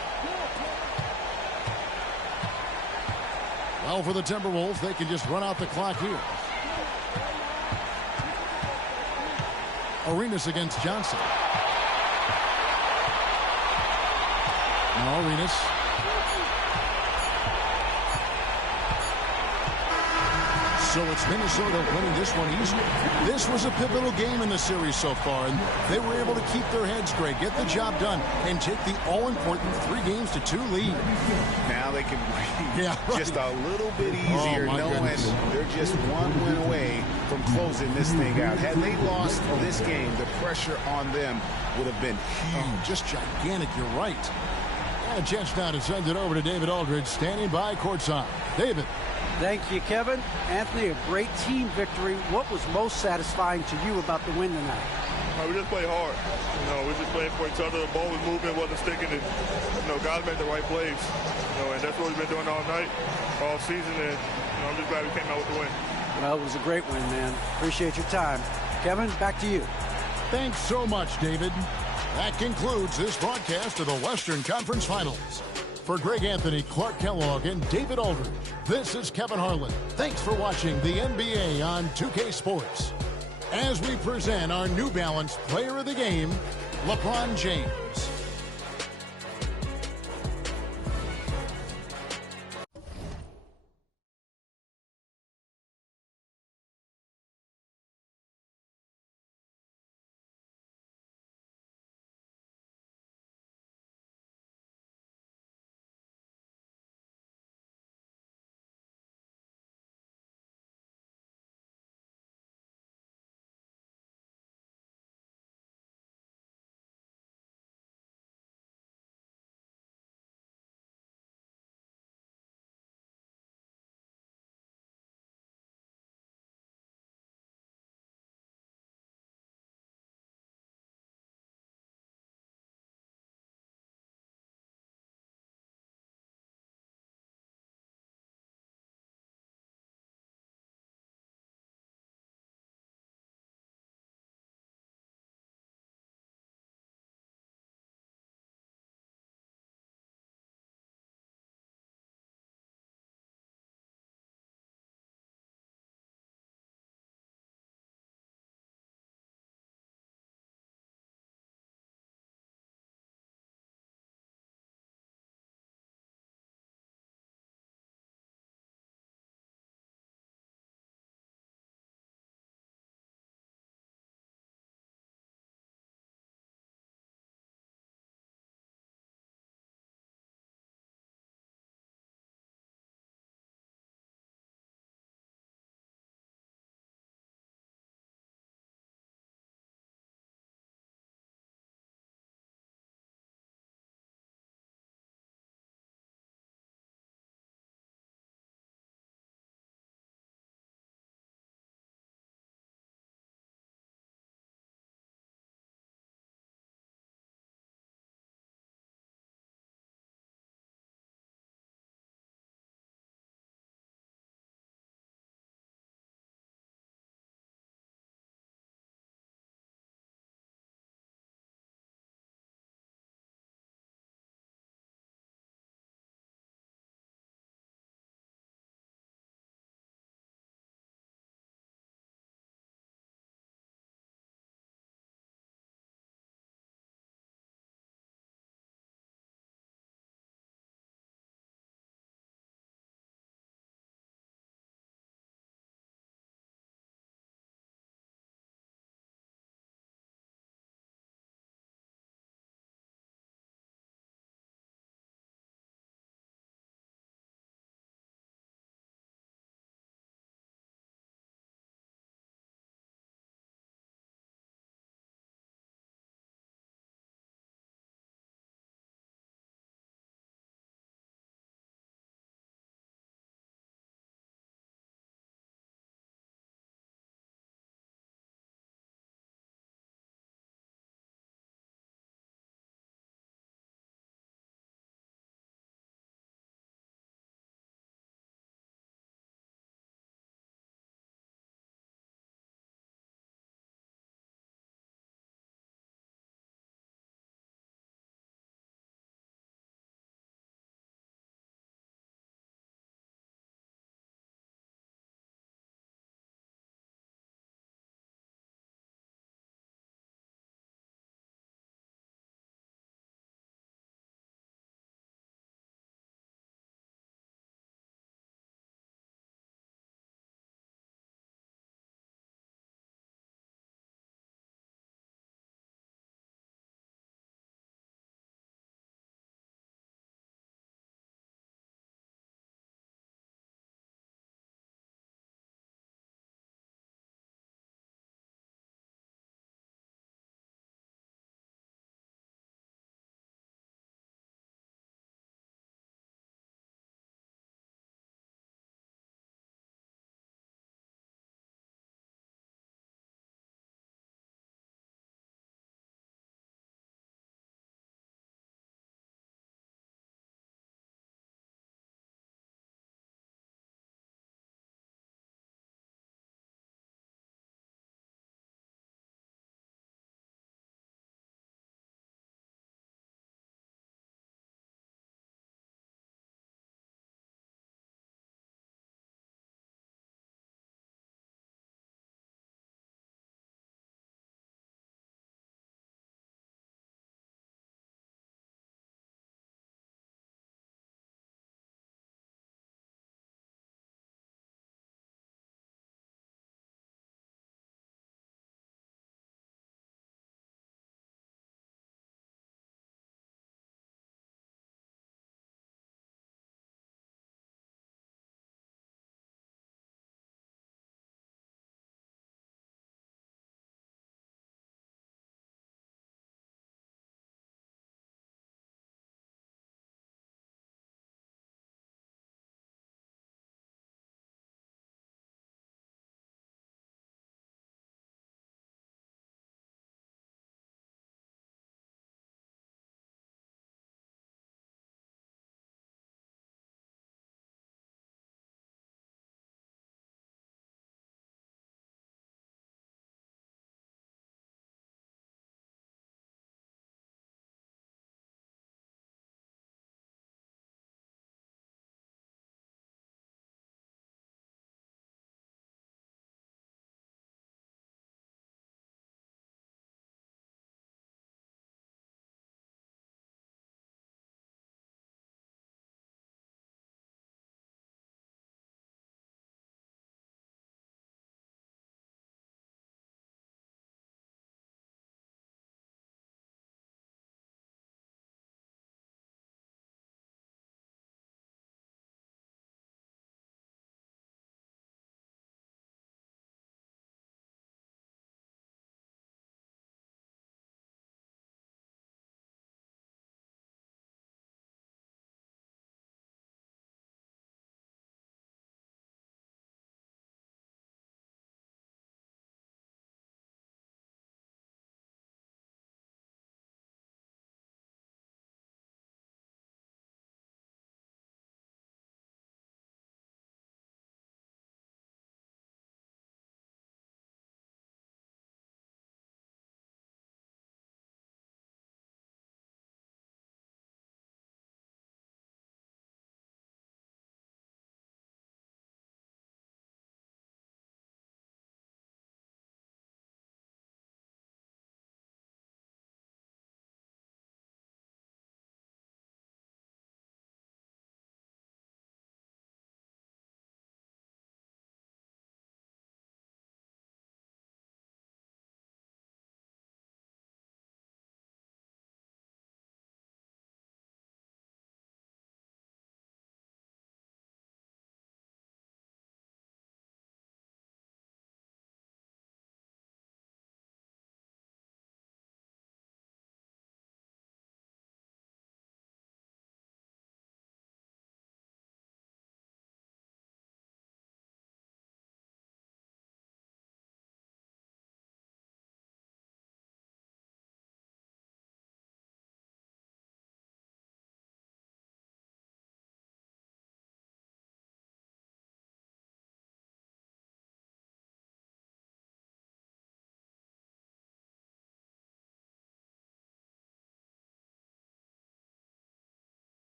Well, for the Timberwolves, they can just run out the clock here. Arenas against Johnson. Now Arenas. So it's Minnesota winning this one easily. This was a pivotal game in the series so far, and they were able to keep their heads straight, get the job done, and take the all-important 3-2 lead. Now they can breathe just a little bit easier, knowing they're just one win away from closing this thing out. Had they lost this game, the pressure on them would have been huge. Just gigantic, you're right. And a chance now to send it over to David Aldridge, standing by courtside. David. Thank you, Kevin. Anthony, a great team victory. What was most satisfying to you about the win tonight? We just played hard. We just playing for each other. The ball was moving, wasn't sticking. And, guys made the right plays. And that's what we've been doing all night, all season. And I'm just glad we came out with the win. Well, it was a great win, man. Appreciate your time. Kevin, back to you. Thanks so much, David. That concludes this broadcast of the Western Conference Finals. For Greg Anthony, Clark Kellogg, and David Aldridge, this is Kevin Harlan. Thanks for watching the NBA on 2K Sports. As we present our New Balance Player of the Game, LeBron James.